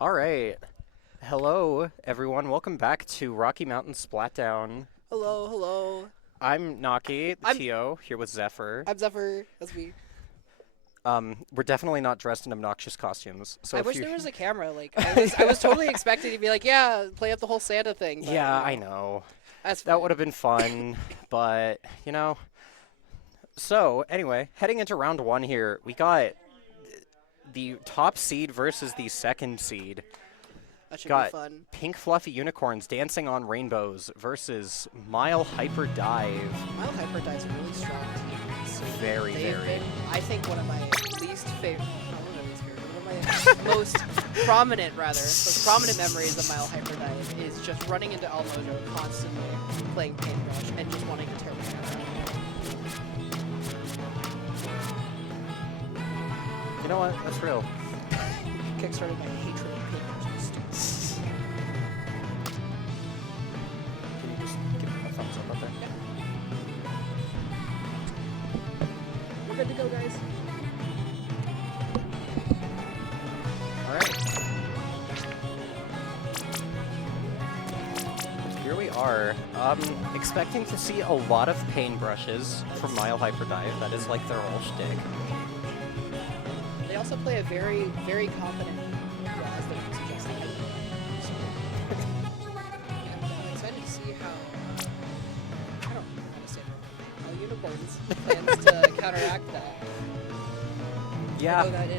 All right. Hello, everyone. Welcome back to Rocky Mountain Splatdown. Hello, hello. I'm Naki, the I'm TO, here with Zephyr. I'm Zephyr. That's me. We're definitely not dressed in obnoxious costumes, so I if wish you... there was a camera. Like I was totally expecting to be like, yeah, play up the whole Santa thing. But, Yeah, I know. That's That fine. would have been fun, but, you know... So, anyway, heading into round one here, we got the top seed versus the second seed. That should be Got fun. Pink Fluffy Unicorns Dancing on Rainbows versus Mile Hyper Dive. Mile Hyper Dive's a really strong team. So Very, they've very. been, I think, one of my least favorite. Not one of my least favorite. One of my most prominent, most prominent memories of Mile Hyper Dive is just running into El Mojo constantly, playing Paintbrush, and just wanting to tear my hair out. You know what? That's real. Kickstarted my hatred of paintbrushes. Can you just give me a thumbs up there? We're good to go, guys. Alright. Here we are. Expecting to see a lot of paintbrushes from Mile Hyper Dive. That is like their whole shtick. They also play a very, very confident as they suggest. I'm excited to see how I don't know how to say it. How Unicorns plans to counteract that. I know Yeah. that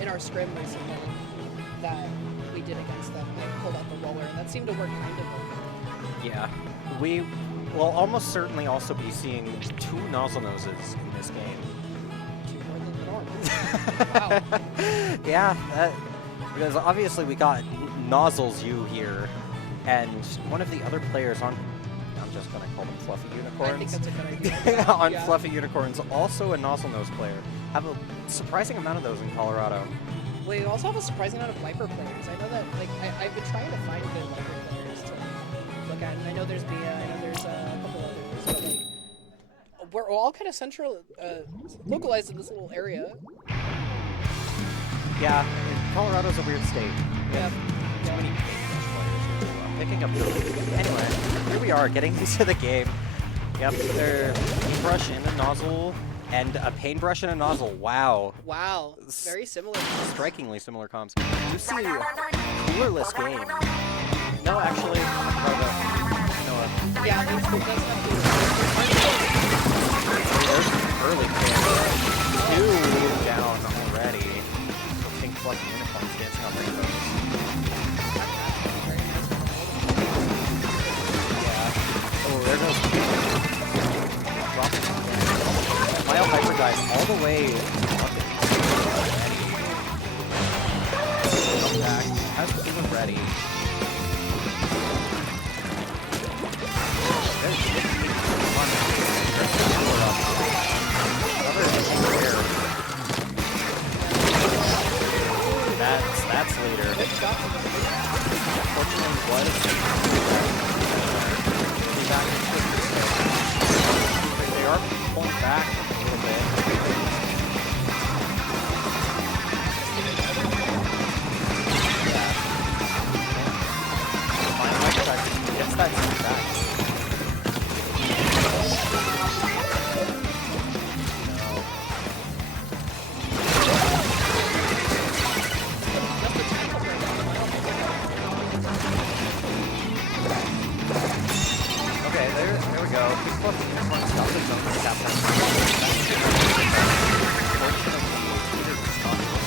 in our scrim recently that we did against them, I pulled out the roller, and that seemed to work kind of well. Yeah. We will almost certainly also be seeing two nozzle noses in this game. Two more than the norm. Wow. Yeah, because obviously we got Nozzles U here, and one of the other players on, I'm just going to call them Fluffy Unicorns. I think that's a good idea. on Yeah. Fluffy Unicorns, also a Nozzle Nose player. Have a surprising amount of those in Colorado. We also have a surprising amount of Viper players. I know that, like, I've been trying to find good Viper players to look at. And I know there's Bia, I know there's a couple others, but, like, we're all kind of localized in this little area. Yeah, Colorado's a weird state. Yeah. Too many paintbrush players. So I'm picking up the... Anyway, here we are, getting into the game. Yep, they're paintbrush and a nozzle, and a paintbrush and a nozzle. Wow. Wow. Very similar. Strikingly similar comps. You see coolerless game. No, actually, Noah. Yeah, that's not There's early kill. Two down already. Pink Fluffy Unicorns dancing on rainbows. Yeah. Oh, there goes dropping. Mile Hyper Dive all the way up and come back. Has the team ready. That's later. Unfortunately, was they are pulling back a little bit. Yeah. Final exercise gets that team back. Okay, there we go. Pink Fluffy Unicorn stopped the zone for the captain.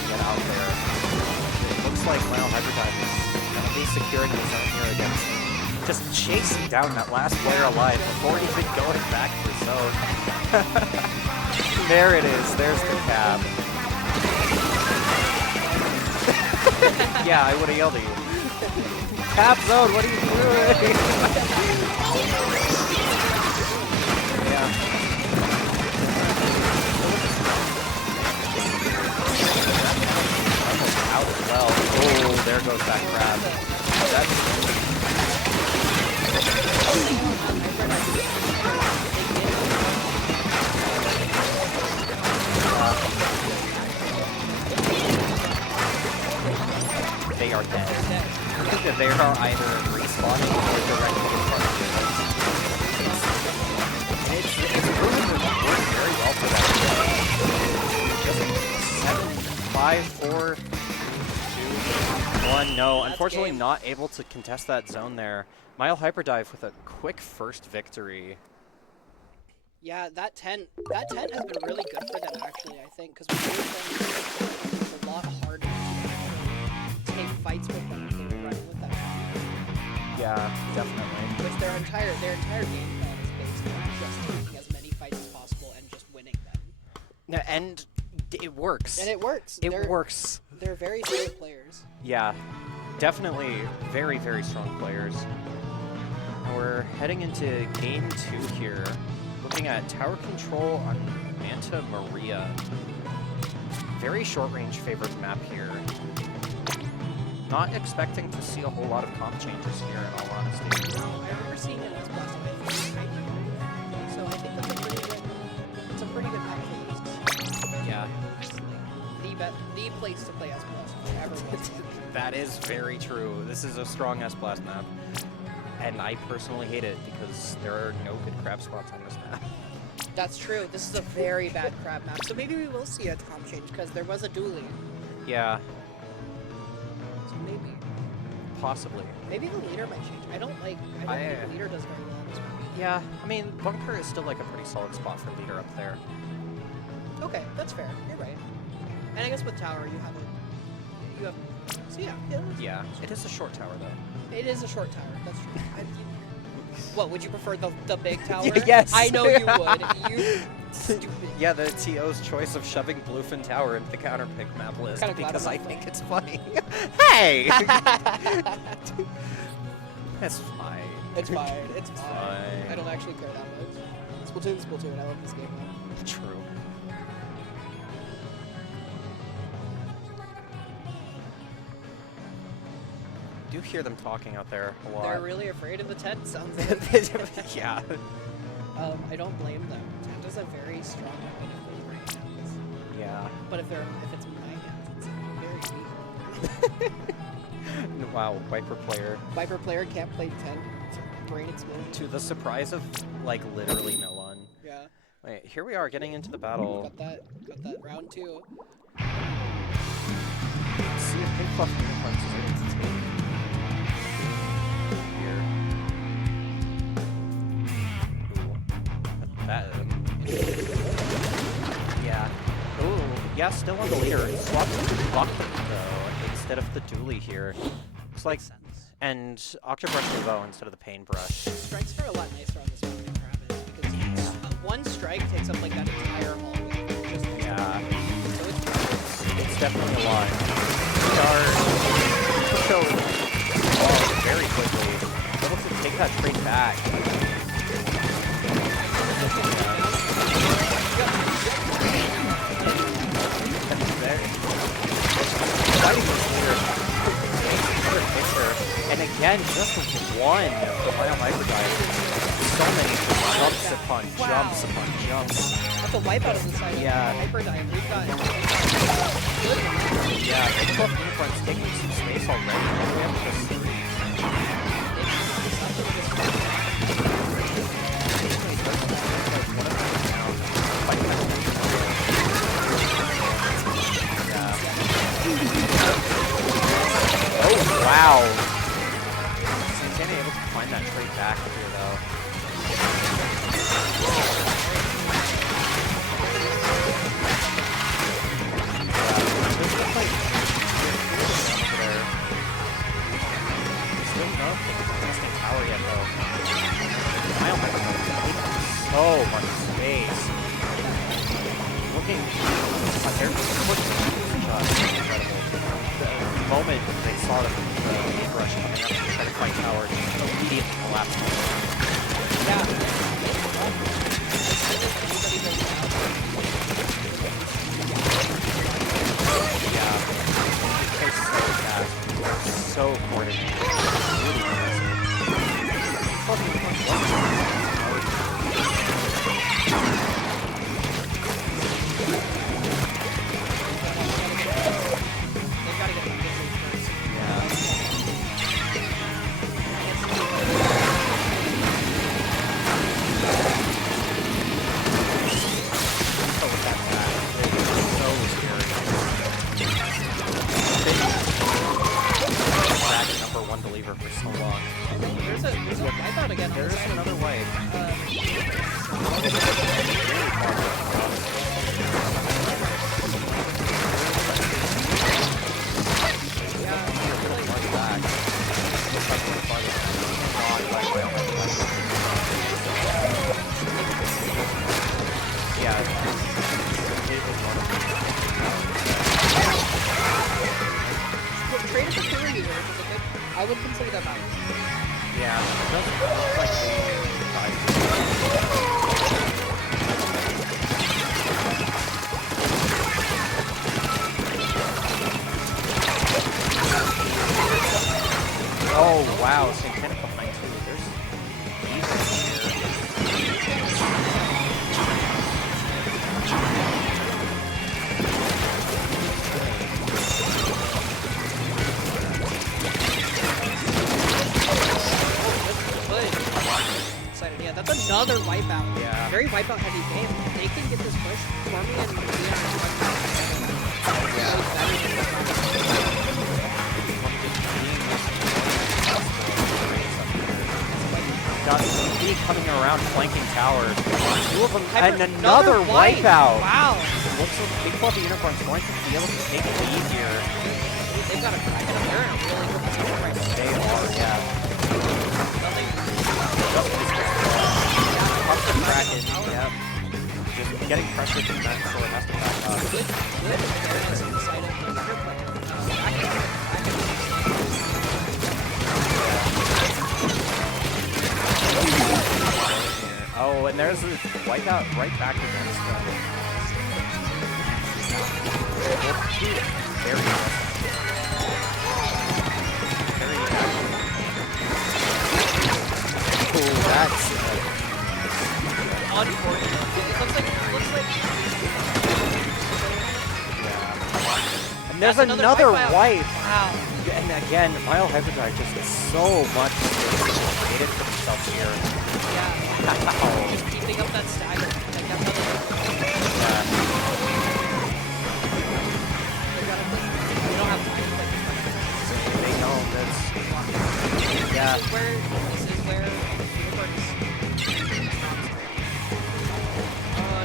Get out there. It looks like Mile Hyper Dive is going to be securing the zone here against just chasing down that last player alive before even going back to the zone. There it is. There's the cap. Yeah, I would have yelled at you. Cap zone, what are you doing? Yeah. Out as well. Oh, there goes that crab. They they are dead. They're dead. I think that they are either respawning or directly in front of you. And it's really worked very well for that. Just 7, 5, 4, 2, 1. No, That's unfortunately game. not able to contest that zone there. Mile Hyperdive with a quick first victory. Yeah, that tent has been really good for them actually. I think because we gave them it's a lot harder to actually take fights with them if they were running with that tent. Yeah, definitely. Which their entire game plan is based on just taking as many fights as possible and just winning them. Yeah, and it works. And it works. It works. They're very skilled players. Yeah, definitely very, very strong players. We're heading into game 2 here. Looking at tower control on Manta Maria. Very short range favors map here. Not expecting to see a whole lot of comp changes here in all honesty. No, I remember seeing it as Blast Away. So I think that's a pretty good map for this. Yeah. The place to play S-Blast, whichever was. That is very true. This is a strong S-Blast map. And I personally hate it because there are no good crab spots on this map. That's true. This is a very bad crab map. So maybe we will see a comp change because there was a duelie. Yeah, So maybe. possibly. Maybe the leader might change. I don't think the leader does very well on this map. Yeah, I mean, bunker is still like a pretty solid spot for leader up there. Okay, that's fair. You're right. And I guess with tower you have so yeah. Yeah, it is a short tower though. It is a short tower. That's true. What would you prefer, the big tower? Yes. I know you would. You stupid. Yeah, the TO's choice of shoving Bluefin Tower into the counterpick map list Kinda glad because I'm I not think playing. it's funny. Hey! That's fine. It's fine. It's fine. fine. I don't actually care that much. Splatoon's Splatoon. I love this game. True. Do hear them talking out there a lot. They're really afraid of the tent. Sounds like. Yeah. I don't blame them. Tent is a very strong weapon if it's right hands. Yeah. But if it's in my hands, it's very weak. Wow, Viper player. Viper player can't play tent. Brain explosion. To the surprise of, like, literally no one. Yeah. Wait, here we are getting into the battle. Got that round 2. Let's see if Pink Fluff Unicorns is ready to take here. Ooh. That, yeah. Ooh, yeah, still on the leader. Swapped Buck, though, instead of the dually here. Looks like, and Octobrush Nouveau instead of the Paintbrush. Strikes are a lot nicer on this one than Crab is because one strike takes up like that entire hallway. Just Yeah. So it's Definitely a lot. So, very quickly, able to take that trade back. Fighting this leader. Another pitcher. And again, just one Final Hyperdrive. So many jumps upon jumps upon jumps. That's a wipeout on the side Yeah. of Hyperdive. We've got Yeah, Big Buff Unicorn's taking some space already. All the way up to the three. Oh, wow. Santana able to find that trade back here, though. So much space. Looking at their shots, incredible. The moment they saw the rush coming up to try to fight tower, just immediately collapsed. Yeah. They're so fast, so coordinated. Really there's a wipeout again on There the is side. another wipe. Traded for Fury here, which is a good. I would consider that value. Yeah, it doesn't look like oh wow, Santana behind too. There's defense Excited. Yeah, that's another wipeout. Yeah. Very wipeout heavy game. If they can get this push, Stormy and Leon got speed coming around, flanking towers. Two of them, Hyper, and another wipeout. Wow. Looks like Big Fluffy Unicorn's going to be able to take the lead here. They've got a Kraken up there and a really good position right now. They are, yeah. Nothing. Up the Kraken, yep. Just getting pressure from that, so it has to back up. Good awareness inside of the Thunder player. Oh, and there's a wipeout right back against them. Very aggressive. Very aggressive. Cool, that's unfortunate. It looks like yeah. And there's another wipeout. wipe. Wow. And again, Mile Hyperdrive just gets so much created for themselves here. Yeah. Wow. Just keeping up that stagger. They kept up Yeah. they don't have time to play this. They don't. That's yeah. This is where Unicorns.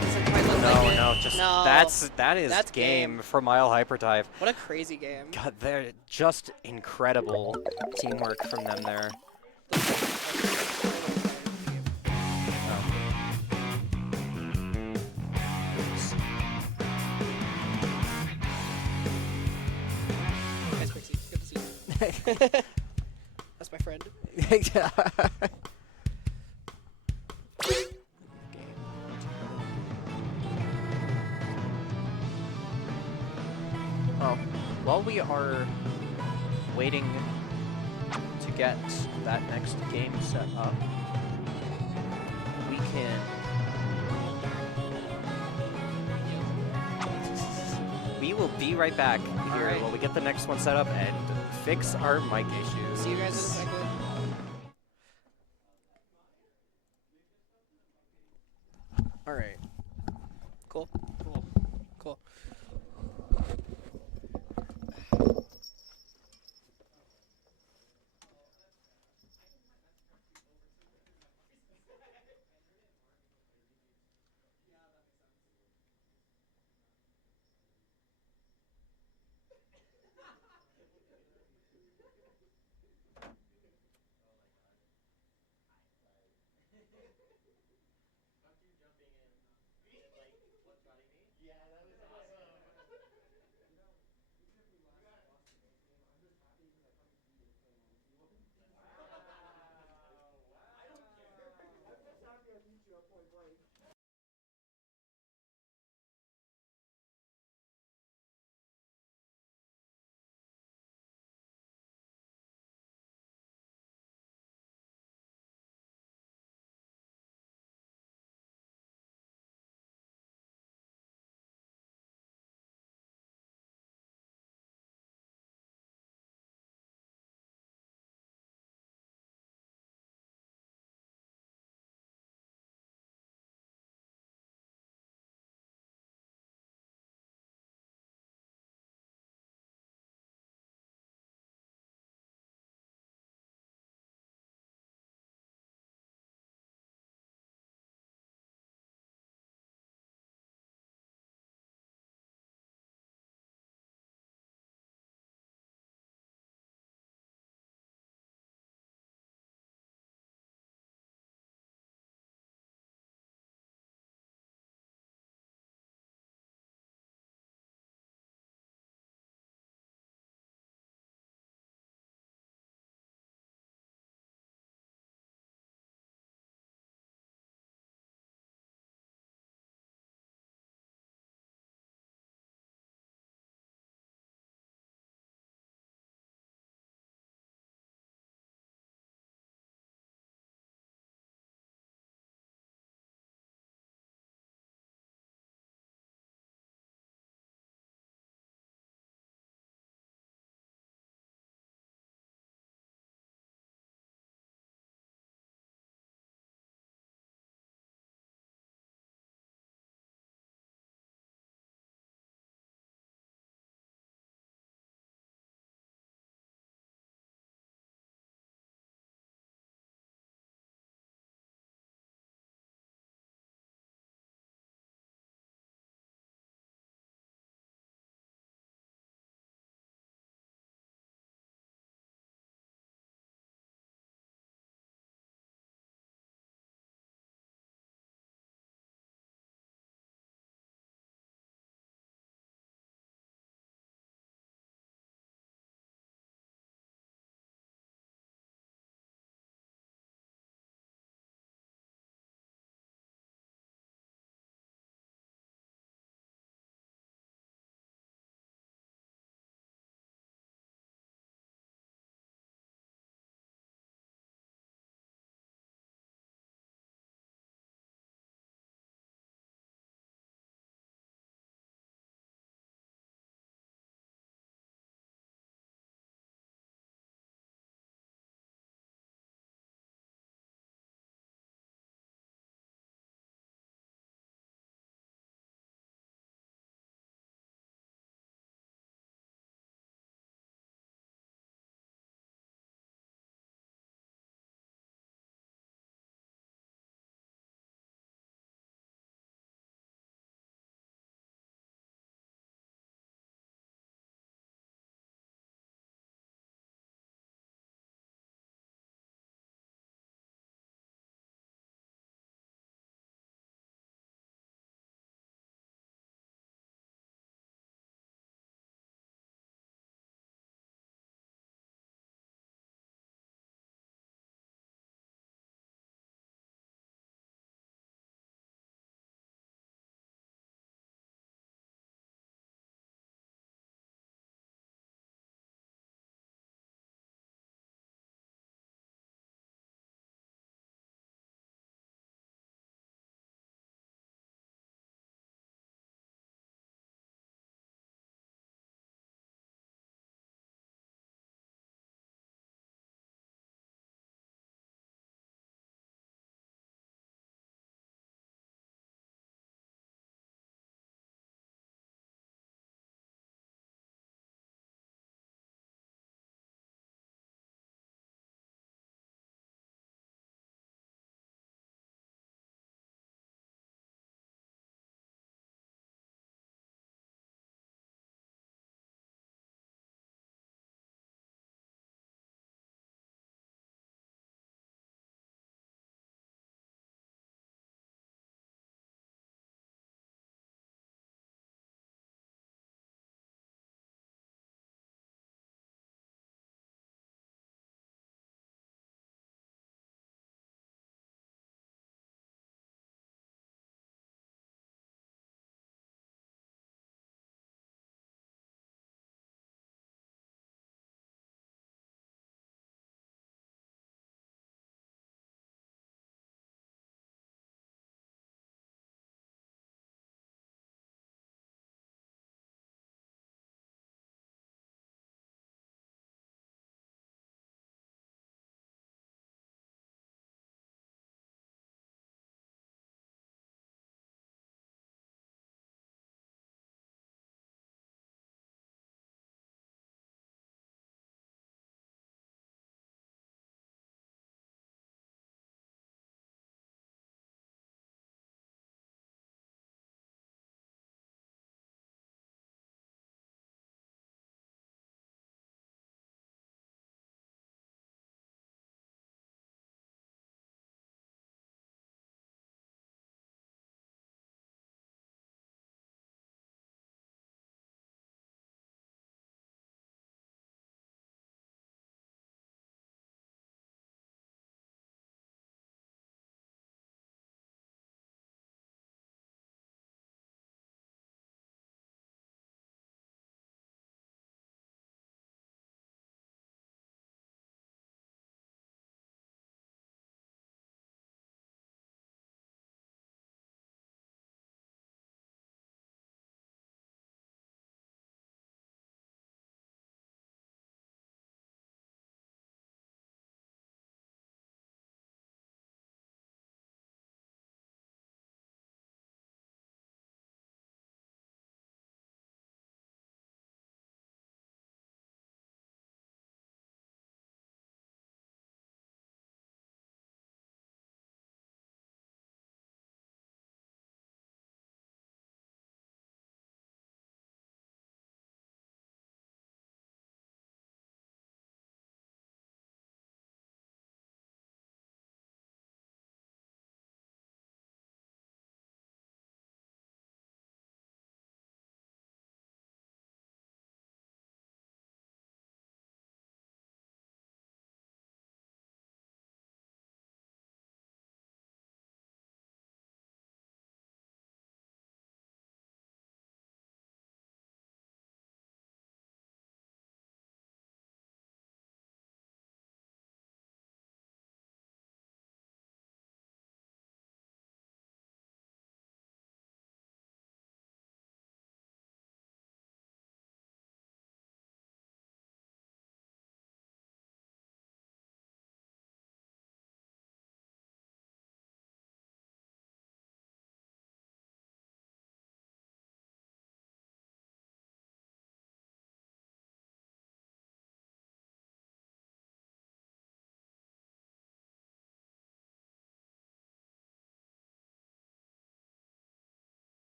Doesn't quite look like it. No, just No. that is That's game for Mile Hyperdrive. What a crazy game. God, they're just incredible teamwork from them there. Nice Pixie. Good to see you. That's my friend. Well, while we are waiting to get that next game set up, we can we will be right back here Alright. while we get the next one set up and fix our mic issues. See you guys in a second. Alright. Cool. Cool.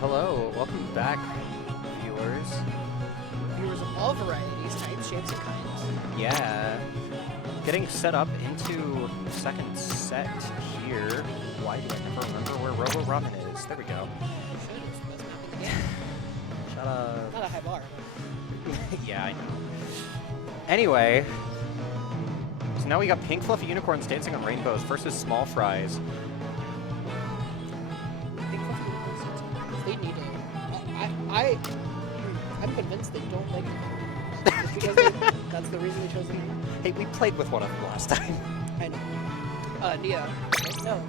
Hello, welcome back, viewers. Viewers of all varieties, types, shapes, and kinds. Yeah, getting set up into second set here. Why do I never remember where Robo Ramen is? There we go. You should. It's the best map in the game. Shut up. Not a high bar. Yeah, I know. Anyway, so now we got pink fluffy unicorns dancing on rainbows versus Smallfries. Big fluffy unicorns. They need it. I'm convinced they don't like it. Just because that's the reason they chose the game. Hey, we played with one of them last time. I know. Nia. No.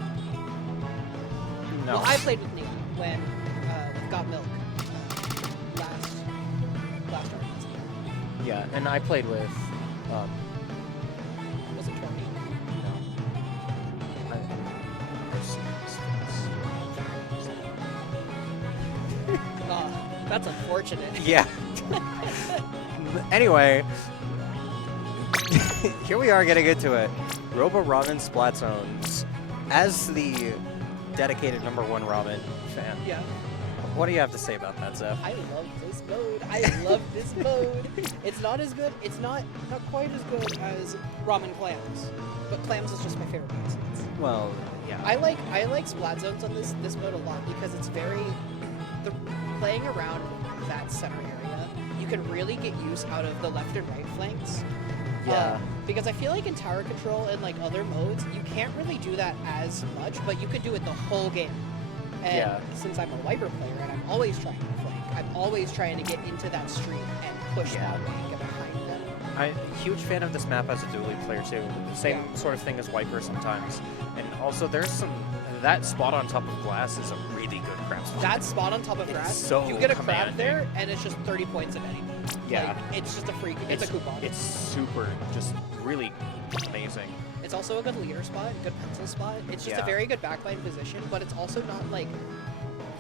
No. Well, I played with Nia when with Got Milk last arc. Yeah, and I played with. Was it Torny? No. I've seen this face. That's unfortunate. Yeah. Anyway, here we are getting into it. Robo Ramen Splatzones. As the dedicated #1 ramen fan, Yeah. what do you have to say about that, Zeph? I love this mode. I love this mode. It's not as good. It's not quite as good as Ramen Clams, but Clams is just my favorite instance. Well, yeah. I like Splat Zones on this mode a lot because it's very playing around that center area. You can really get use out of the left and right flanks. Yeah. Because I feel like in tower control and like other modes, you can't really do that as much, but you could do it the whole game. And Yeah. since I'm a wiper player and I'm always trying to flank, I'm always trying to get into that stream and push Yeah. that way and get behind them. I'm a huge fan of this map as a dually player too. Same Yeah. sort of thing as Wiper sometimes. And also there's that spot on top of glass is a really good crap spot. That spot on top of It's grass, so you get a commanding. crab there, and it's just 30 points of anything. Yeah. Like, it's just a freak. It's a coupon. It's super, just really amazing. It's also a good leader spot, good pencil spot. It's just Yeah. a very good backline position, but it's also not like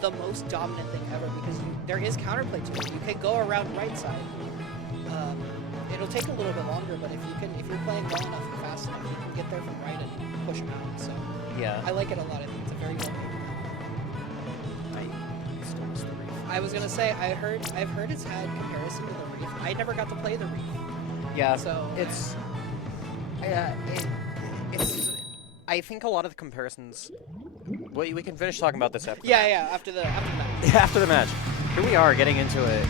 the most dominant thing ever because there is counterplay to it. You can go around right side. It'll take a little bit longer, but if you're playing well enough and fast enough, you can get there from right and push them out. So Yeah. I like it a lot. I think it's a very well made. I still miss the reef. I was gonna say I've heard it's had comparison to the Reef. I never got to play the Reef. Yeah, So it's I think a lot of the comparisons. We can finish talking about this after. yeah. After the match. After the match. Here we are getting into it.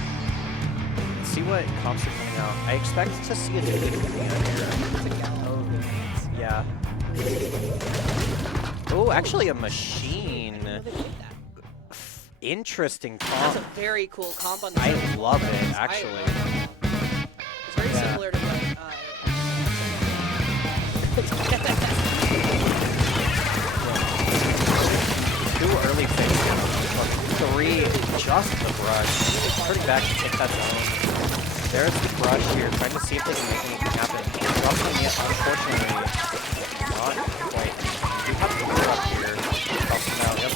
Let's see what comps are coming out. I expect to see a dude coming out here. It's a Gallo. Yeah. Oh, actually a machine. I didn't know they played that. Interesting That's comp. a very cool comp on the I server. love it, actually. It's very Yeah. similar to what. Too early phase. Three, just the brush. Pretty back to take that zone. There's the brush here, trying to see if they can make anything happen. Drops on it, unfortunately, not quite. We have to clear up here. Drops him out, yep.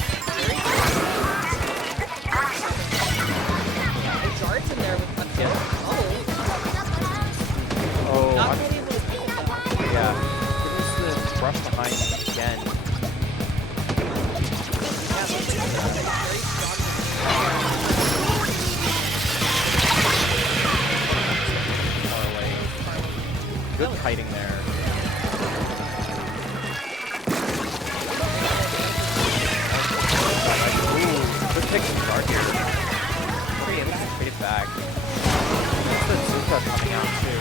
And Jart's in there with a kill. Oh, Not I'm, really able to keep it though. yeah. Gives the brush behind again. Yeah, very strong. Far away. Good kiting there. Ooh, good pick from Dart here. Pretty able to trade it back. There's the Zuka coming out too.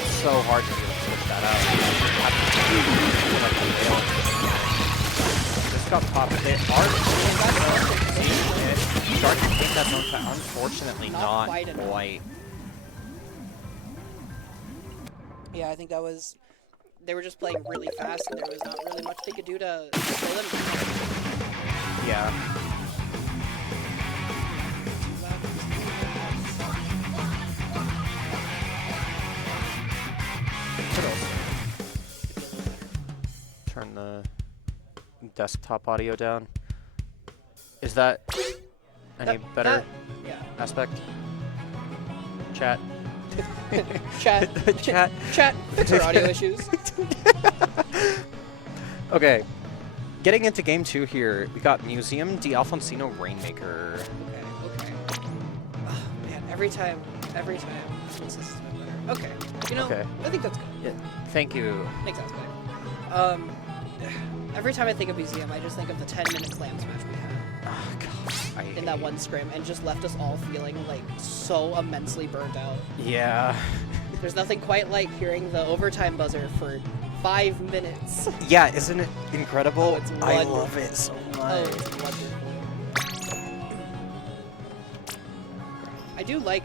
It's so hard to be able to switch that out. Just got popped. They are seeing it. Dart can take that zone, but unfortunately Not not quite enough. quite. Yeah, I think that was. They were just playing really fast, and there was not really much they could do to slow them down. Yeah. Could also turn the desktop audio down. Is that any better Yeah. aspect? Chat. Chat. Fix our audio issues. Okay, getting into game 2 here, we got Museum de Alfonsino Rainmaker. Okay. Oh, man, every time. This is my better. Okay. You know, Okay. I think that's good. Yeah, thank you. Makes sense, better. Every time I think of Museum, I just think of the 10-minute clam smash we had Oh, God. in that one scrim, and just left us all feeling like so immensely burnt out. Yeah. There's nothing quite like hearing the overtime buzzer for 5 minutes. Yeah, isn't it incredible? Oh, it's I wonderful. love it so Oh, much. it's wonderful.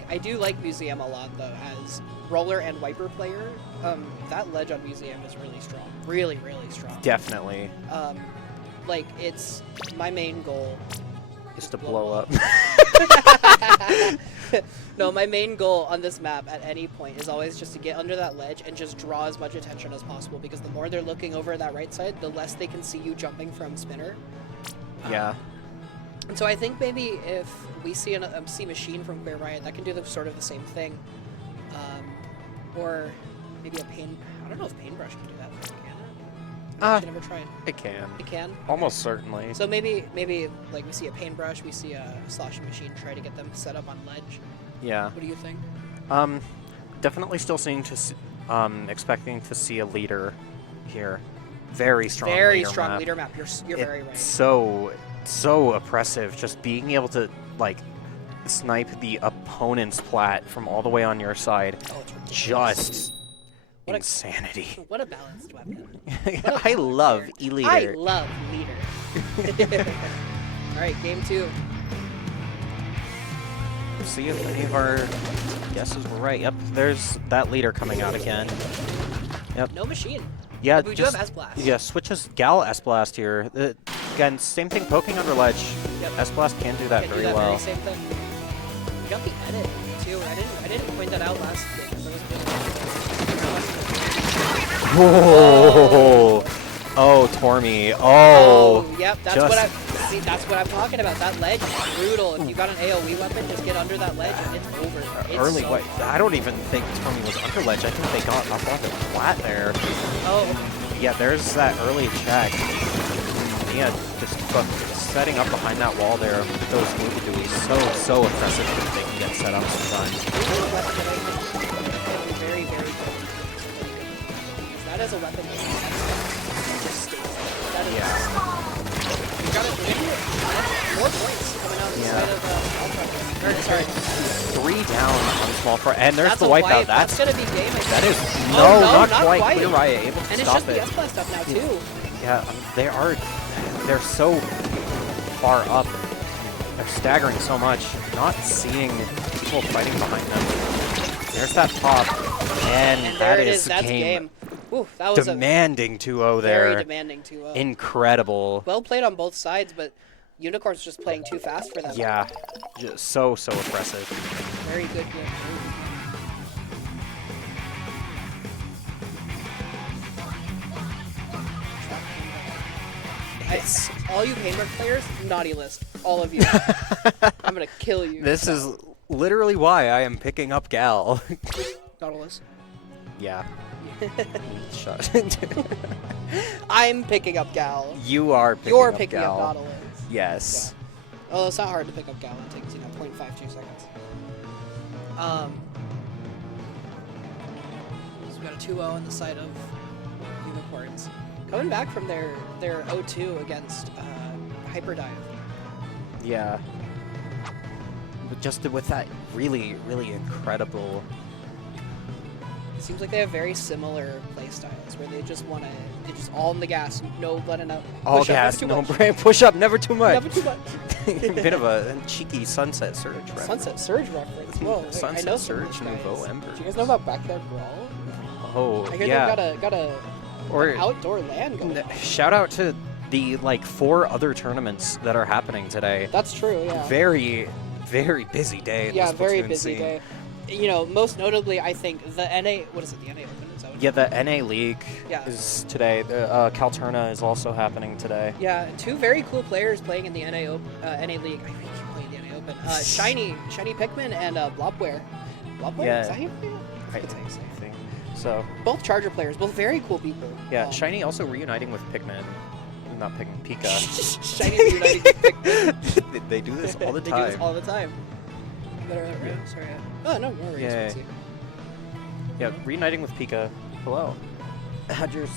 I do like Museum a lot though, as roller and wiper player. That ledge on Museum is really strong. Really, really strong. Definitely. Like it's my main goal Is to blow up. No, my main goal on this map at any point is always just to get under that ledge and just draw as much attention as possible, because the more they're looking over that right side, the less they can see you jumping from spinner. Yeah. And so I think maybe if we see a Machine from Queer Riot, that can do sort of the same thing. Or maybe a pain... I don't know if Paintbrush can do that for you, can it? I've actually never tried. It can. It can? Almost certainly. So maybe like we see a Paintbrush, we see a Sloshing Machine, try to get them set up on ledge. Yeah. What do you think? Definitely still expecting to see a leader here. Very strong Very leader strong map. leader map. You're very right. So oppressive. Just being able to, like, snipe the opponent's plat from all the way on your side. Oh, it's ridiculous. Just What a- insanity. What a balanced weapon. I love E-leader. I love leader. All right, game 2. See if any of our guesses were right. Yep, there's that leader coming out again. Yep. No machine. Yeah, But we do have S-Blast. Yeah, switches Gal S-Blast here. Again, same thing, poking under ledge. Yep. S-Blast can do that Can't very do that well. very same thing. We got the edit too. I didn't point that out last game because I was Whoa! Oh, Tormy. Oh. Yep, that's just- that's what I'm talking about. That ledge is brutal. If you got an AoE weapon, just get under that ledge and it's over. It's Early so white. I don't even think Tormy was under ledge. I think they got up on the flat there. Oh, Yeah, there's that early check. Yeah, just setting up behind that wall there with those movie so oppressive when they can get set up sometimes. this is a weapon that I think is very, very good. That is a weapon that just stays there. That is. Yeah. We got more points coming out the Yeah. side of Ultra. Or, sorry. 3 down on Smallfries, and there's That's the a wipeout. That's gonna be game. I That think. is Oh, no, not not quite. Clear Riot able to And it's stop just it. the S-Blast stuff now too. Yeah, they're so far up. They're staggering so much. Not seeing people fighting behind them. There's that pop, and And that there it is is. That's game. game. Ooh, that was Demanding 2-0 a there. very demanding 2-0. Incredible. Well played on both sides, but Unicorn's just playing too fast for them. Yeah, just so oppressive. Very good game. It's all you Paintbrush players, naughty list. All of you. I'm gonna kill you. This is literally why I am picking up Gal. Nautilus. Yeah. Shut. I'm picking up Gal. You are picking You're up picking Gal. up Nautilus. Yes. Although it's not hard to pick up Gal. It takes 0.52 seconds. So we got a 2-0 on the side of Unicorns. Coming back from their 0-2 against Hyperdive. Yeah. But just with that really incredible. It seems like they have very similar play styles where they just all on the gas, no letting up. All Push up, gas, never no too much. break. Push up, never too much. Never too much. Bit of a cheeky Sunset Surge reference. Sunset Surge reference. Whoa, wait, I Sunset know some of Surge, these guys. Nouveau Ember. Do you guys know about Backyard Brawl? Oh, I hear yeah. they've got a Or an outdoor land going on. shout out to the 4 other tournaments that are happening today. That's true, yeah. Very busy day. in Yeah, the very Splatoon busy scene. day. You know, most notably, I think the NA. What is it? The NA Open? Is that what Yeah, the NA League Yeah. is today. The Calturna is also happening today. Yeah, 2 very cool players playing in the NA League. I keep playing the NA Open. Shiny Pikmin and Blobware. Bloodblade? Yeah. Is that how you play it? I I think it's how you say it. think so. Both Charger players, both very cool people. Yeah, Shiny also reuniting with Pikmin. Not Pikmin, Pika. Shiny reuniting with Pikmin. They do this all the They time. do this all the time. Sorry. Oh, no worries. Yeah. Quincy. Yeah, reuniting with Pika. Hello. How'd yours?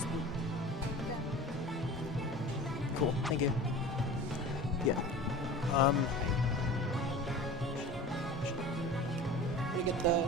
Cool, thank you. Yeah. Let me get the...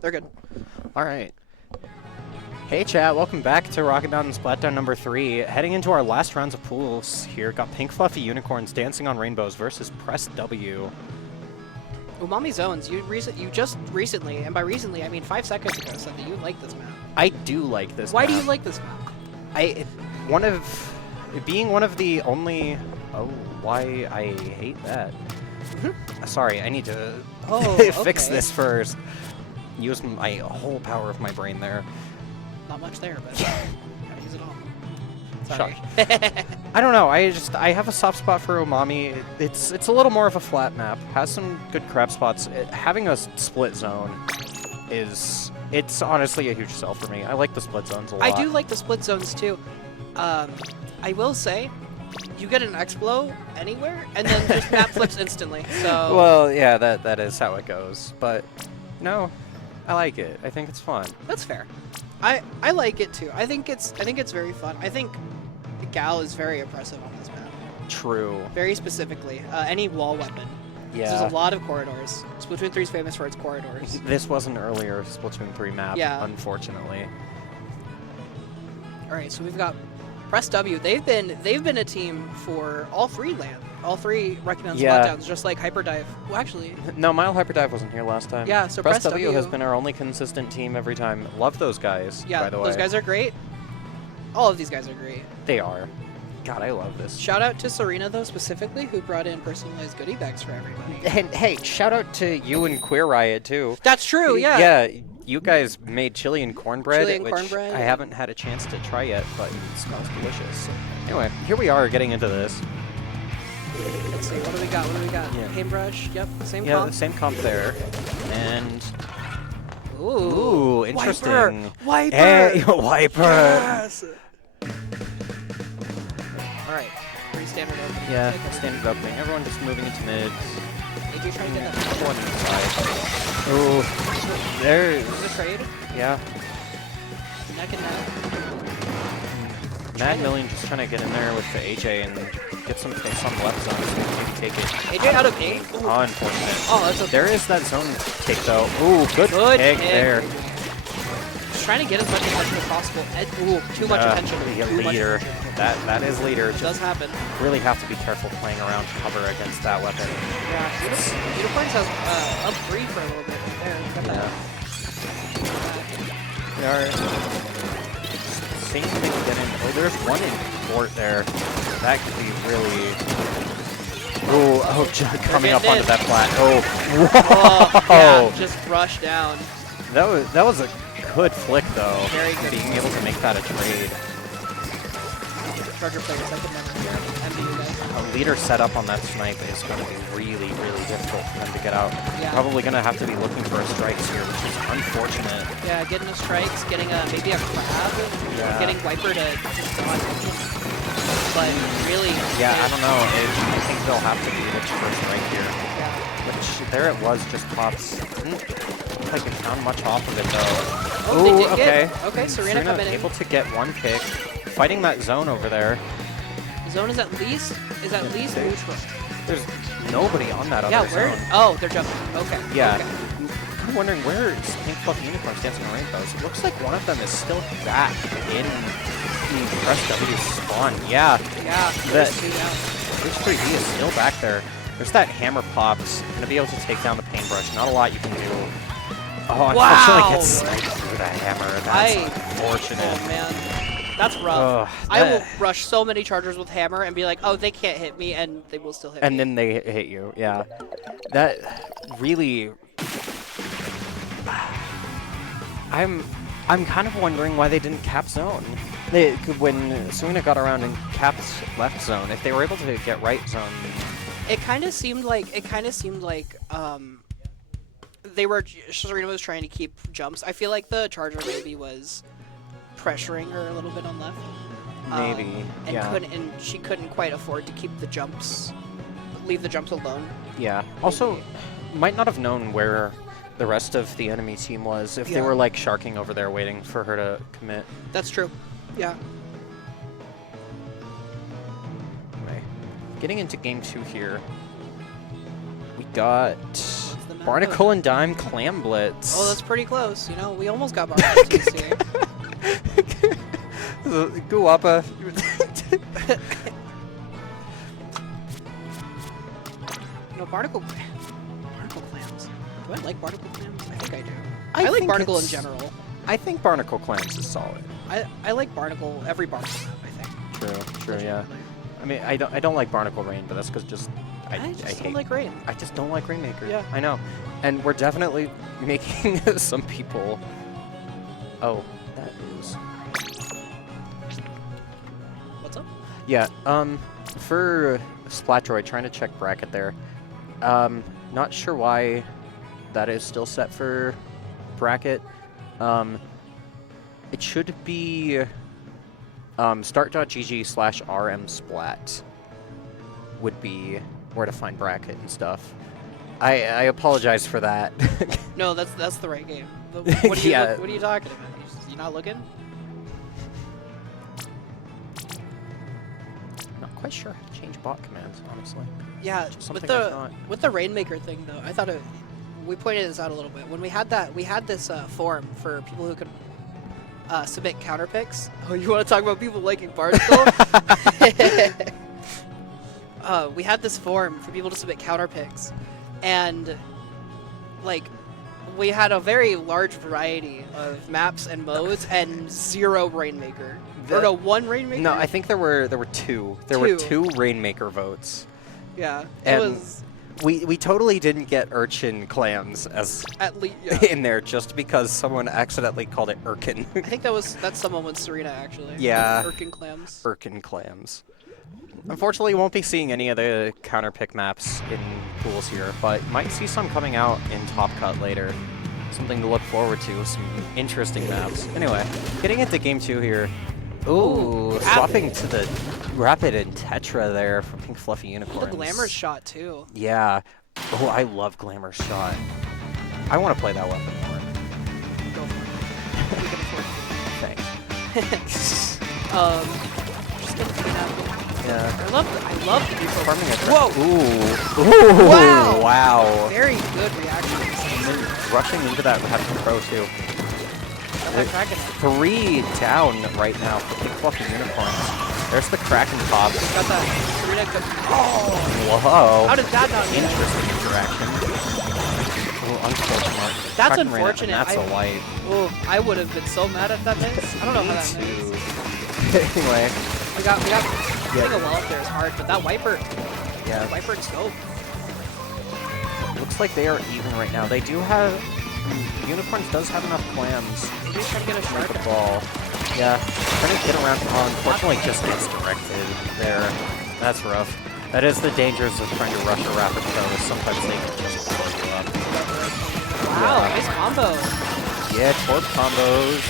They're good. All right. Hey chat, welcome back to Rocket Mountain Splatdown number 3. Heading into our last rounds of pools here. Got Pink Fluffy Unicorns Dancing on Rainbows versus Press W. Umami Zones, you just recently, and by recently I mean 5 seconds ago, said that you like this map. I do like this Why map. do you like this map? Being one of the only... Oh, why I hate that. Sorry, I need to fix okay. this first. Use my whole power of my brain there. Not much there, but gotta use it all. Sorry. I don't know. I have a soft spot for Umami. It's a little more of a flat map. Has some good crab spots. Having a split zone it's honestly a huge sell for me. I like the split zones a lot. I do like the split zones too. I will say, you get an Explo anywhere, and then just map flips instantly. So. Well, yeah, that is how it goes. But no, I like it. I think it's fun. That's fair. I like it too. I think it's very fun. I think Gal is very impressive on this map. True. Very specifically, any wall weapon. Yeah. There's a lot of corridors. Splatoon 3 is famous for its corridors. This was an earlier Splatoon 3 map, Yeah. unfortunately. All right, so we've got Press W. They've been a team for all three recognized Splatdowns, just like Hyperdive. Well, actually, No, Mile Hyperdive wasn't here last time. yeah. So Press W has been our only consistent team every time. Love those guys, yeah, by the way. those guys are great. All of these guys are great. They are. God, I love this. Shout out to Serena though specifically, who brought in personalized goodie bags for everybody. And hey, shout out to you and Queer Riot too. That's true. Yeah. Yeah, you guys made chili and cornbread, Chili and which cornbread. I haven't had a chance to try yet, but it smells delicious. Anyway, here we are getting into this. Let's see. What do we got? Yeah. Paintbrush. Yep. Same Yeah, comp. the same comp there. And Ooh. interesting. Wiper. Hey, Wiper. Yes. All right. Pretty standard opening. Yeah, Okay. standard opening. Everyone just moving into mids. AJ trying to get that. One inside. Ooh, there. Is it a trade? Yeah. Neck and neck. Mad Million just trying to get in there with the AJ and get some face on the left zone so maybe take it. AJ out of A. Unfortunate. Oh, that's okay. There is that zone take though. Ooh, good pick there. Just trying to get as much attention as possible. Ooh, too much attention. Yeah, Too much leader. attention. That is leader. It does happen. Really have to be careful playing around cover against that weapon. Yeah, Unicorns has up 3 for a little bit right there. Got that. They are seeing if they can get in. Oh, there's one in court there. That could be really. Oh, coming up onto that flat. Oh, whoa! Yeah, just rush down. That was a good flick though. Very good. Being able to make that a trade. Charger players, I could never hear MBU guys. A leader setup on that snipe is going to be really, really difficult for them to get out. Yeah. Probably going to have to be looking for a strikes here, which is unfortunate. Yeah, getting a strikes, getting maybe a crab, Yeah. getting Wiper to just dodge. But really, Yeah, I don't know. I think they'll have to be the first strike here. Yeah. Which, there it was, just pops. Didn't look like it found much off of it though. Oh, they Ooh, did okay. Okay, Serena coming in. able to get one pick. Fighting that zone over there. Zone is at least neutral. There's nobody on that Yeah, other where? zone. Oh, they're jumping. Okay. Yeah. Okay. I'm kind of wondering where is Pink Fluffy Unicorns Dancing on Rainbows. It looks like one of them is still back in the Press W spawn. Yeah. Yeah. That there's 2 down. H3D is still back there. There's that hammer pops. Going to be able to take down the paintbrush. Not a lot you can do. Oh, unfortunately gets sniped through the hammer. That's unfortunate. Oh, man. That's rough. I will rush so many chargers with hammer and be like, oh, they can't hit me, and they will still hit me. And then they hit you, yeah. That really... I'm kind of wondering why they didn't cap zone. When Serena got around and capped left zone, if they were able to get right zone... It kind of seemed like Serena was trying to keep jumps. I feel like the charger maybe was pressuring her a little bit on left. Maybe, yeah. And she couldn't quite afford to keep leave the jumps alone. Yeah. Also, might not have known where the rest of the enemy team was if they were like sharking over there waiting for her to commit. That's true. Yeah. Anyway, getting into game 2 here. We got... It's the Barnacle and Dime Clam Blitz. Oh, that's pretty close. You know, we almost got Barnacle TC. Guapa. No, Barnacle clams. Do I like Barnacle clams? I think I do. I I like think Barnacle in it's- general. I think Barnacle Clams is solid. I like Barnacle, every Barnacle, I think. True, yeah. I mean, I don't like Barnacle Rain, but that's because just I just hate. don't like rain. I just don't like Rainmaker. Yeah. I know, and we're definitely making some people. Oh, that is. What's up? Yeah. For Splatdroid, trying to check bracket there. Not sure why that is still set for bracket. It should be start.gg/rmsplat would be where to find bracket and stuff. I apologize for that. No, that's the right game. What are you, Yeah. what are you talking about? You not looking? Not quite sure how to change bot commands, honestly. Yeah, Just with something I've not- the Rainmaker thing though, I thought we pointed this out a little bit when we had this forum for people who could submit counter picks. Oh, you want to talk about people liking Barnacle? We had this forum for people to submit counter picks, and like we had a very large variety of maps and modes, and 0 Rainmaker. Or no, 1 Rainmaker. No, I think there were two. There were 2 Rainmaker votes. Yeah, it And was we totally didn't get Urchin Clams as at least. Yeah. in there just because someone accidentally called it Urkin. I think that's someone with Serena actually. Yeah. Urkin clams. Urkin Clams. Unfortunately, you won't be seeing any of the counter pick maps in pools here, but might see some coming out in Top Cut later. Something to look forward to, some interesting maps. Anyway, getting into game 2 here. Ooh, swapping to the Rapid and Tetra there for Pink Fluffy Unicorns. The Glamour's shot too. Yeah. Oh, I love Glamour's shot. I want to play that weapon more. Go for it. We can afford Thanks. just get the apple. Yeah. I love the default. Farming a Whoa! Ooh. Ooh. Wow. Wow. Very good reactions. And then rushing into that Rapid Pro too. Got that Kraken. 3 down right now for Pink Fluffy Unicorns. There's the Kraken pop. Got that Serena. Oh! Whoa. How did that not hit? Interesting interaction. Oh, unfortunate. That's Kraken ran it, unfortunate. and that's a white. Oh, I would have been so mad at that miss. I don't know how that Me missed. too. Anyway, We got getting a well up there is hard, but that Viper yeah. and scope. Looks like they are even right now. They do have. Unicorns does have enough clams Maybe try to get a to make shark. a ball. Yeah, trying to get around. Unfortunately, just gets directed there. That's rough. That is the dangers of trying to rush a Rapid Pro. Is sometimes they can just blow you up. Wow, Yeah. nice combo. Yeah, torp combos.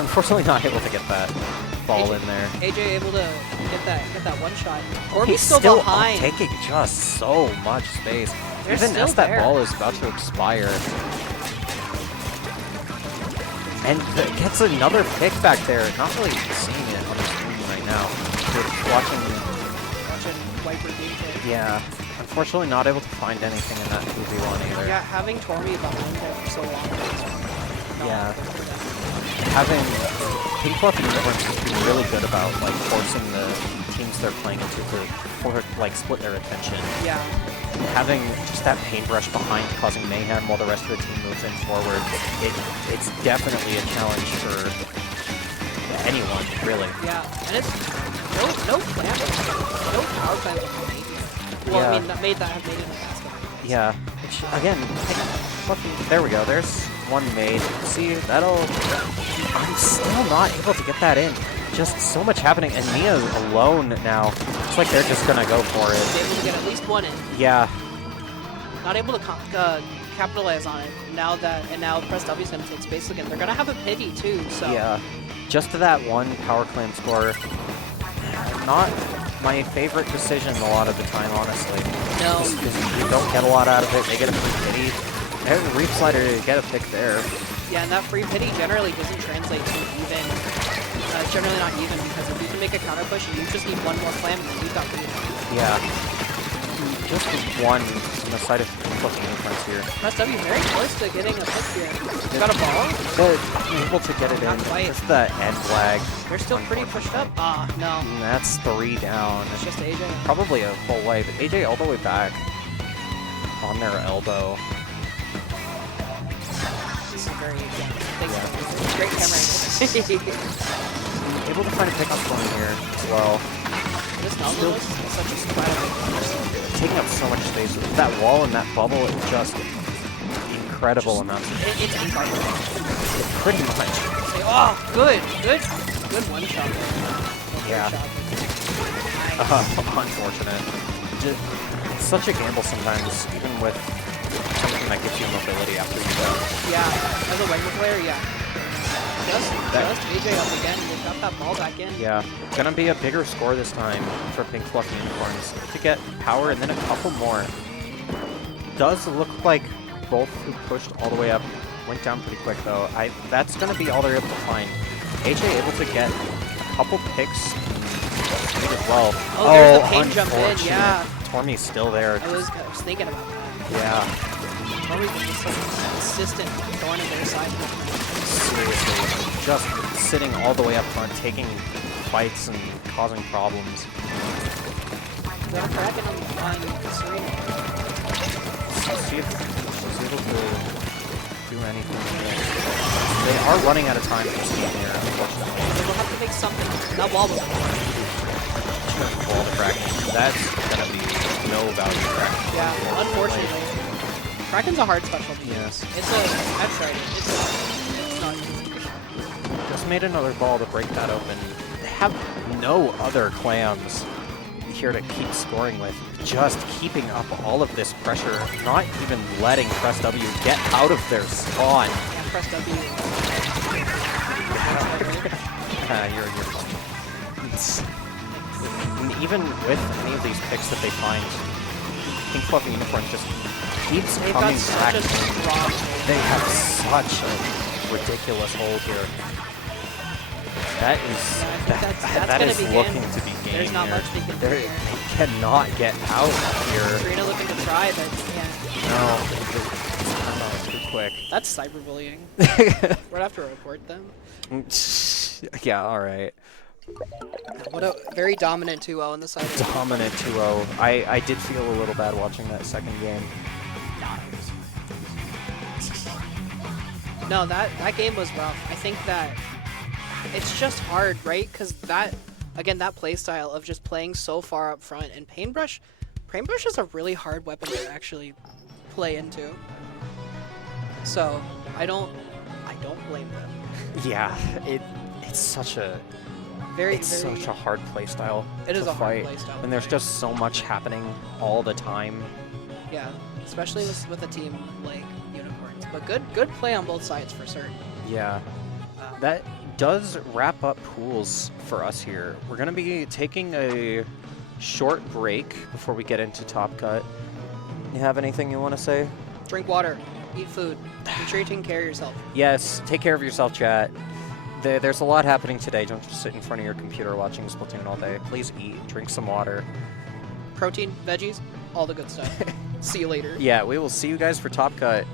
Unfortunately, not able to get that ball in there. AJ able to get that one shot. Or He's still behind. taking just so much space. They're Even still as that there. ball is about to expire. And gets another pick back there. Not really seeing it on the screen right now. We're watching. Viper gameplay. Yeah. Unfortunately, not able to find anything in that 2v1 either. Yeah, having Tormy behind there for so long. Yeah. Having Pink Fluffy Unicorns has been really good about like forcing the teams they're playing into to like split their attention. Yeah. Having just that paintbrush behind causing mayhem while the rest of the team moves in forward, it's definitely a challenge for anyone, really. Yeah, and it's no plan, no power plans are made here. Well, Yeah. I mean, that have made it in the past couple of years. Yeah. Which, again, there we go. There's one made. See, that'll... I'm still not able to get that in. Just so much happening, and Mia's alone now. It's like they're just gonna go for it. Able to get at least one in. Yeah. Not able to capitalize on it. Now press W is gonna take space again. They're gonna have a pity too. So Yeah. Just to that one power clam score. Not my favorite decision a lot of the time, honestly. No. Just 'cause you don't get a lot out of it. They get a free pity. And Reef Slider, get a pick there. Yeah, and that free pity generally doesn't translate to even. It's generally not even because if you can make a counter push, you just need one more clam and then you've got free. Yeah. just one on the side of flipping unicorns here. Press W very close to getting a pick here. Got a ball? But able to get it Not in. quite. Just the end flag. They're still pretty pushed up. Ah, no. And that's 3 down. It's just AJ. Probably a full way, but AJ all the way back on their elbow. This is very great camera angle. Able to find a pickup point here as well. This elbow is such a splat. Taking up so much space. That wall and that bubble is just incredible amounts of It's uncomfortable. pretty much. Oh, good one shot. Yeah. Unfortunate. It's such a gamble sometimes, even with something that gives you mobility after you go. Yeah, as a Wagner player, yeah. Just AJ up again. They got that ball back in. Yeah, gonna be a bigger score this time for Pink Fluffy Unicorns to get power and then a couple more. Does look like both who pushed all the way up went down pretty quick though. That's gonna be all they're able to find. AJ able to get a couple picks as well. Oh, there's the pain jump in, yeah. Tormy's still there. I was thinking about that. Yeah. Tormy's just like consistent thorn in their side. Seriously, just sitting all the way up front, taking fights and causing problems. Got a Kraken on Serena. Let's see if she's able to do anything here. They are running out of time for this game here, unfortunately. They will have to make something. That wall was Wall to Kraken. That's gonna be no value Kraken. Yeah, unfortunately. Kraken's a hard specialty. Yes. I've tried it. It's not easy. Just made another ball to break that open. They have no other clams here to keep scoring with. Just keeping up all of this pressure, not even letting Press W get out of their spawn. Yeah, press W. You're fine. And even with any of these picks that they find, Pink Fluffy Unicorn just keeps They've coming got such back. a strong hold. They have such a ridiculous hold here. That That's is gonna be looking game. to be game There's not here. much they can do They here. cannot get out here. Serena looking to try, but yeah. No, it's too quick. That's cyberbullying. We'd have to report them. Yeah, all right. What a very dominant 2-0 on the side. Dominant 2-0. I did feel a little bad watching that second game. No, that game was rough. I think that it's just hard, right? Because that play style of just playing so far up front, and Paintbrush is a really hard weapon to actually play into. So I don't blame them. Yeah, it's such a such a hard playstyle. It is a hard fight, playstyle. and there's just so much happening all the time. Yeah, especially with a team like Unicorns. But good play on both sides for certain. Yeah, that does wrap up pools for us here. We're gonna be taking a short break before we get into Top Cut. You have anything you want to say? Drink water, eat food, make sure you're taking care of yourself. Yes, take care of yourself, chat. There's a lot happening today. Don't just sit in front of your computer watching Splatoon all day. Please eat, drink some water. Protein, veggies, all the good stuff. See you later. Yeah, we will see you guys for Top Cut.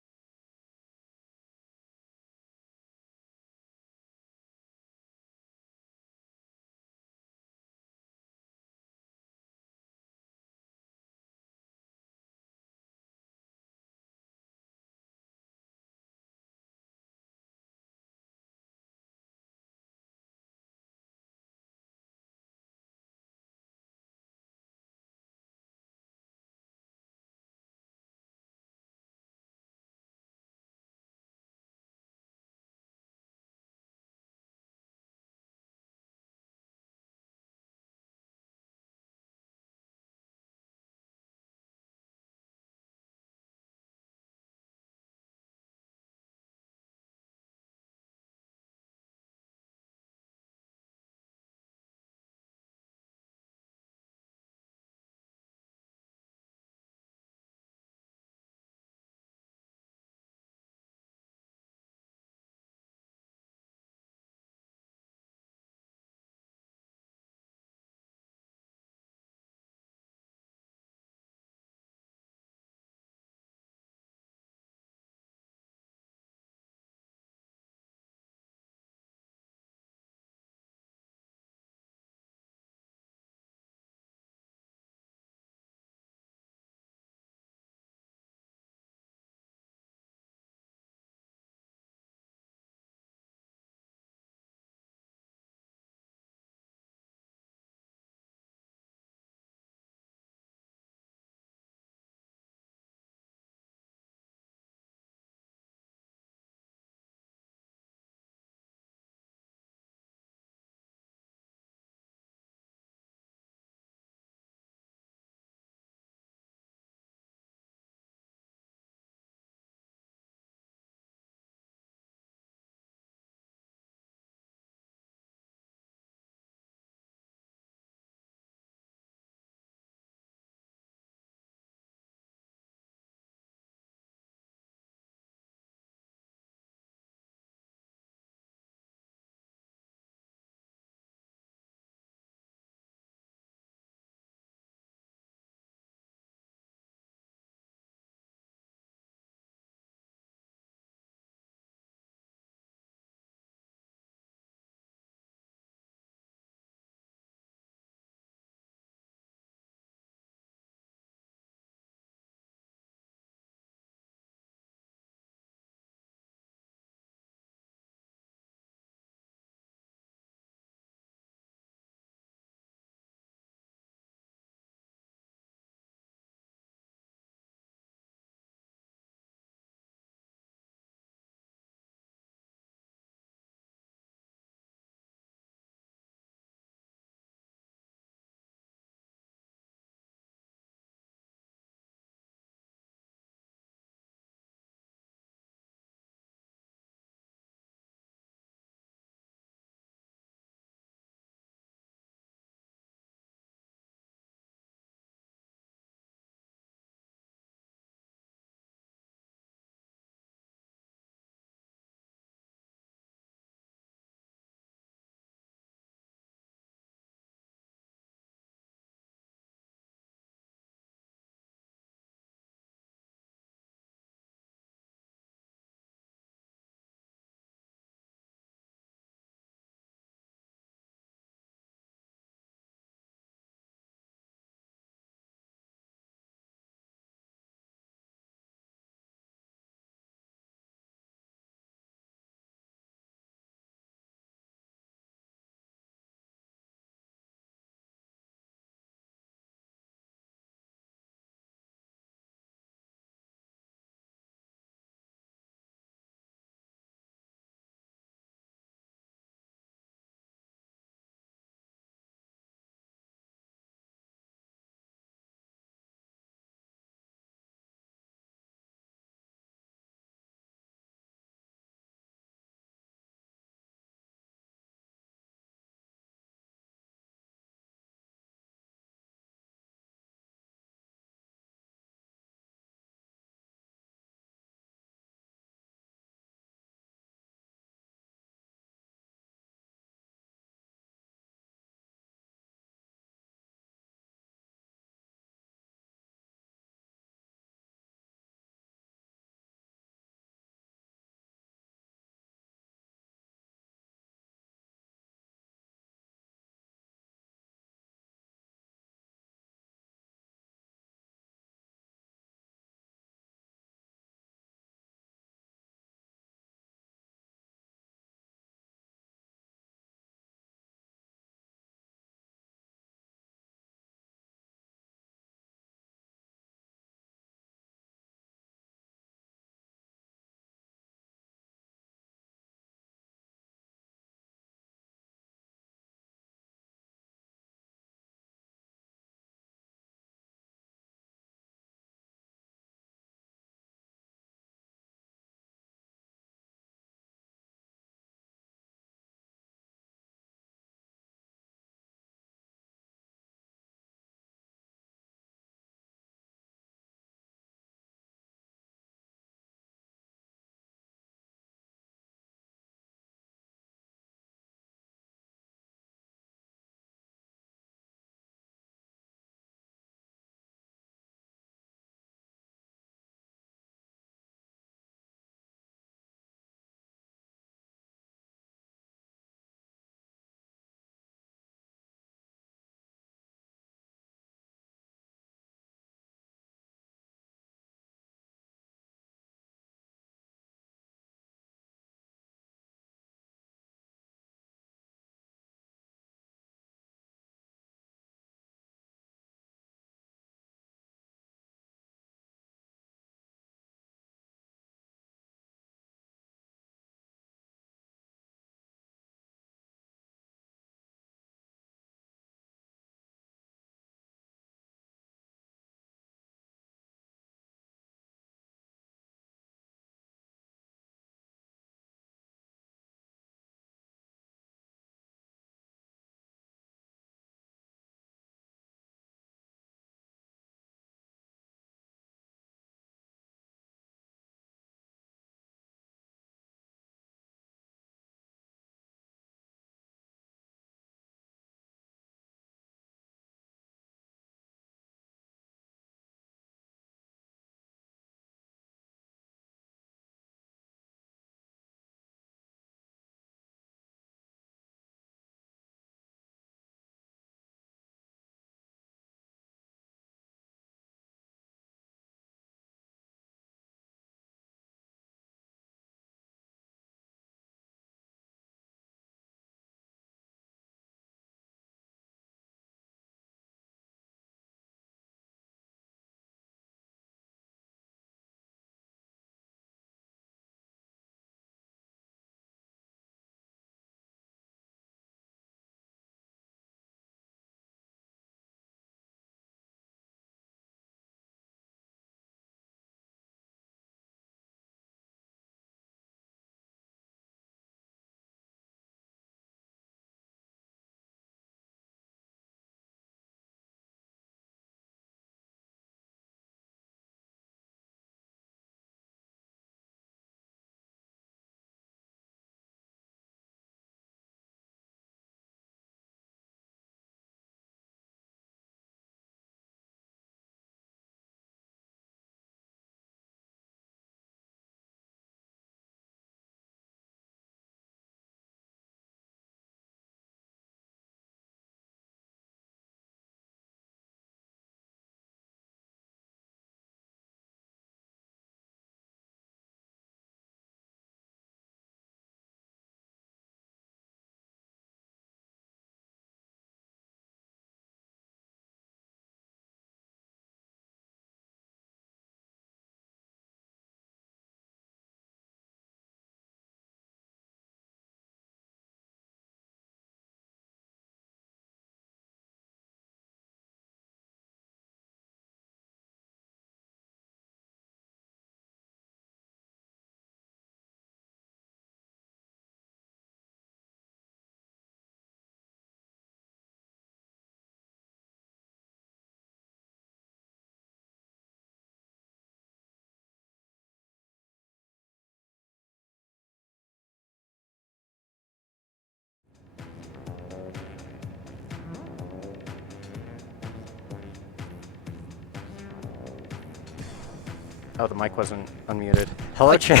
Oh, the mic wasn't unmuted. Hello, chat.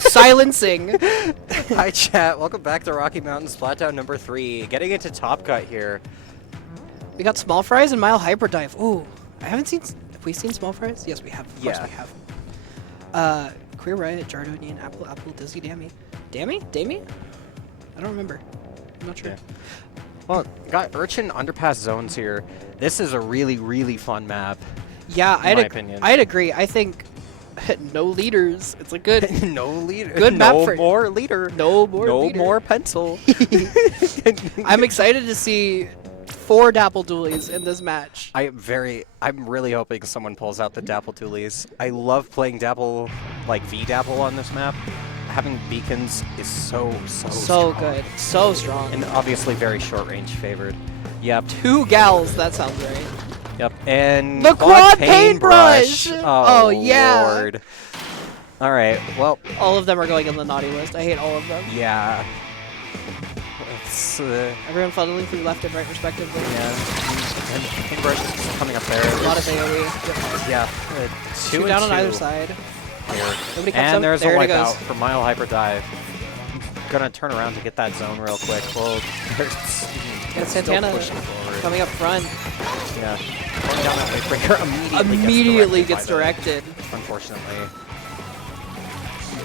Silencing. Hi, chat. Welcome back to Rocky Mountain Splatdown number 3. Getting into Top Cut here. We got Smallfries and Mile Hyperdive. Ooh, I haven't seen. Have we seen Smallfries? Yes, we have. Of course we have. Queer Riot, Jardonian, Apple, Dizzy, Dammy. Dammy? I don't remember. I'm not sure. Yeah. Well, got Urchin Underpass Zones here. This is a really, really fun map. Yeah, in my opinion. I'd agree. I think no leaders. It's a good no leader. Good map no for more leader. no more No leader. more pencil. I'm excited to see 4 Dapple Dualies in this match. I'm really hoping someone pulls out the Dapple Dualies. I love playing Dapple, like V-Dapple on this map. Having beacons is so strong. Good. So strong. And obviously very short range favored. Yep. 2 gals, that sounds right. Yep. And The quad paintbrush! Oh, yeah. Lord. Alright, well. All of them are going on the naughty list. I hate all of them. Yeah. It's, Everyone funneling through left and right respectively. yeah. And paintbrush is coming up there. A lot of AoE. Yeah. Two and down on two either side. Here. Nobody comes And up. there's There a it wipeout goes. for Mile Hyperdive. Gonna turn around to get that zone real quick. Well, And Santana pushing forward. coming up front. Yeah. Going down that way breaker Immediately gets by the- directed. Unfortunately.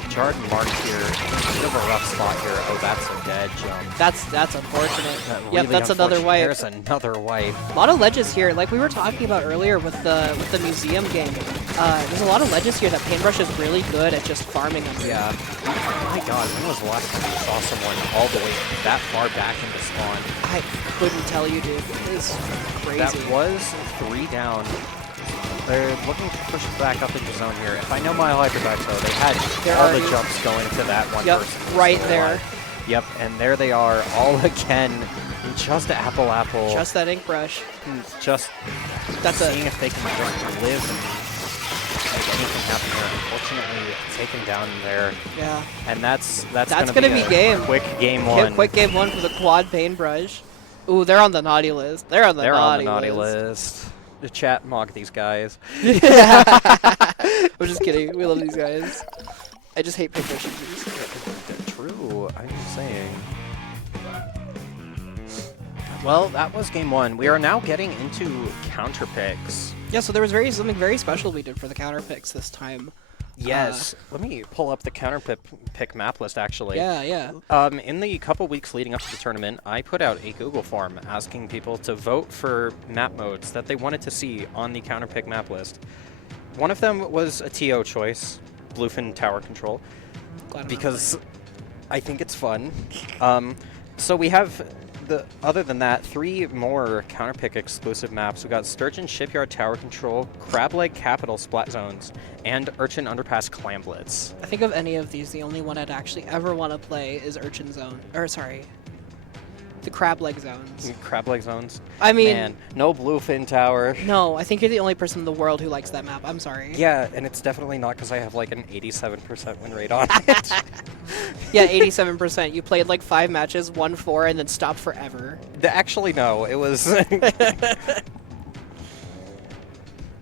Jordan Mark here. Bit of a rough spot here. Oh, that's a dead jump. That's unfortunate. That Yep, really that's another unfortunate. wipe. There's another wipe. A lot of ledges here, like we were talking about earlier with the museum game. There's a lot of ledges here that Paintbrush is really good at just farming them. Yeah. Oh my god, when was the last time you saw someone all the way that far back into spawn? I couldn't tell you, dude. It's crazy. That was 3 down. They're looking to push back up into zone here. If I know Mile Hyperdive, though, they had all the jumps going to that one person. Right there. Yep, and there they are, all again. Just apple. Just that ink brush. Just That's seeing if they can just live and make anything happen here. Unfortunately, taken down there. Yeah. And that's gonna be a game. quick game 1. Quick game 1 for the quad Paintbrush. Ooh, they're on the naughty list. They're on the naughty list. The chat mock these guys. I'm just kidding. We love these guys. I just hate Paintbrush. True, I'm just saying. Well, that was game 1. We are now getting into counter picks. Yeah, so there was something very special we did for the counter picks this time. Yes. Let me pull up the counter pick map list, actually. Yeah. In the couple weeks leading up to the tournament, I put out a Google form asking people to vote for map modes that they wanted to see on the counter pick map list. One of them was a TO choice, Bluefin Tower Control, because I think it's fun. So we have, other than that, 3 more counterpick exclusive maps. We got Sturgeon Shipyard Tower Control, Crab Leg Capital Splat Zones, and Urchin Underpass Clam Blitz. I think of any of these, the only one I'd actually ever want to play is Urchin Zone. Or sorry, the Crab Leg Zones. Crab Leg Zones. I mean, Man, no Bluefin Tower. No, I think you're the only person in the world who likes that map. I'm sorry. Yeah, and it's definitely not because I have like an 87% win rate on it. Yeah, 87%. You played like 5 matches, won 4, and then stopped forever. Actually, no. It was...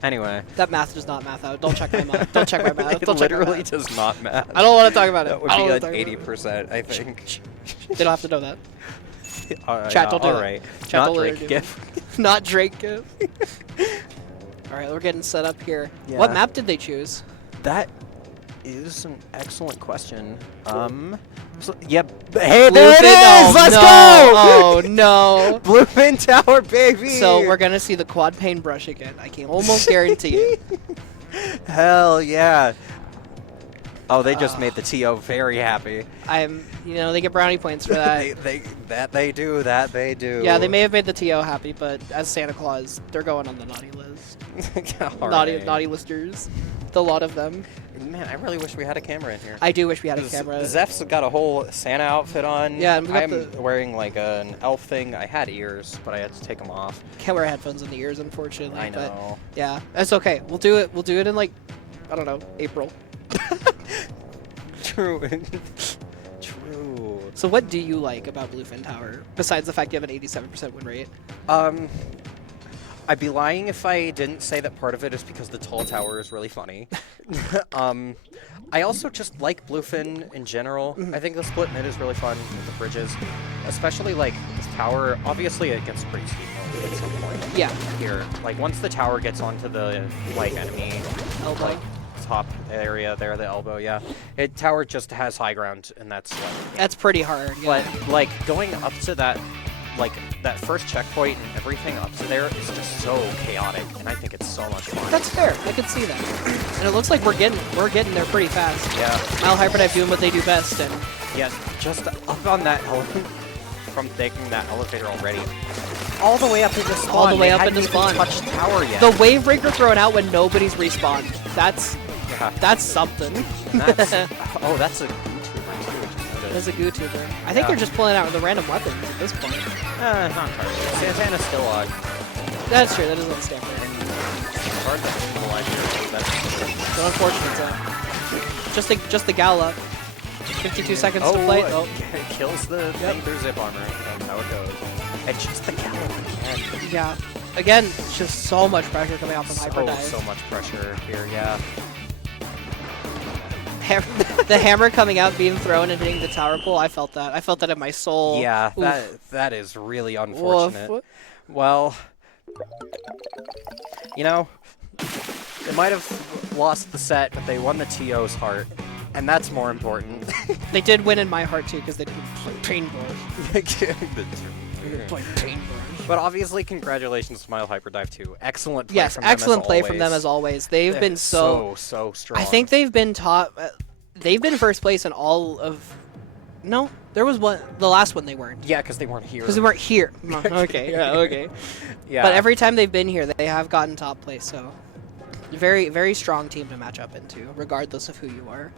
Anyway. That math does not math out. Don't check my math. Don't check my math. It literally does not math. I don't want to talk about it. That would be an 80%, I think. They don't have to know that. Chat, don't do all right. Chat Not don't Drake do GIF. Not Drake GIF. All right, we're getting set up here. Yeah. What map did they choose? That is an excellent question. Yep. Hey, there it is! Let's go! Oh, no. Bluefin Tower, baby! So we're going to see the quad paintbrush again. I can almost guarantee it. Hell yeah. Oh, they just made the TO very happy. They get brownie points for that. They do. Yeah, they may have made the TO happy, but as Santa Claus, they're going on the naughty list. Naughty listers. The lot of them. Man, I really wish we had a camera in here. I do wish we had a camera. Zeph's got a whole Santa outfit on. Yeah, and we got I'm wearing like an elf thing. I had ears, but I had to take them off. Can't wear headphones in the ears, unfortunately. I know. But yeah, that's okay. We'll do it. We'll do it in like, I don't know, April. True. True. So what do you like about Bluefin Tower, besides the fact you have an 87% win rate? I'd be lying if I didn't say that part of it is because the tall tower is really funny. I also just like Bluefin in general. I think the split mid is really fun with the bridges, especially like this tower. Obviously, it gets pretty steep at some point. Yeah. Here, like once the tower gets onto the like enemy Elbow. like top area there, the elbow, yeah. Tower just has high ground, and that's like That's pretty hard. Yeah. but like going up to that, like that first checkpoint and everything up to there is just so chaotic, and I think it's so much fun. That's fair. I could see that. And it looks like we're getting there pretty fast. Yeah, Mile Hyperdive doing what they do best, and yeah, just up on that from taking that elevator already, all the way up into spawn. All the way They up hadn't into even spawn. touched tower yet. the wave breaker thrown out when nobody's respawned. Yeah. That's something. That's, oh, that's a YouTuber too. That's a goo tuber. I think they're just pulling out the random weapons at this point. Not entirely. Santana's still on. That's true. That is on stand there. Hard to line here. That's So unfortunate. Just the Gala. 52 seconds to play. Oh, kills the thing through zip armor. That's how it goes. And just the Gala again. yeah. Again, it's just so much pressure coming off of Hyperdive. So much pressure here, yeah. The hammer coming out, being thrown, and hitting the tower pole. I felt that. I felt that in my soul. Yeah, Oof. that is really unfortunate. Woof. Well, you know, they might have lost the set, but they won the TO's heart, and that's more important. They did win in my heart too, because they didn't play paintbrush. They played paintbrush. But obviously, congratulations to Mile Hyperdive too. Excellent play Yes, from them excellent as play always. from them as always. They've been so strong. I think they've been top. They've been first place in all of. No, there was one. The last one they weren't. Yeah, because they weren't here. Because they weren't here. Okay. Yeah. Okay. Yeah. But every time they've been here, they have gotten top place. So, very, very strong team to match up into, regardless of who you are.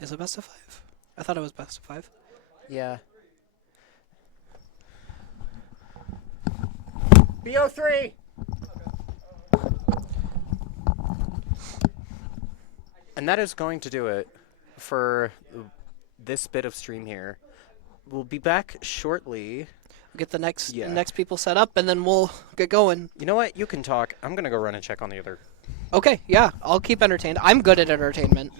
Is it best of 5? I thought it was best of 5. Yeah. BO3! And that is going to do it for this bit of stream here. We'll be back shortly. Get the next people set up, and then we'll get going. You know what? You can talk. I'm going to go run and check on the other. Okay, yeah. I'll keep entertained. I'm good at entertainment.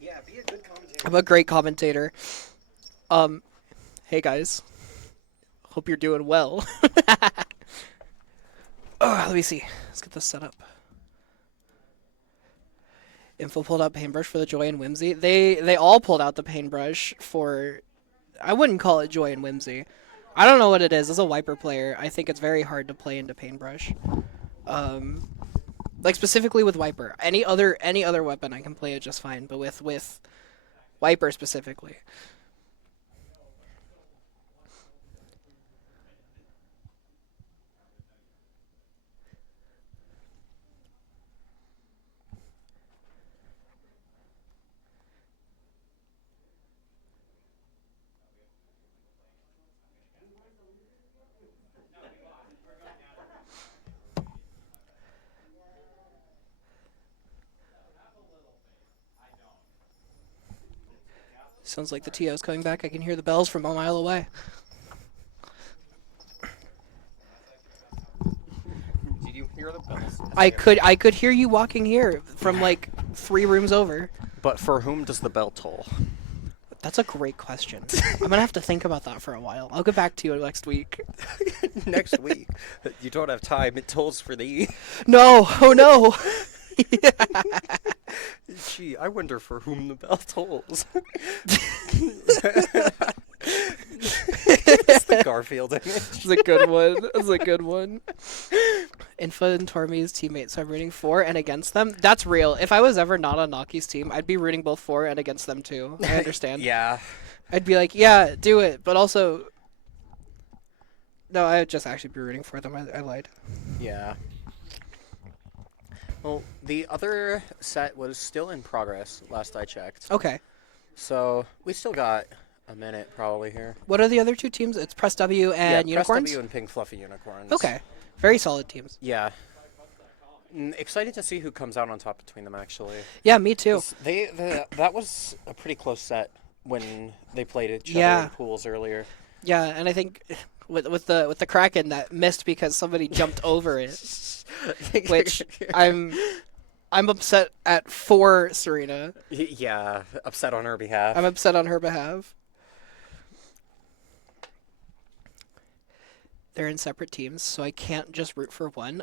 Yeah, be a good commentator. I'm a great commentator. Hey guys. Hope you're doing well. Let me see. Let's get this set up. Info pulled out paintbrush for the Joy and Whimsy. They all pulled out the paintbrush for. I wouldn't call it Joy and Whimsy. I don't know what it is. As a Wiper player, I think it's very hard to play into paintbrush. Like specifically with Wiper. Any other weapon I can play it just fine, but with Wiper specifically. Sounds like the TO's coming back. I can hear the bells from a mile away. Did you hear the bells? I could hear you walking here from like 3 rooms over. But for whom does the bell toll? That's a great question. I'm gonna have to think about that for a while. I'll get back to you next week. Next week. You don't have time. It tolls for thee. No! Oh no! Gee, I wonder for whom the bell tolls. It's the Garfield image. That's a good one. That's a good one. Infa and Tormi's teammates I'm rooting for and against them. That's real. If I was ever not on Naki's team, I'd be rooting both for and against them too. I understand. Yeah. I'd be like, yeah, do it. But also... No, I would just actually be rooting for them. I lied. Yeah. Well, the other set was still in progress last I checked. Okay. So we still got a minute probably here. What are the other 2 teams? It's Press W and yeah, Unicorns? Press W and Pink Fluffy Unicorns. Okay. Very solid teams. Yeah. Excited to see who comes out on top between them, actually. Yeah, me too. That was a pretty close set when they played each other Yeah, in pools earlier. yeah, and I think with the Kraken that missed because somebody jumped over it, which I'm I'm upset at for Serena. Yeah, upset on her I'm behalf. upset on her behalf. They're in separate teams, so I can't just root for one.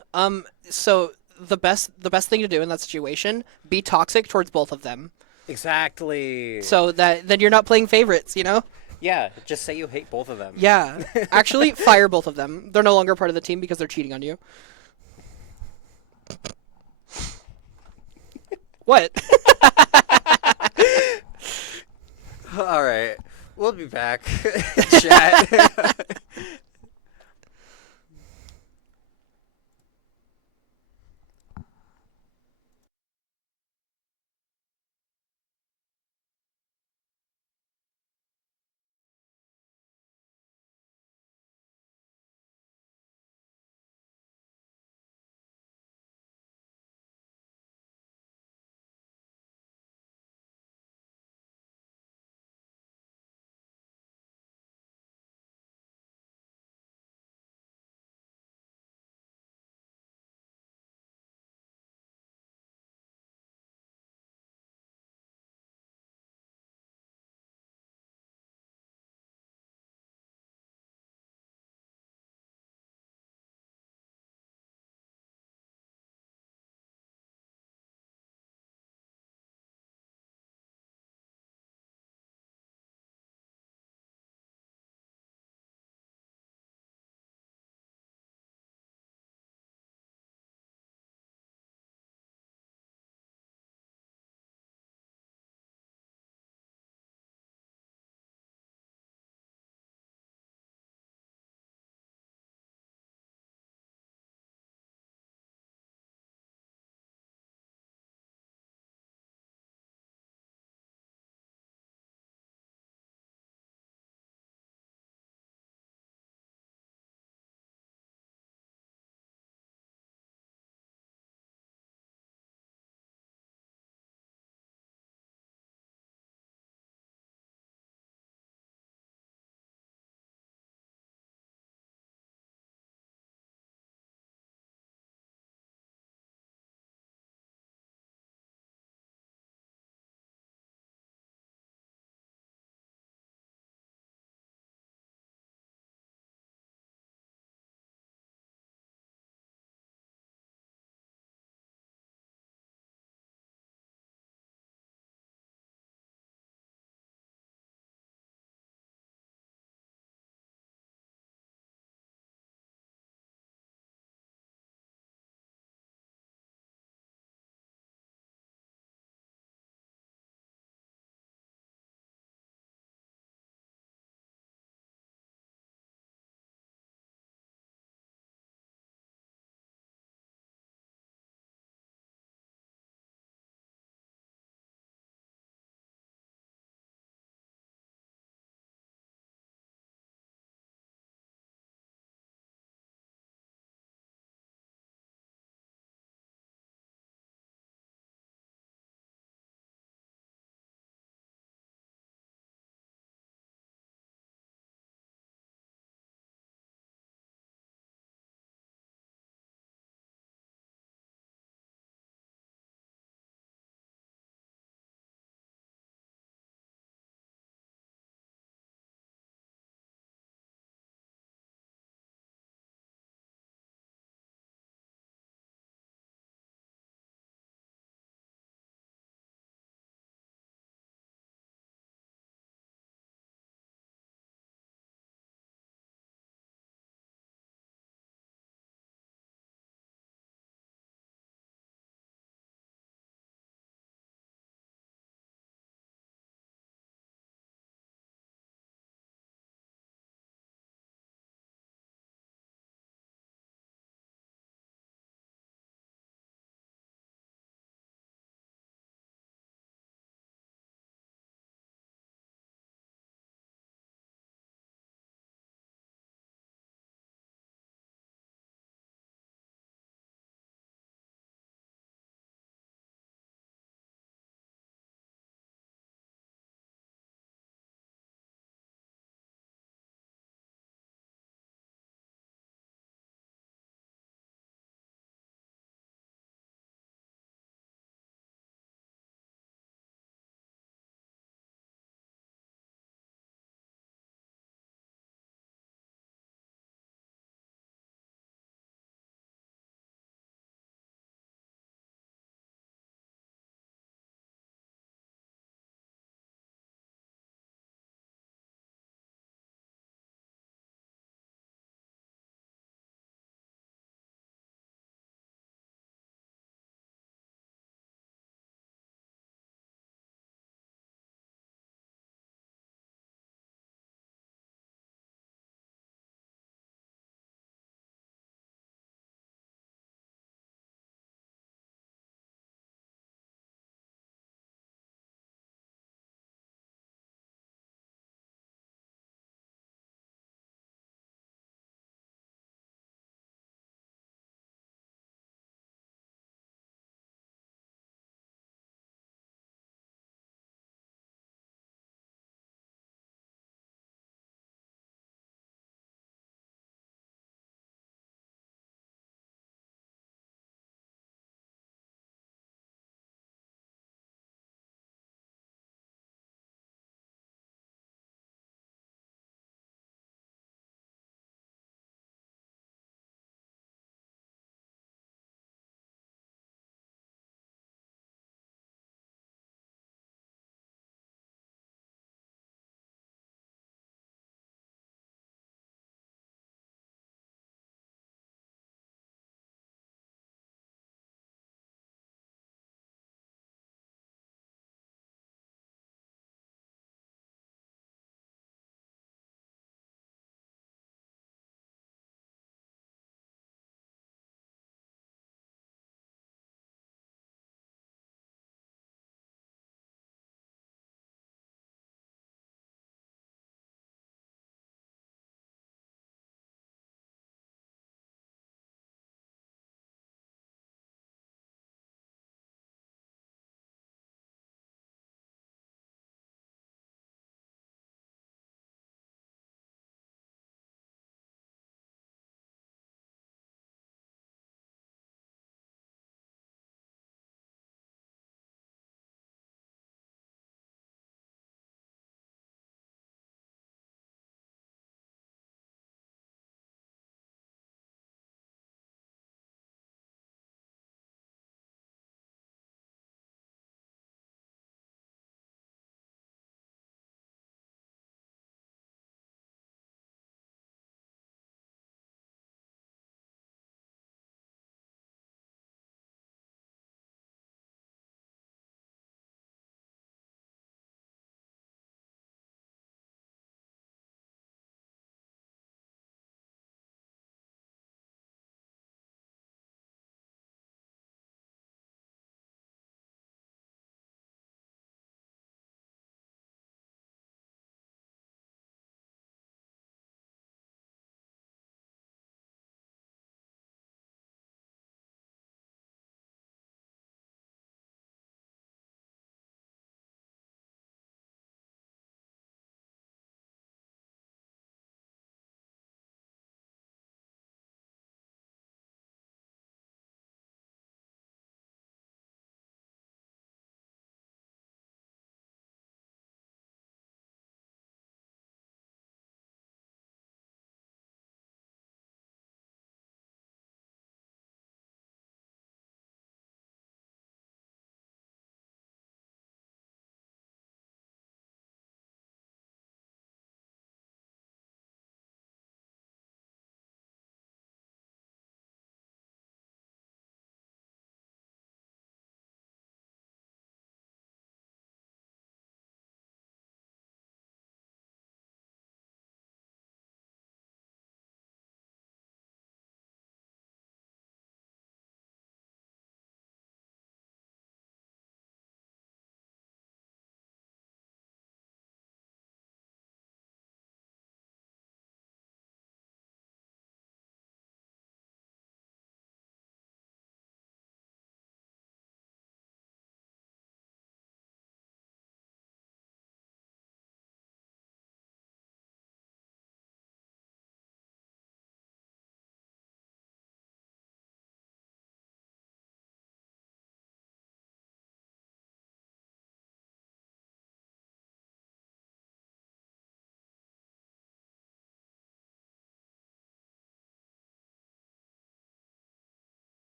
So the best thing to do in that situation, be toxic towards both of them. Exactly. So that then you're not playing favorites, you know? Yeah, just say you hate both of them. Yeah. Actually, fire both of them. They're no longer part of the team because they're cheating on you. What? All right, we'll be back. Chat.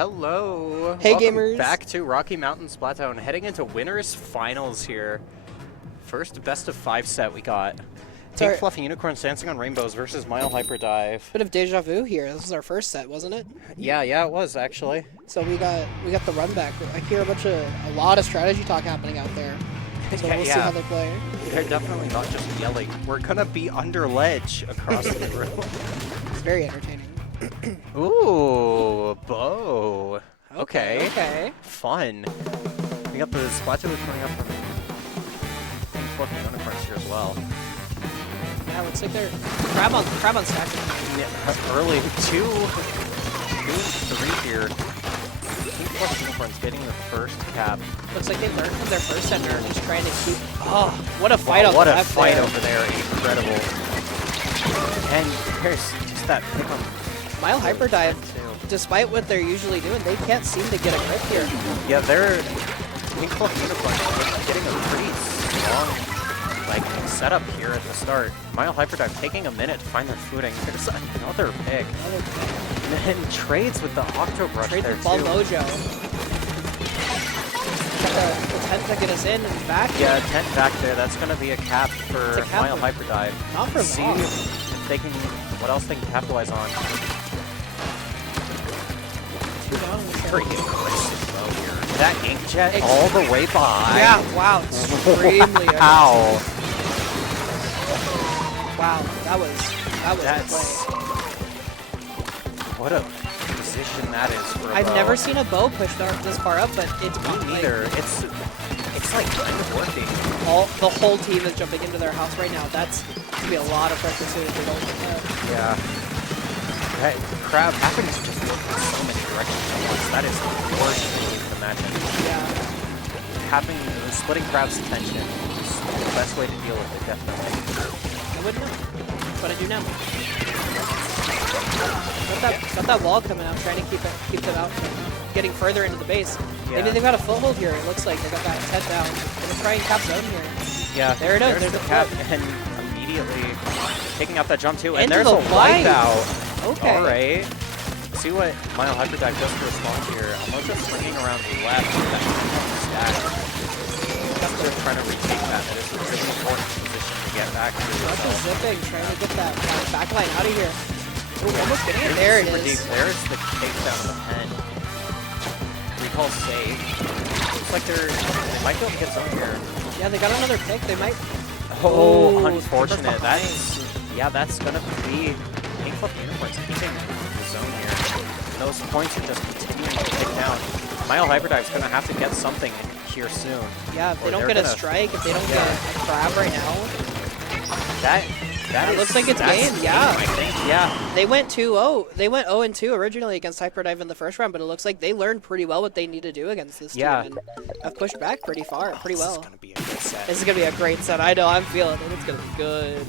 Hello. Hey, Welcome gamers. back to Rocky Mountain Splatdown, heading into winners finals here. First best of 5 set we got. Pink Fluffy Unicorns Dancing on Rainbows versus Mile Hyperdive. Bit of deja vu here. This was our first set, wasn't it? Yeah, it was actually. So we got the run back. I hear a lot of strategy talk happening out there. So we'll see how they play. They're definitely not just yelling. We're gonna be under ledge across the room. It's very entertaining. Ooh, bow. Okay. Okay. Fun. We got the Splatoon coming up from Pink Fluffy Unicorns here as well. Yeah, looks like they're crab on stack. Yeah, early 2 and 3 here. Pink Fluffy Unicorns getting the first cap. Looks like they learned from their first set and are just trying to keep. Oh, what a fight over there! What a fight over there! Incredible. And there's just that pick on Mile Hyperdive. Despite what they're usually doing, they can't seem to get a grip here. Yeah, they're Pink Fluffy Unicorns getting a pretty strong setup here at the start. Mile Hyperdive taking a minute to find their footing. There's another pick. And then trades with the Octobrush Trades there with Ball too. Mojo. Got the tent to get us in and back. Yeah, tent back there. That's going to be a cap for Mile Hyperdive. Not for See long. if they can, what else they can capitalize on. Pretty aggressive though here. That inkjet all the way by. Yeah, wow, extremely aggressive. Ow. Wow, that was the play. What a position that is for a I've bow. never seen a bow push this far up, but it's Me neither. It's like kind of working. The whole team is jumping into their house right now. That's gonna be a lot of pressure soon if they don't get that. Yeah. That crab happens to just work in so many directions at once. That is the worst thing you can imagine. Yeah. Splitting crab's attention is the best way to deal with it, definitely. I wouldn't know. That's what I do now. Got that wall coming out, trying to keep them out, getting further into the base. Yeah. Maybe they've got a foothold here. It looks like they got that head down. They're gonna try and cap zone here. Yeah, there it is. There's the cap, and immediately taking out that jump too. And Into there's a the wipe. wipeout. Okay. All right. See what Mile Hyperdive does to respond here. Almost just swinging around left with that stack. They're trying to retake that. That is a really important position to get back to. Lots of zipping, trying to get that backline out of here. Ooh, almost getting it. There it Super is. deep. There's the takedown of the pen. Recall save. Looks like they might be able to get some here. Yeah, they got another pick. They might. Oh, unfortunate. That's gonna be Pink Fluffy Unicorns keeping the zone here. And those points are just continuing to tick down. Mile Hyperdive's gonna have to get something in here soon. Yeah, if they don't get a strike, if they don't get a crab right now. That looks like it's game, yeah. I think, yeah. They went 2-0. They went 0-2 originally against Hyperdive in the first round, but it looks like they learned pretty well what they need to do against this team and have pushed back pretty well. This is gonna be a good set. This is gonna be a great set. I know, I'm feeling it. It's gonna be good.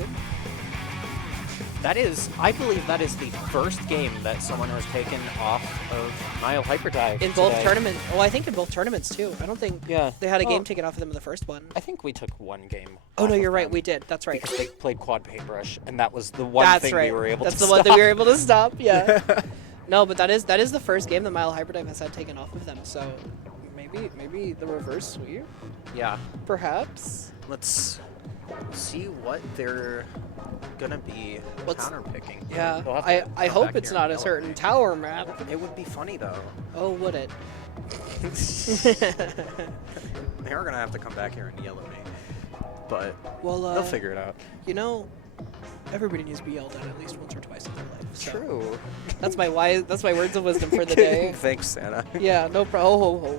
I believe that is the first game that someone has taken off of Mile Hyperdive In both today. tournaments. Well, I think in both tournaments too. I don't think they had a game taken off of them in the first one. I think we took one game. Oh no, off you're of right. them We did. That's right. because they played quad paintbrush, and that was the one thing we were able to stop. That's the one that we were able to stop. Yeah. No, but that is the first game that Mile Hyperdive has had taken off of them. So maybe the reverse sweep. Yeah. Perhaps. Let's see what they're gonna be counterpicking. Yeah. They'll have to I come hope back it's here and not a yell at certain me. tower map. It would be funny though. Oh, would it? They are gonna have to come back here and yell at me, but Well, they'll figure it out. You know, everybody needs to be yelled at least once or twice in their life. So True. That's my words of wisdom for the day. Thanks, Santa. Yeah, no problem.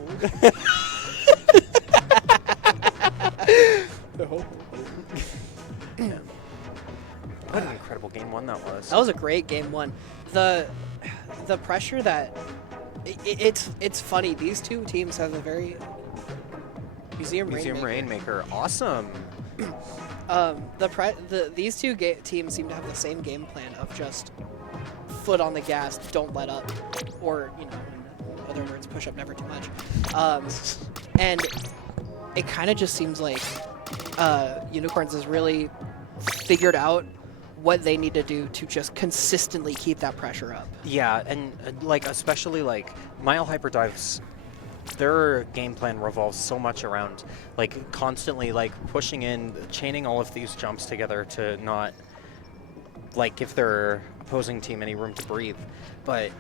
What an incredible game one that was. That was a great game one. The pressure that it's funny. These two teams have a very Museum Rainmaker. Awesome. These two teams seem to have the same game plan of just foot on the gas, don't let up, or in other words, push up never too much. And it kind of just seems like Unicorns has really figured out what they need to do to just consistently keep that pressure up. Yeah, and like especially like Mile Hyperdive's, their game plan revolves so much around like constantly like pushing in, chaining all of these jumps together to not like give their opposing team any room to breathe. But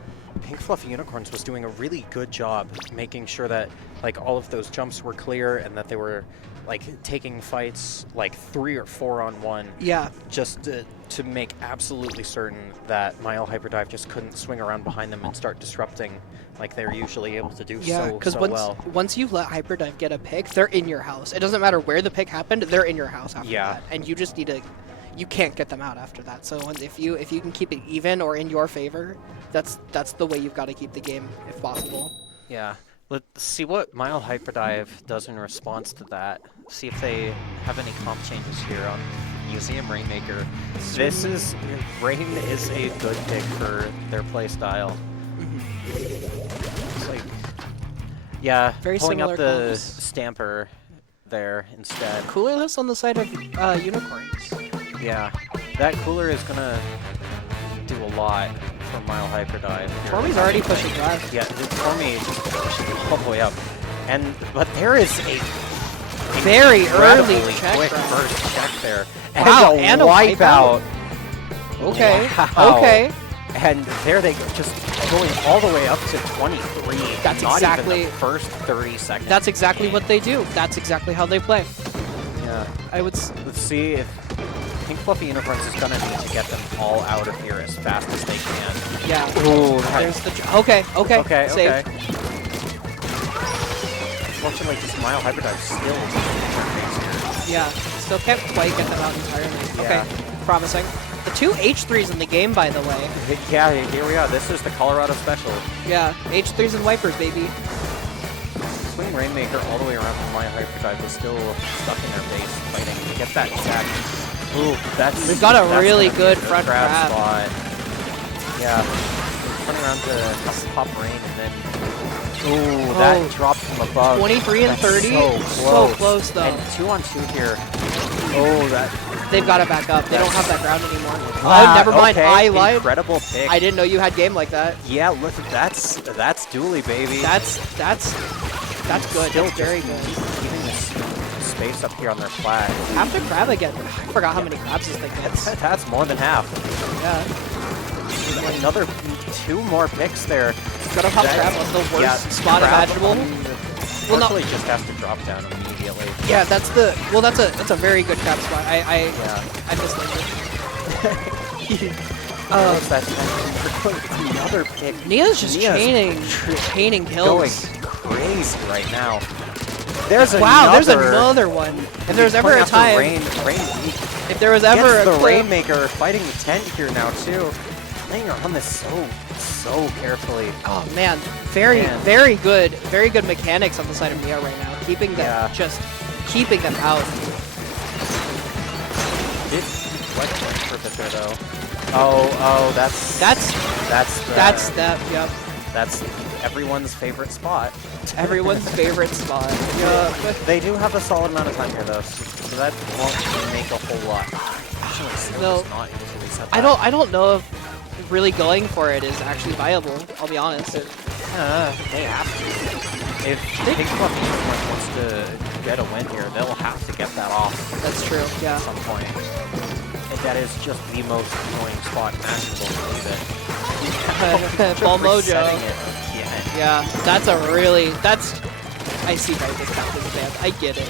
Pink Fluffy Unicorns was doing a really good job making sure that like all of those jumps were clear and that they were like taking fights like 3 or 4 on 1. Yeah. Just to make absolutely certain that Mile Hyperdive just couldn't swing around behind them and start disrupting like they're usually able to do so well. Once you let Hyperdive get a pick, they're in your house. It doesn't matter where the pick happened, they're in your house after that. And you just need to, you can't get them out after that. So if you can keep it even or in your favor, that's the way you've got to keep the game if possible. Yeah. Let's see what Mile Hyperdive does in response to that. See if they have any comp changes here on Museum Rainmaker. Rain is a good pick for their playstyle. It's like, yeah, very pulling similar up the comps. Stamper there instead. Coolerless on the side of Unicorns. Yeah, that cooler is gonna do a lot for Mile Hyperdive. Tormy's already pushing drive. Yeah, Tormy just pushing all the way up. But there is a very early check quick drive. first check there. Wow, and a wipeout. Okay, Wow. okay. And there they go, just going all the way up to 23. That's Not exactly even the first 30 seconds. That's exactly what they do. That's exactly how they play. Yeah. Let's see if Pink Fluffy Unicorns is gonna need to get them all out of here as fast as they can. Yeah. Ooh, there's the okay. Save. Fortunately, just Mile Hyperdive still. Yeah. Still can't quite get them out entirely. Yeah. Okay. Promising. The 2 H3s in the game, by the way. Yeah, here we are. This is the Colorado special. Yeah. H3s and wipers, baby. Swing Rainmaker all the way around from Mile Hyperdive was still stuck in their base fighting to get that sack. Ooh, We've got a really good front grab spot. Yeah, turn around to pop Rain and then. Ooh, that dropped from above. 23 and 30. So close though. And 2-on-2 here. Oh, that. They've got it back up. They don't have that ground anymore. Wow, oh, never mind. Okay. I lied. Incredible pick. I didn't know you had game like that. Yeah, look, that's Dooley, baby. That's good. Still that's very good. Keeping this space up here on their flag. Have to grab again. I forgot how many grabs this thing gets. That's more than half. Yeah. Another 2 more picks there. Got a pop grab on the worst spot imaginable. Well, no. Just has to drop down immediately. Yeah, that's a very good grab spot. I misnamed it. That's another pick. Nia's just chaining kills. Going crazy right now. There's another one. If there's ever a time, if there was ever the Rainmaker fighting the tent here now too, laying on this so carefully. Oh man, very good mechanics on the side of Nia right now, keeping them keeping them out. Did what for the though? Oh, yep. That's everyone's favorite spot. Everyone's favorite spot. Yeah. They do have a solid amount of time here though, so that won't make a whole lot. No, I don't know if really going for it is actually viable. I'll be honest. They have to. If Pink Fluffy Unicorns wants to get a win here, they'll have to get that off. That's true. Yeah. At some point. And that is just the most annoying spot imaginable to leave it. Ball mojo. Yeah, that's I see right this captain's band. I get it.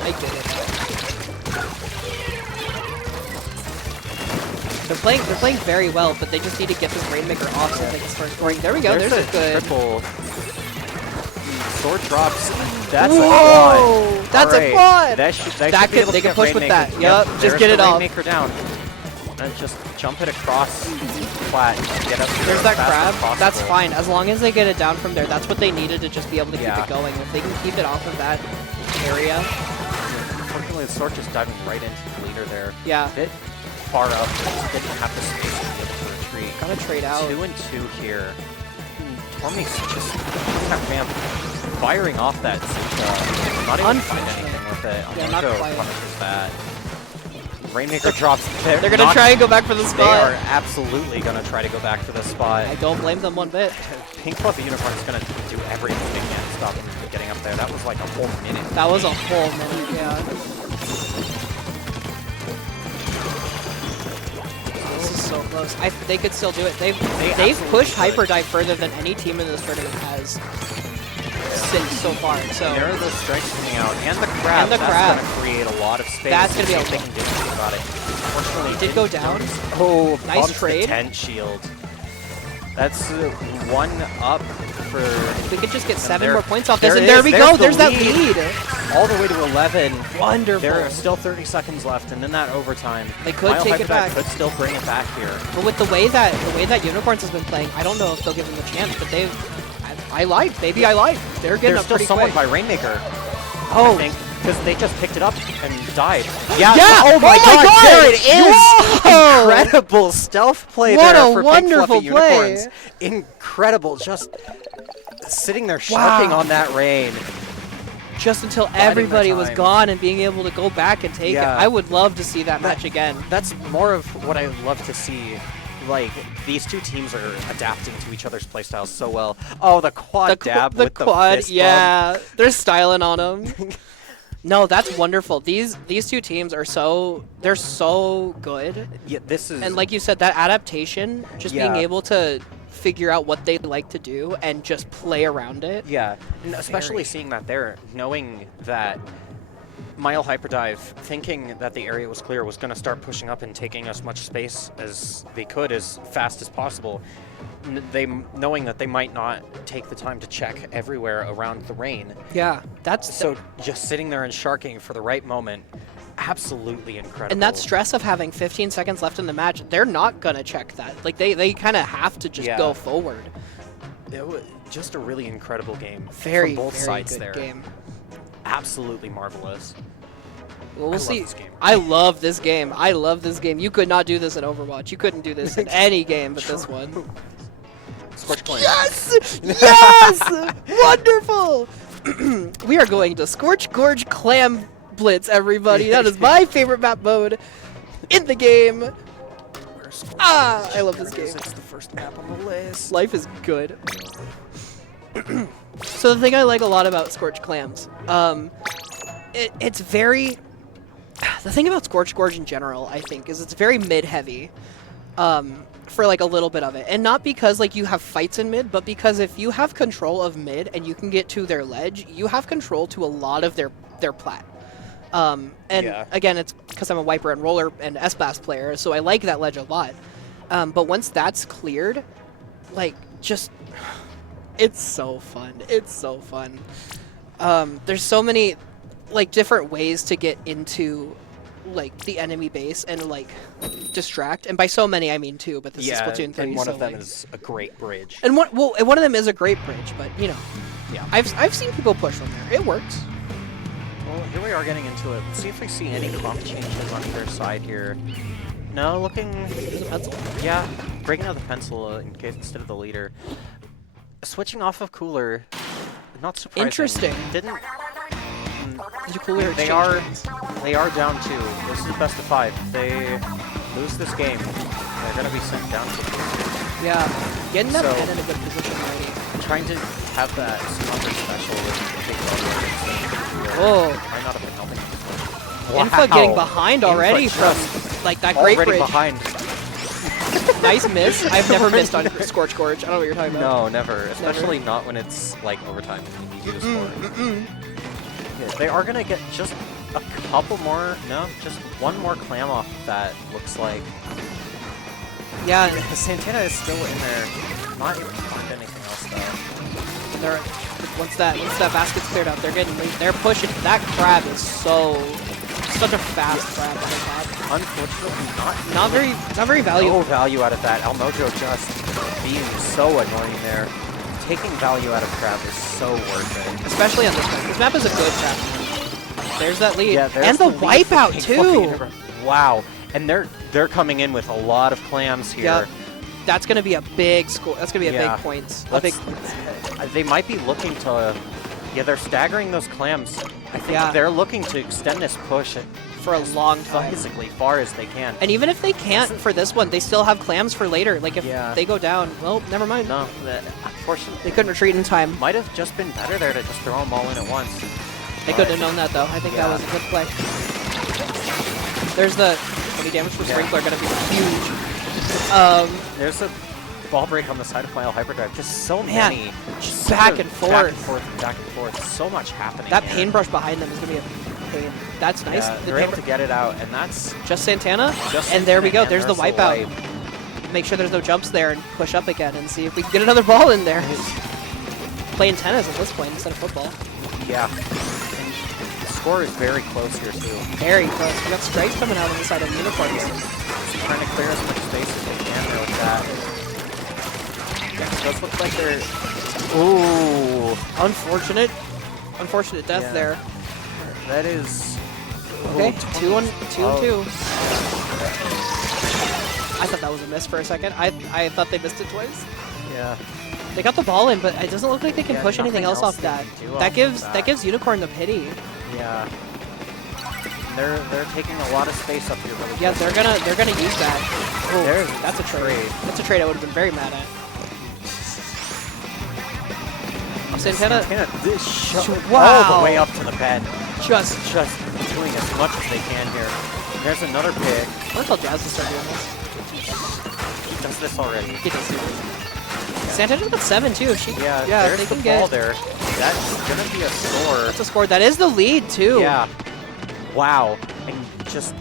They're playing very well, but they just need to get this Rainmaker off so they can start scoring. There we go. There's a good triple. Sword drops. That's Whoa! a quad. That's a quad. They can push with that. Yep. Just get it off. Rainmaker down. And just jump it across flat. Get up. There's that grab. That's fine. As long as they get it down from there, that's what they needed to just be able to keep it going. If they can keep it off of that area. Unfortunately, the sword just diving right into the leader there. Yeah. A bit far up. Just didn't have the space to be able to retreat. Gotta trade out. 2 and 2 here. Tormy's just firing off that Zuka. Not even find anything with it. Yeah, not quite. Punishes that. Rainmaker drops. They're going to try and go back for the They spot. are absolutely going to try to go back for the spot. I don't blame them one bit. Pink Fluffy Unicorn is going to do everything they can to stop him from getting up there. That was like a whole minute. That was a whole minute, yeah. This is so close. They could still do it. They've pushed Hyperdive further than any team in this tournament has since so far. So there are those strikes coming out, and the crab. And the crab. That's going to create a lot of space. That's going to be a they can do anything about it. Unfortunately, It did go down. Oh, Nice bumps trade. The tent shield. That's 1 up for. If we could just get 7 there- more points off this, there and there is- we there's go. the There's that lead. lead. All the way to 11. Wonderful. There are still 30 seconds left, and then that overtime. They could Mile take it Hyperdrive back. Could still bring it back here. But with the way that Unicorns has been playing, I don't know if they'll give them a chance. But I lied. Maybe I lied. They're getting There's up still pretty someone quick. by Rainmaker. Oh. I think because they just picked it up and died. Yeah. Oh my God. God! There it is. Whoa! Incredible stealth play What there a for wonderful Pink Fluffy play. Unicorns. Incredible, just sitting there sharking Wow. on that rain. Just until Biding their everybody was time. gone and being able to go back and take Yeah. it. I would love to see that match again. That's more of what I love to see. Like, these two teams are adapting to each other's playstyles so well. Oh, the quad dab the with quad, the fist bump. yeah. They're styling on them. No, that's wonderful. These two teams are they're so good. Yeah, this is... And like you said, that adaptation, just being Yeah. able to figure out what they like to do and just play around it. Yeah, and especially seeing that there, knowing that Mile Hyperdive, thinking that the area was clear, was going to start pushing up and taking as much space as they could as fast as possible. Knowing that they might not take the time to check everywhere around the rain. Yeah, that's So just sitting there and sharking for the right moment, absolutely incredible. and that stress of having 15 seconds left in the match, they're not gonna check that. Like they kind of have to just Yeah. go forward. It was just a really incredible game Very, from both very sides good there. game. Absolutely marvelous. Well, we'll I love see. this game. I love this game. I love this game. You could not do this in Overwatch. You couldn't do this in any game but this one. Scorch Coin. Yes! Yes! Wonderful! We are going to Scorch Gorge Clam Blitz, everybody. That is my favorite map mode in the game. Ah, I love this game. It's the first map on the list. Life is good. So the thing I like a lot about Scorch Clams, it's very... The thing about Scorch Gorge in general, I think, is it's very mid-heavy. For like a little bit of it, and not because like you have fights in mid, but because if you have control of mid and you can get to their ledge, you have control to a lot of their plat. And Yeah. again, it's because I'm a Wiper and Roller and S-Bass player, so I like that ledge a lot. But once that's cleared, like just it's so fun. It's so fun. There's so many like different ways to get into like the enemy base and like distract, and by so many I mean two, but this is Splatoon 3, and one so of them like, is a great bridge. and one of them is a great bridge, but you know, Yeah. I've seen people push from there. It works. Well, here we are getting into it. Let's see if we see any comp changes on their side here. No, looking... There's a pencil. Yeah, breaking out the pencil in case instead of the leader. Switching off of Cooler, not surprising. Interesting. Didn't... Did you Cooler They are down 2. This is best of 5. If they lose this game, they're going to be sent down to 2. Yeah, getting that So- pen in a good position already. Trying to have that smuggler special with big Oh. Might not have been helping. Infa getting behind already Infa from like that great already bridge. behind. Nice miss. I've never missed on Scorch Gorge. I don't know what you're talking about. No, never. Especially not when it's like overtime and you need you to score. Yeah, they are gonna get just a couple more. No, just one more clam off that looks like. Yeah, Santana is still in there. Not able to find anything else though. they're once that basket's cleared out, they're pushing. That crab is such a fast crab on the top. Unfortunately, Not very valuable. no value out of that. Almojo just being so annoying there. Taking value out of crab is so worth it. Especially on this map. This map is a good crab. There's that lead. Yeah, there's and the lead for wipeout Pink too. Fluffy Unicorn. Wow. And they're coming in with a lot of clams here. Yep. That's gonna be a big score. That's gonna be a Yeah. big points. A Let's- big points. They might be looking to... Yeah, they're staggering those clams. I think Yeah. they're looking to extend this push for a long time. Physically far as they can. And even if they can't for this one, they still have clams for later. Like, if they go down, well, never mind. No, unfortunately, They couldn't retreat in time. might have just been better there to just throw them all in at once. They couldn't have known that, though. I think that was a good play. There's the 20 damage for Sprinkler, going to be huge. There's a ball break on the side of Mile Hyperdrive. Just so Man, many. just back and forth. Back and forth and back and forth. So much happening That here. paintbrush behind them is going to be a pain. That's nice. Yeah, The they're able to paintbrush- get it out, and that's just Santana. just And there we go. and There's the wipe. wipeout. Make sure there's no jumps there and push up again and see if we can get another ball in there. Playing tennis at this point instead of football. Yeah. And the score is very close here, too. Very close. We got strikes coming out on the side of Unicorns. Just trying to clear as much space as they can there with that. Yeah, it does look like they're... Ooh. Unfortunate. Unfortunate death Yeah. there. That is... Okay, Ooh, 2 and 2 and 2. Oh. I thought that was a miss for a second. I thought they missed it twice. Yeah. They got the ball in, but it doesn't look like they can Yeah, push anything nothing else off else that. they can do That off gives of that gives Unicorn the pity. Yeah. They're taking a lot of space up here. Really Yeah, quick. they're gonna use that. Oh, There's that's a trade. trade. That's a trade I would have been very mad at. Santana this wow. all the way up to the bed. just Just doing as much as they can here. There's another pick. I'm gonna tell Jazz to start doing this. He does this already. He does do this. Santana's got 7 too. She Yeah, they there's the can ball get there. That's gonna be a score. that's a score. That is the lead too. Yeah. Wow. And just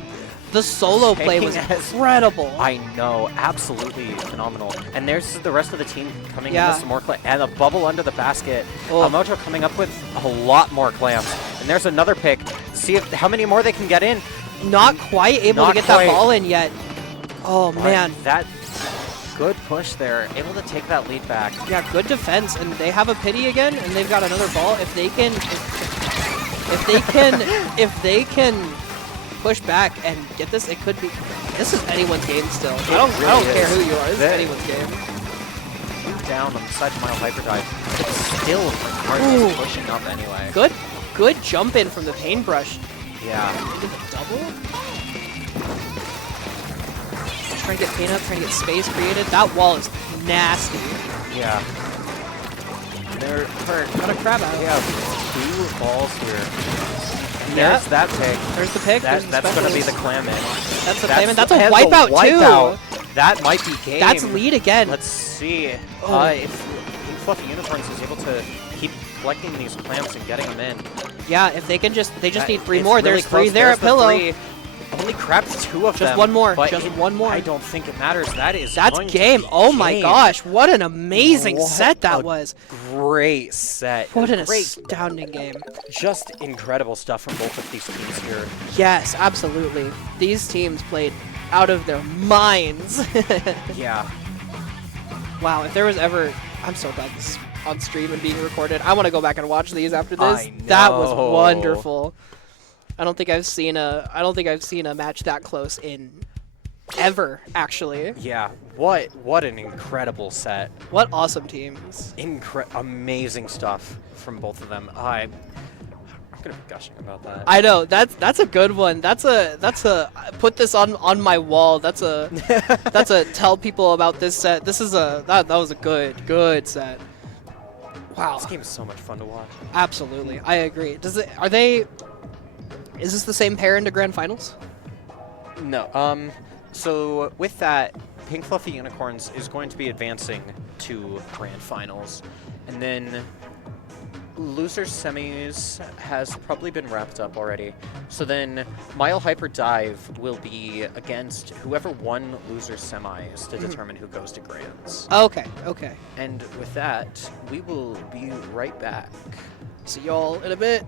The solo play was Taking as- incredible. I know, absolutely phenomenal. And there's the rest of the team coming in Yeah. with some more clams. And a bubble under the basket. Oh. Mojo coming up with a lot more clams. And there's another pick. See if how many more they can get in. Not quite able to Not get quite. that ball in yet. Oh But man. that good push there. Able to take that lead back. Yeah, good defense, and they have a pity again, and they've got another ball. If they can, if they can push back and get this, it could be. This is anyone's game still. I don't really care is. who you are. This is That- anyone's game. Down on the side of Mile Hyperdrive. It's still hard Ooh. pushing up anyway. Good jump in from the paintbrush. Yeah. Double. Trying to get paint up, trying to get space created. That wall is nasty. Yeah. They're hurt. Got a crab out. Yeah, 2 balls here. And Yeah. there's that pick. There's the pick. There's the That's going to be specials. the clam in. That's the payment. That's a and the wipeout wipeout. too. That might be game. That's lead again. Let's see Oh. if Fluffy Unicorns is able to keep collecting these clams and getting them in. Yeah, if they can they just need 3 It's more. really There's 3 close. there There's at the Pillow. 3. Only grabbed 2 of them. Just one more. but Just one more. I don't think it matters. That's That's going to game. be Oh my game. gosh, what an amazing What set that a was. Great set. What an great, astounding game. just incredible stuff from both of these teams here. Yes, absolutely. These teams played out of their minds. Yeah. Wow, if there was ever... I'm so glad this is on stream and being recorded. I want to go back and watch these after this. I That was know. wonderful. I don't think I've seen a match that close in ever, actually. Yeah. What an incredible set. What awesome teams. Amazing stuff from both of them. I'm gonna be gushing about that. I know, that's a good one. That's a put this on my wall. That's a tell people about this set. This is that was a good set. Wow. This game is so much fun to watch. Absolutely. I agree. Is this the same pair into grand finals? No. So with that, Pink Fluffy Unicorns is going to be advancing to grand finals, and then losers semis has probably been wrapped up already. So then Mile Hyper Dive will be against whoever won losers semis to determine who goes to grands. Okay. And with that, we will be right back. See y'all in a bit.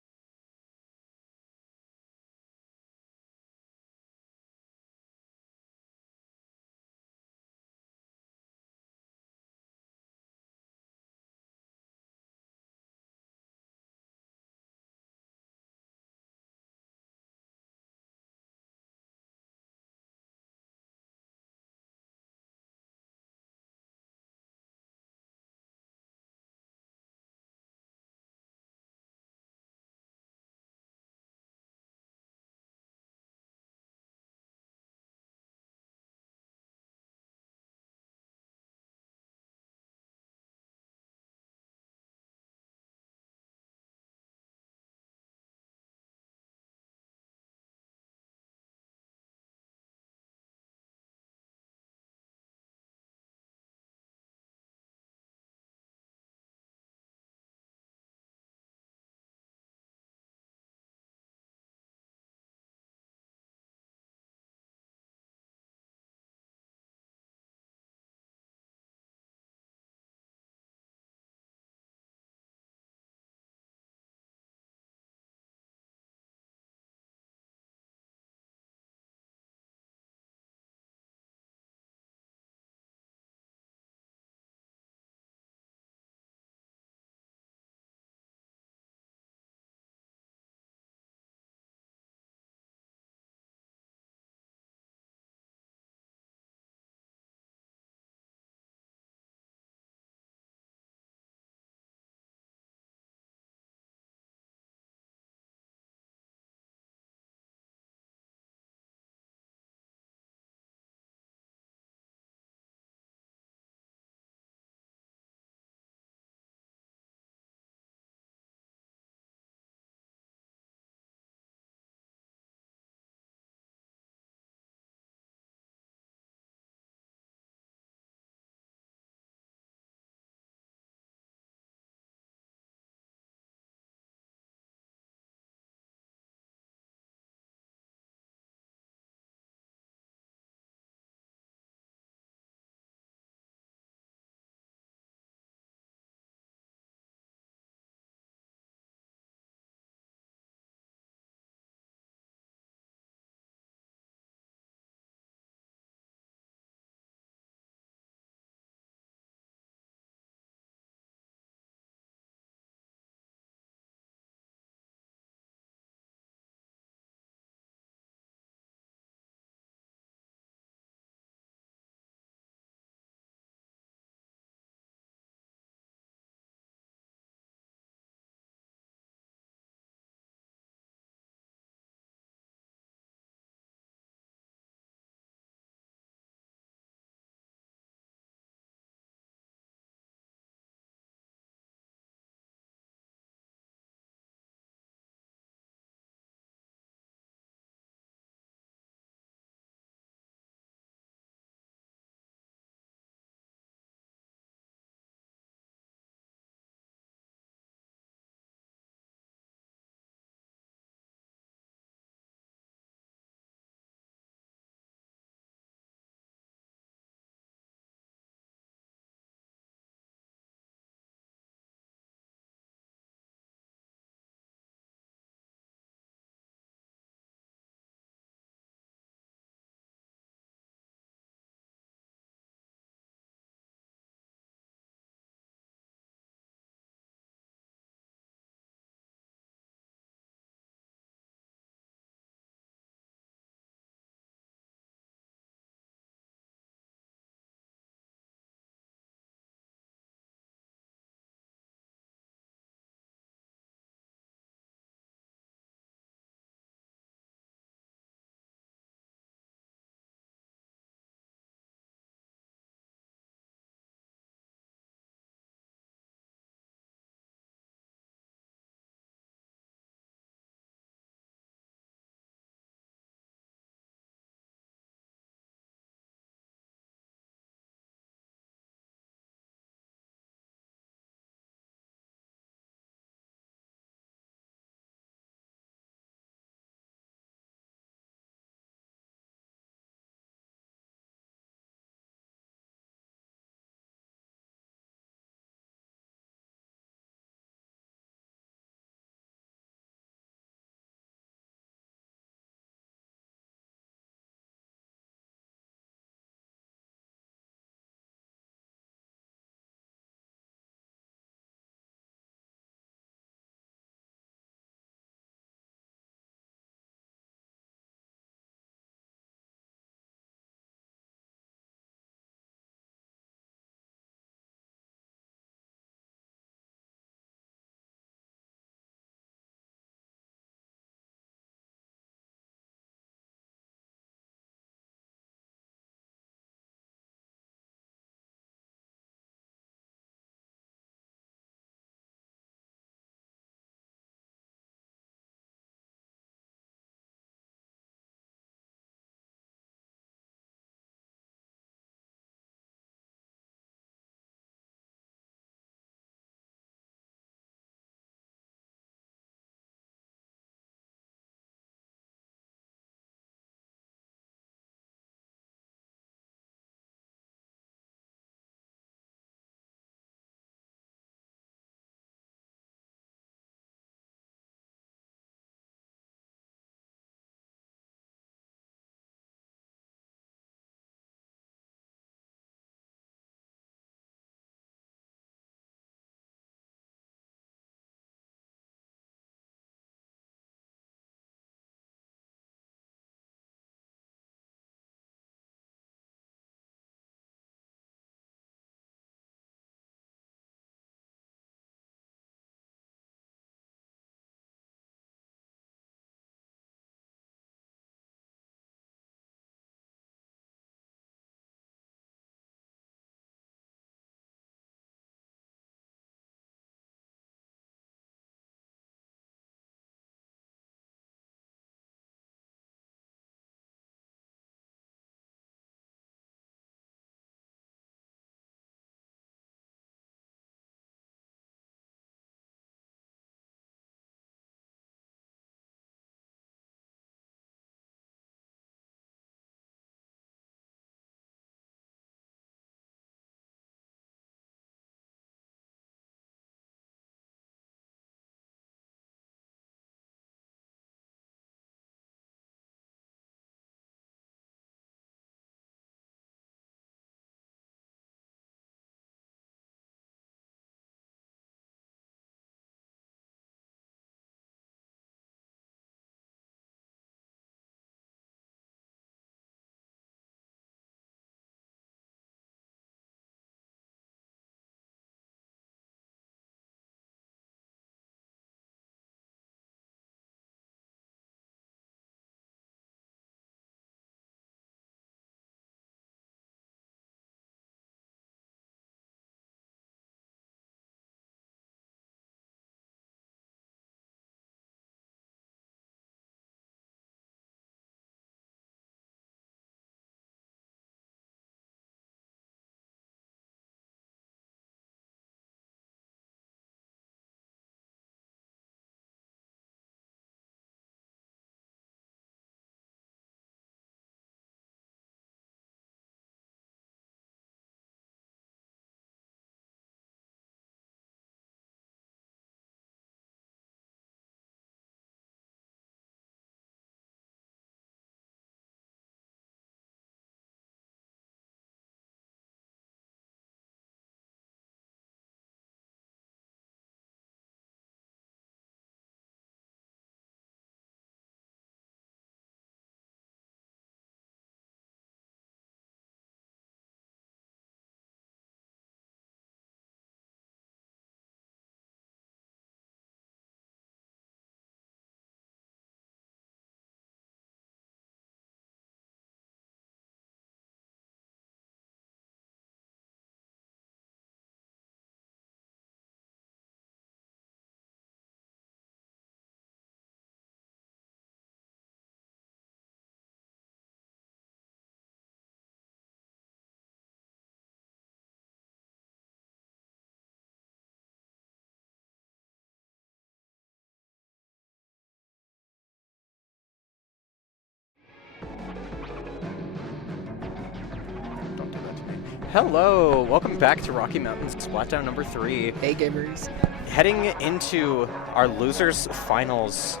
Hello, welcome back to Rocky Mountains Splatdown number 3. Hey gamers. Heading into our losers finals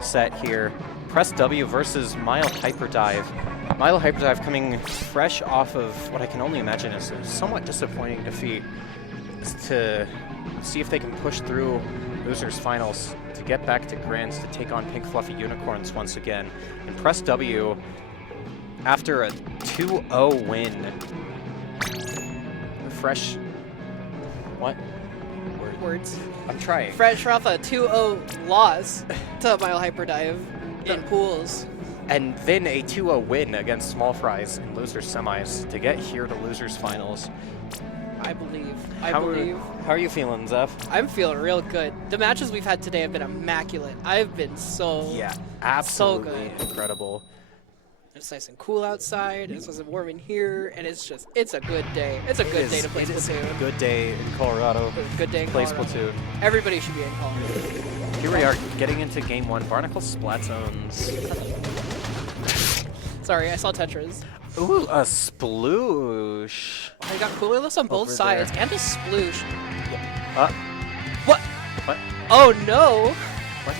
set here. Press W versus Mile Hyperdive. Mile Hyperdive coming fresh off of what I can only imagine is a somewhat disappointing defeat to see if they can push through losers finals to get back to Grands to take on Pink Fluffy Unicorns once again. And Press W, after a 2-0 win, fresh... What? Words. I'm trying. Fresh off a 2-0 loss to Mile Hyperdive in pools. And then a 2-0 win against Smallfries in losers semis to get here to losers finals. I believe. How are you feeling, Zeph? I'm feeling real good. The matches we've had today have been immaculate. I've been so absolutely good. Incredible. It's nice and cool outside. It's nice and warm in here, and it's a good day. It's a good day to play Splatoon. Good day in Colorado. Good day in play Colorado. Splatoon. Everybody should be in Colorado. Here we are getting into game 1. Barnacle Splat Zones. Sorry, I saw Tetris. Ooh, a sploosh. I got coolerless on both Over sides there. and a sploosh. What? What? Oh no! What?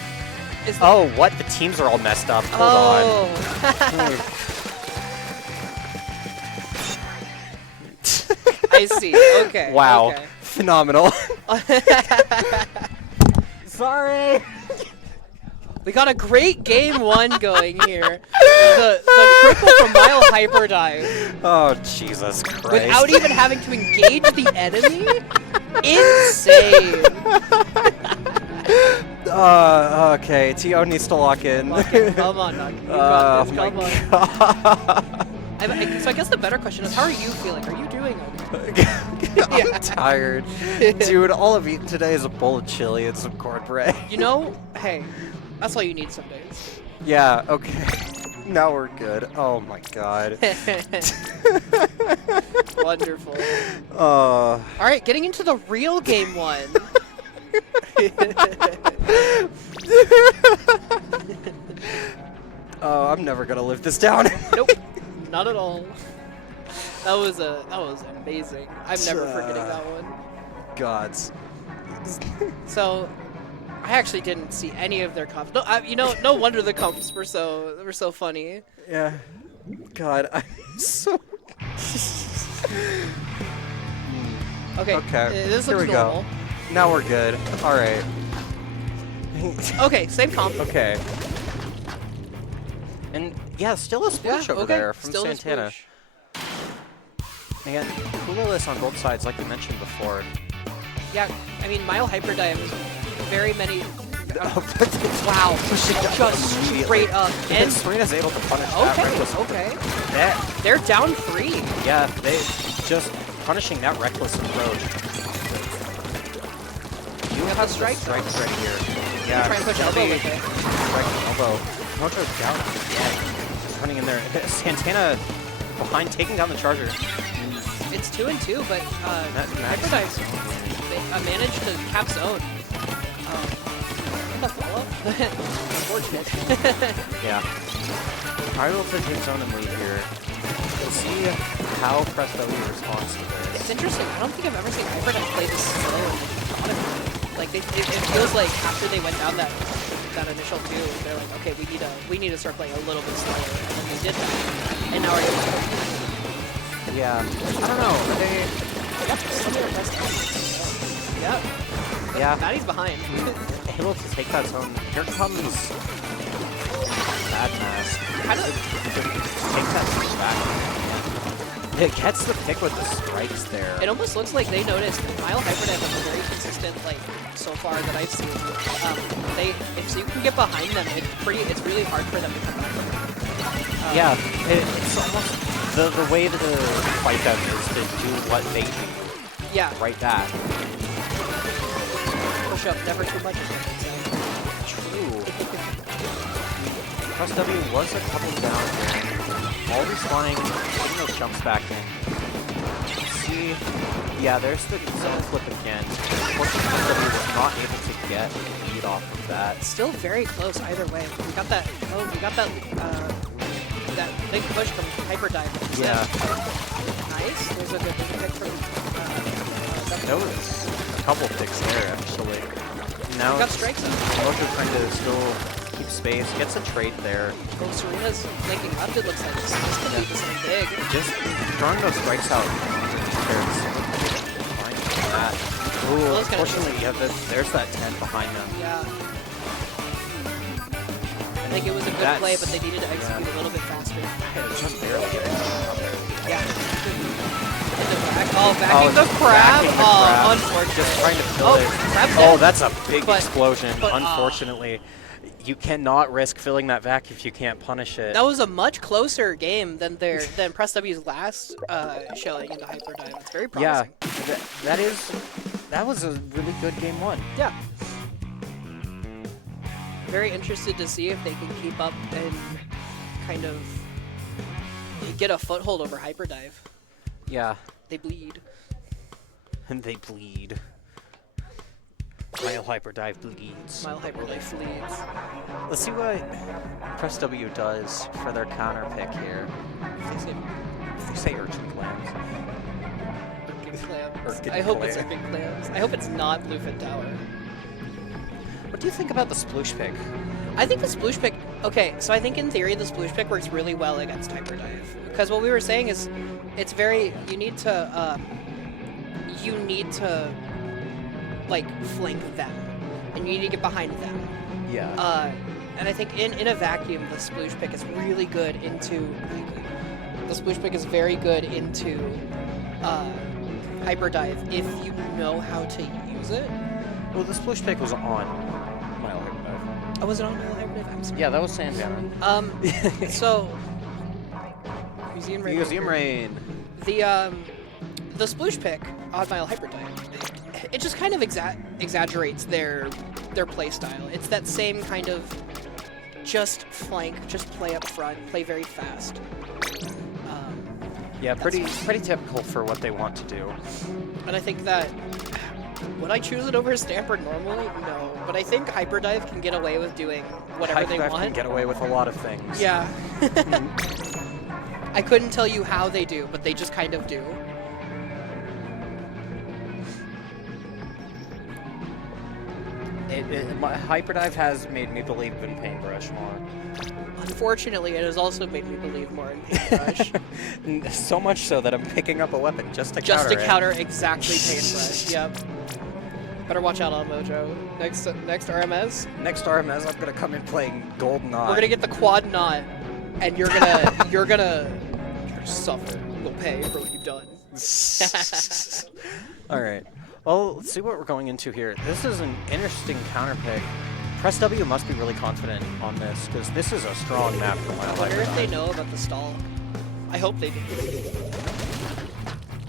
Is Oh, what? The teams are all messed up. Hold on. I see. Okay. Wow. Okay. Phenomenal. Sorry. We got a great game 1 going here. The triple from Mile Hyperdive Oh, Jesus Christ. without even having to engage the enemy? Insane. Okay, T.O. needs to lock in. Lock in. Come on, Doug. You got this. Come on. God. So I guess the better question is, how are you feeling? Are you doing okay? I'm tired. Dude, all I've eaten today is a bowl of chili and some cornbread. You know, hey, that's all you need some days. Yeah, okay. Now we're good. Oh my god. Wonderful. Oh. All right, getting into the real game 1. Oh, I'm never gonna live this down. Nope, not at all. That was amazing. I'm never forgetting that one. Gods. So, I actually didn't see any of their comps. No, no wonder the comps were so funny. Yeah. God, I'm so. Okay. Okay. This Here looks we normal. go. Now we're good. All right. Okay, same comp. Okay. And yeah, still a splash over okay. there from Still a Santana. sploosh. Again, coolerless on both sides, like we mentioned before. Yeah, I mean, Mile Hyperdive is very many. Wow. Just straight up. And And Serena's able to punish that reckless. okay. That, They're down 3. yeah, they just punishing that reckless approach. You have strike strikes ready here. Yeah, Try and push elbow with it. Strike and elbow. Mojo's down. Yeah, just running in there. Santana behind, taking down the charger. It's 2 and 2, but Hyperdive managed to cap zone. Unfortunate. Yeah. Are able to take zone and lead here. We'll see how Press W responds to this. It's interesting. I don't think I've ever seen Hyperdive play this slow. Like it feels like after they went down that initial 2, they're like, okay, we need to start playing a little bit slower, and then they did that, and now we're able to. Yeah. I don't know. Yeah. Yeah. Maddie's behind. Able to take that zone. Here comes Bad Mask. Kind of. Take that zone back. It gets the pick with the strikes there. It almost looks like they noticed Mile Hyperdive is very consistent, like so far that I've seen. If you can get behind them, it's really hard for them to come back. Yeah, it's almost the way to fight them is to do what they do. Yeah. Right back. Push up, never too much. True. Press W was a couple down here. All respawning, getting those jumps back in. Let's see. Yeah, there's the zone flip again. Unfortunately, Press W was not able to get the lead off of that. Still very close either way. We got that. That big push from Hyperdive. Yeah. nice. There's a good pick from That was a couple picks there, actually. Now got strikes up. Mojo trying to still keep space, gets a trade there. Oh, Serena's making up, it looks like. This could be something big. Just throwing those strikes out. There's that. Ooh, Well, unfortunately, yeah, there's that 10 behind them. Yeah. I think it was a good play, but they needed to execute a little bit faster. Yeah, just barely getting out there. Yeah. Oh, backing the crab? Oh, unfortunate. Just trying to fill it. Crab's Oh, dead. that's a big explosion. but, Unfortunately, you cannot risk filling that vac if you can't punish it. That was a much closer game than Press W's last showing into Hyperdive. It's very promising. Yeah, that was a really good game one. Yeah. Very interested to see if they can keep up and kind of get a foothold over Hyperdive. Yeah. They bleed. And they bleed. Mile Hyperdive bleeds. Mile Hyperdive bleeds. Let's see what Press W does for their counter pick here. If they say urchin clams. Urchin clams. Urchin I hope clams. it's urchin clams. I hope it's not Bluefin Tower. What do you think about the sploosh pick? I think the sploosh pick. Okay, so I think in theory the sploosh pick works really well against Hyperdive because what we were saying is, it's very you need to like flank them, and you need to get behind them. Yeah. And I think in a vacuum the sploosh pick is really good into. The sploosh pick is very good into Hyperdive if you know how to use it. Well, the sploosh pick was on Mile Hyperdive. Oh, was it on Mile Hyperdive? I'm sorry. Yeah, that was Sandbound. So Museum Rain. Museum Rain. The sploosh pick on Mile Hyperdive, it just kind of exaggerates their play style. It's that same kind of just flank, just play up front, play very fast. Yeah, pretty typical for what they want to do. And I think that would I choose it over Stamper normally? No, but I think Hyperdive can get away with doing whatever they want. Hyperdive can get away with a lot of things. Yeah. I couldn't tell you how they do, but they just kind of do. Hyperdive has made me believe in Paintbrush more. Unfortunately, it has also made me believe more in Paintbrush. So much so that I'm picking up a weapon just to counter exactly Paintbrush. Yep. Better watch out on Mojo. Next RMS. Next RMS, I'm gonna come in playing Gold Knot. We're gonna get the quad knot, and you're gonna suffer. You'll pay for what you've done. All right. Well, let's see what we're going into here. This is an interesting counter pick. Press W must be really confident on this, because this is a strong map for Mile I wonder if they Hyperdive. know about the stall. I hope they do.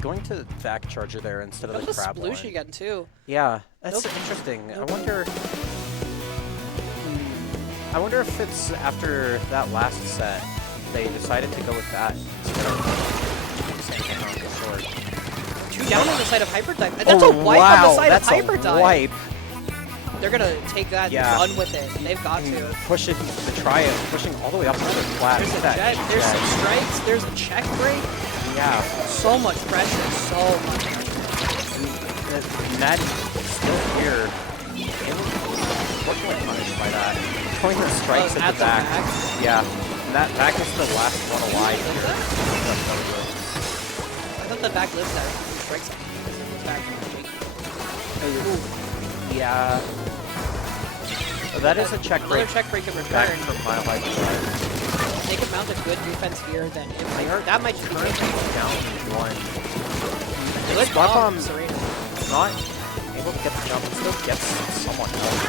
Going to Vac Charger there instead of the crab sploosh line. again too. Yeah, that's Nope. interesting. Nope. I wonder if it's after that last set they decided to go with that instead of same thing on the sword. Two down on the side of Hyperdive. That's a wipe on the side of Hyperdive. That's a wipe. They're gonna take that and run with it. They've got to. Push it to try it, pushing all the way up to the flat. There's a jet, there's some strikes, there's a check break. Yeah. So much pressure, so much pressure. Matt is still here. Unfortunately punished by that. Throwing the strikes at the back. Yeah. And that back is the last one alive here. I thought the back lives there. Strikes back. Yeah. That is a check break. Another check break in return. Back from Mile Hyperdive. They could mount a good defense here, then if they are, that might Currently down one. good Splatdown Serena. not able to get the jump, but still gets someone else.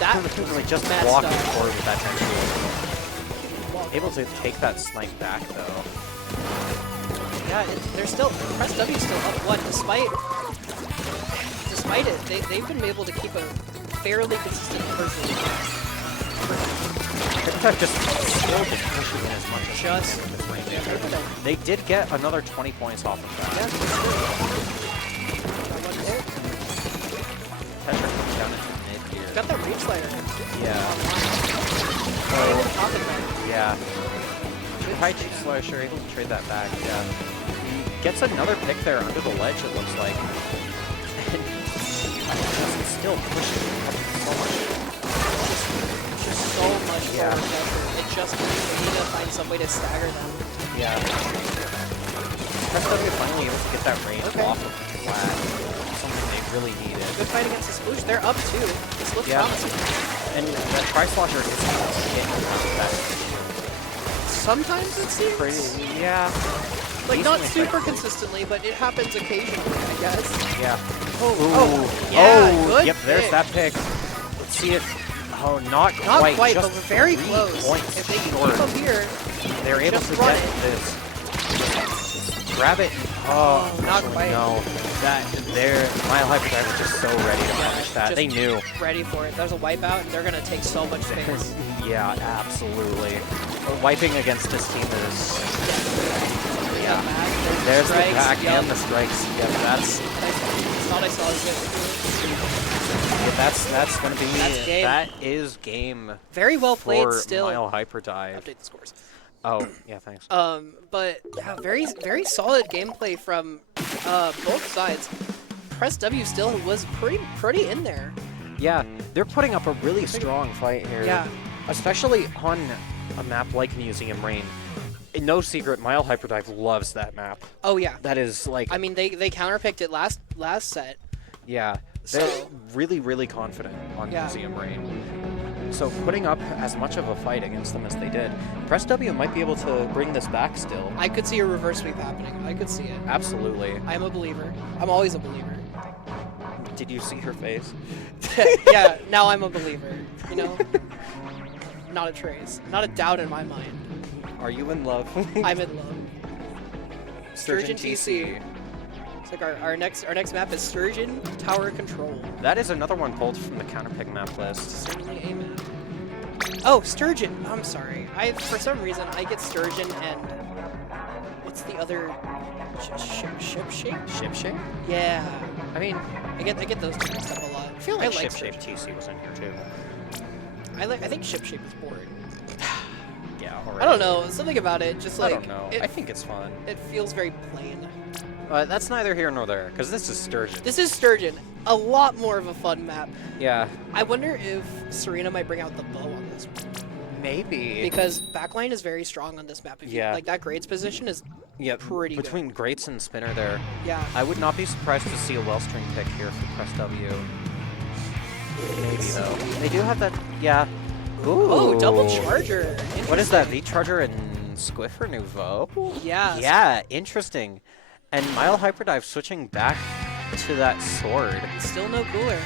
That Really just messed blocking up. forward with that tension. Able to take that snipe back though. Yeah, they're still, Press W still up one, despite it, they've been able to keep a fairly consistent person. Hyperdive just still just pushing in as much as Just this range. yeah, They did get another 20 points off of that. yeah, Tetra comes down into mid here. got that reach slider. Yeah. Top of that. Yeah. High cheap slasher able to trade that back, yeah. gets another pick there under the ledge, it looks like. And just still pushing so much. Just so much forward pressure. It just they need to find some way to stagger them. Yeah. SW finally able to get that range off of the flat. Something they really needed. Good fight against the Sploosh. They're up too. This looks promising. And that Tri-Slosher is getting that. Sometimes it seems. Pretty, yeah. Like, not super consistently, but it happens occasionally, I guess. Yeah. Oh, yeah, good Yep, there's pick. that pick. Let's see if... Oh, not Not quite, just but very 3 close. points If they can short. keep up here, They're able just to run get it. this. Grab it. Oh, not actually, quite. No. Mile Hyperdrive was just so ready to punish that. just They knew. ready for it. There's a wipeout, and they're going to take so much space. Yeah, absolutely. Wiping against this team is... Yeah. There's the back and the strikes. Yeah, that's... Thought I saw it. That's going to be... That's game. That is game. Very well played for still. Mile Hyperdrive. Update the scores. Oh, yeah, thanks. But yeah, very solid gameplay from both sides. Press W still was pretty in there. Yeah, they're putting up a really strong fight here. Yeah. Especially on a map like Museum Rain. No secret, Mile Hyperdrive loves that map. Oh yeah. That is like... I mean, they counterpicked it last set. Yeah, they're So- really confident on Yeah. Museum Rain. So putting up as much of a fight against them as they did, Press W might be able to bring this back still. I could see a reverse sweep happening. I could see it. Absolutely. I'm a believer. I'm always a believer. Did you see her face? Yeah, now I'm a believer. You know? Not a trace. Not a doubt in my mind. Are you in love? I'm in love. Sturgeon TC. It's like our next map is Sturgeon Tower Control. That is another one pulled from the counterpick map list. Certainly a map. Oh, Sturgeon. I'm sorry. For some reason I get Sturgeon and what's the other ship shape? Ship shape? Yeah. I mean, I get those two mixed up a lot. I feel like like Ship Shape TC was in here too. I think ship shape is boring. Yeah, I don't know. Something about it just like I don't know. I think it's fun. it feels very plain. That's neither here nor there, because this is Sturgeon. This is Sturgeon. A lot more of a fun map. Yeah. I wonder if Serena might bring out the bow on this one. Maybe. Because backline is very strong on this map. If Yeah. you, like that grades position is pretty between good. Grates and Spinner there. Yeah. I would not be surprised to see a Wellstring pick here for Press W. Maybe though. They do have that. Yeah. Ooh. Oh, double charger. What is that? V-Charger and Squiff or Nouveau? Yeah. Yeah, interesting. And Mile Hyperdrive switching back to that sword. Still no cooler.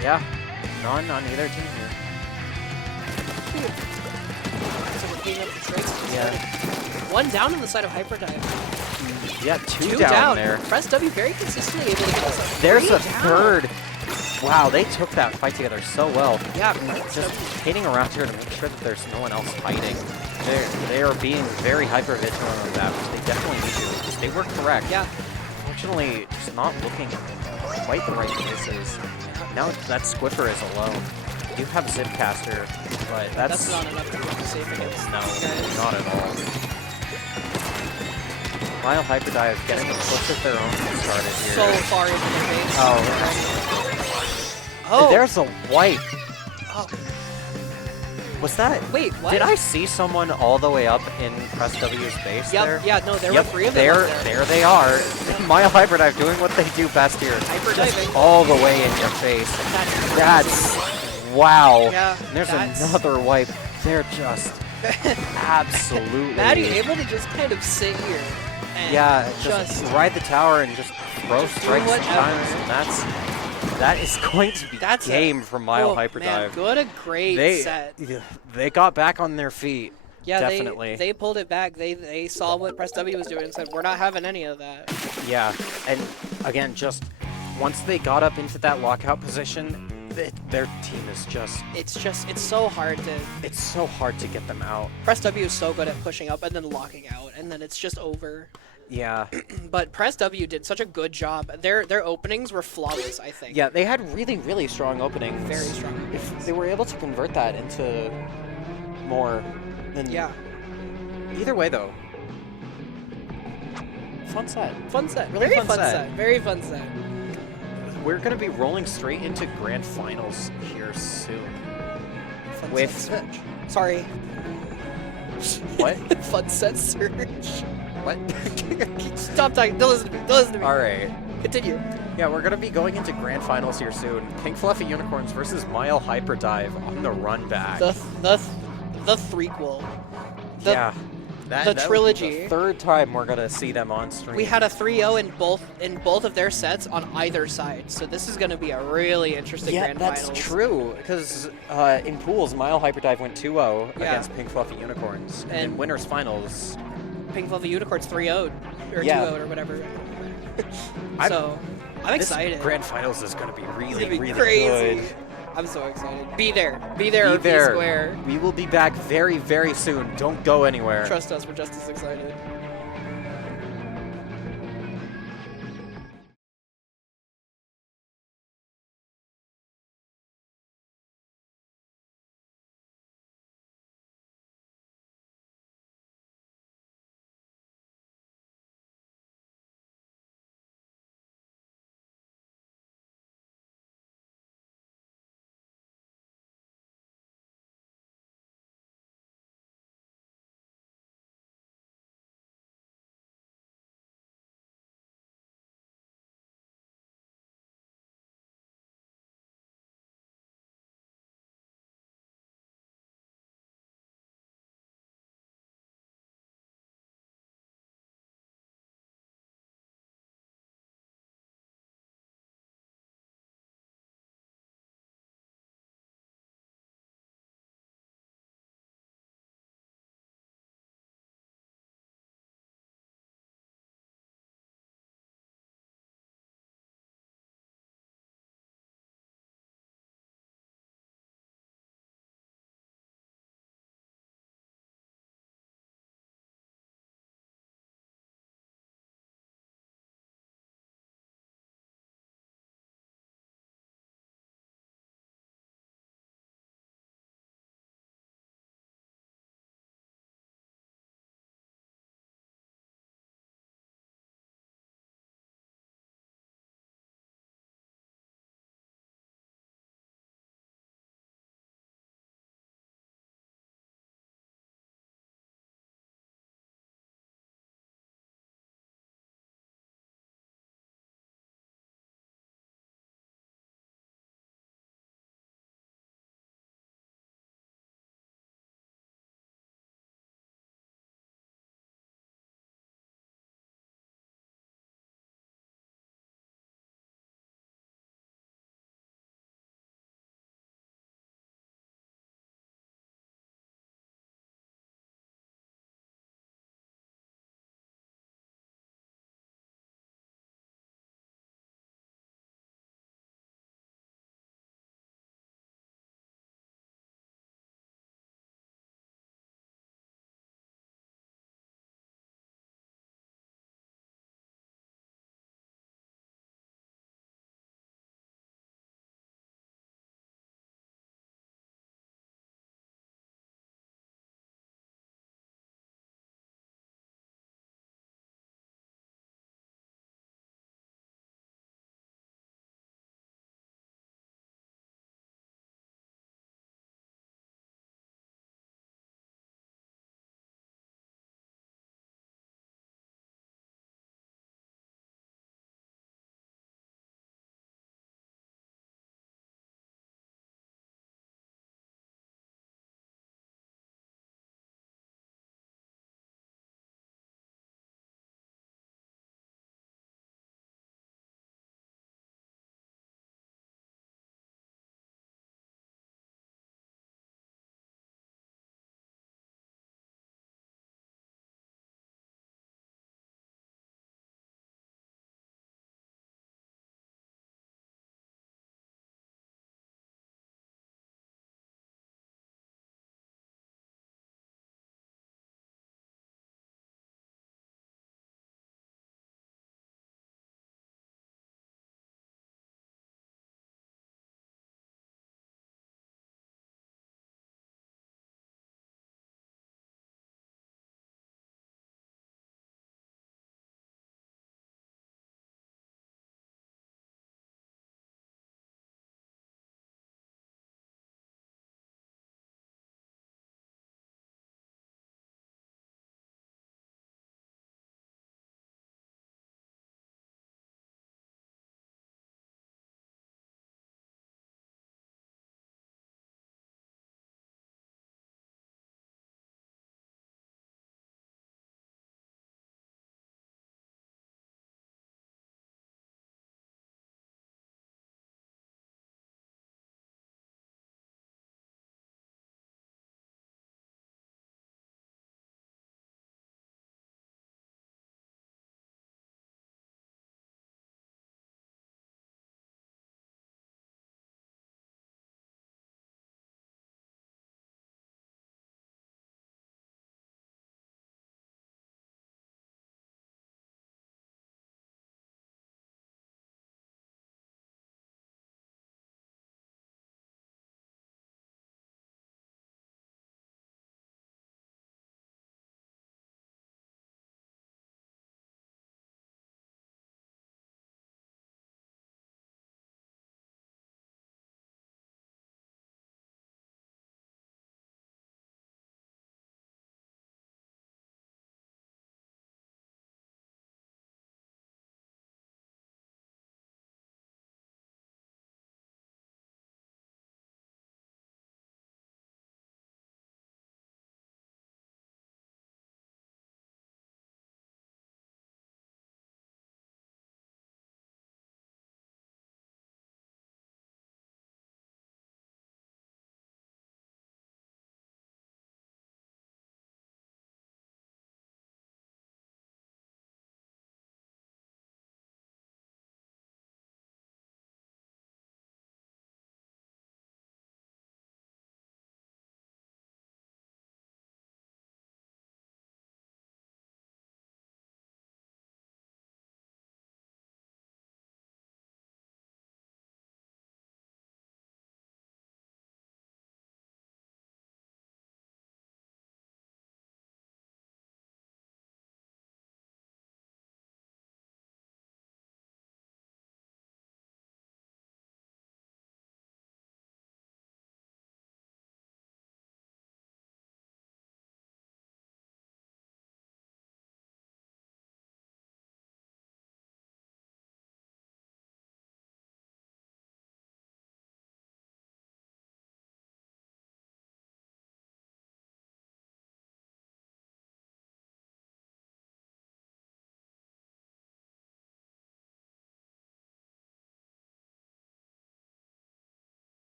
Yeah, none on either team here. So we're cleaning up the strikes. Yeah. One down on the side of Hyperdrive. Yeah, two Two down there. Press W very consistently able to get us up. There's a Three down. third. Wow, they took that fight together so well. Yeah, Just hitting around here to make sure that there's no one else fighting. They are being very hyper vigilant on that, which they definitely need to. Because they were correct. Yeah. Unfortunately, just not looking in quite the right places. Now that Squiffer is alone. You do have Zipcaster, but That's not enough to be safe against no, these guys. not at all. Mile Hyperdrive getting a push of their own started here. So far into their base. Oh, there's a wipe. Oh. Was that? Wait, what? Did I see someone all the way up in Press W's base there? Yeah, no, there were three of them there, up there. there they are. Mile Hyperdrive doing what they do best here. Hyperdiving. Just all the way in your face. That's wow. Yeah, And there's that's- another wipe. They're just absolutely. Maddie able to just kind of sit here and just ride the tower and just throw just do strikes whatever. sometimes, and that is going to be game from Mile Hyperdrive. Man, good, a great set. They got back on their feet. Yeah, definitely. they pulled it back. They saw what Press W was doing and said, we're not having any of that. Yeah, and again, just once they got up into that lockout position, their team is just... It's so hard to... It's so hard to get them out. Press W is so good at pushing up and then locking out, and then it's just over. Yeah. But Press W did such a good job. Their openings were flawless, I think. Yeah, they had really strong openings. Very strong. If they were able to convert that into more, then Yeah. Either way, though, Fun set. Fun set. Really Very fun fun set. set. Very fun set. We're going to be rolling straight into grand finals here soon. Fun With- set surge. Sorry. What? Fun set surge. What? Stop talking. Don't listen to me. Don't listen to me. All right. Continue. Yeah, we're going to be going into grand finals here soon. Pink Fluffy Unicorns versus Mile Hyperdive on the run back. The threequel. Yeah. the That would be trilogy. the third time we're going to see them on stream. We had a 3-0 in both of their sets on either side, so this is going to be a really interesting grand that's finals. true, because in pools, Mile Hyperdive went 2-0 Yeah. against Pink Fluffy Unicorns. And in And- winners finals, Pink Fluffy Unicorns 3-0 or Yeah. 2-0 or whatever. I'm- So I'm this excited. grand finals is going to be It's really, gonna be really crazy. good. I'm so excited. Be there. Be there or Be there. be square. We will be back very, very soon. Don't go anywhere. Trust us, we're just as excited.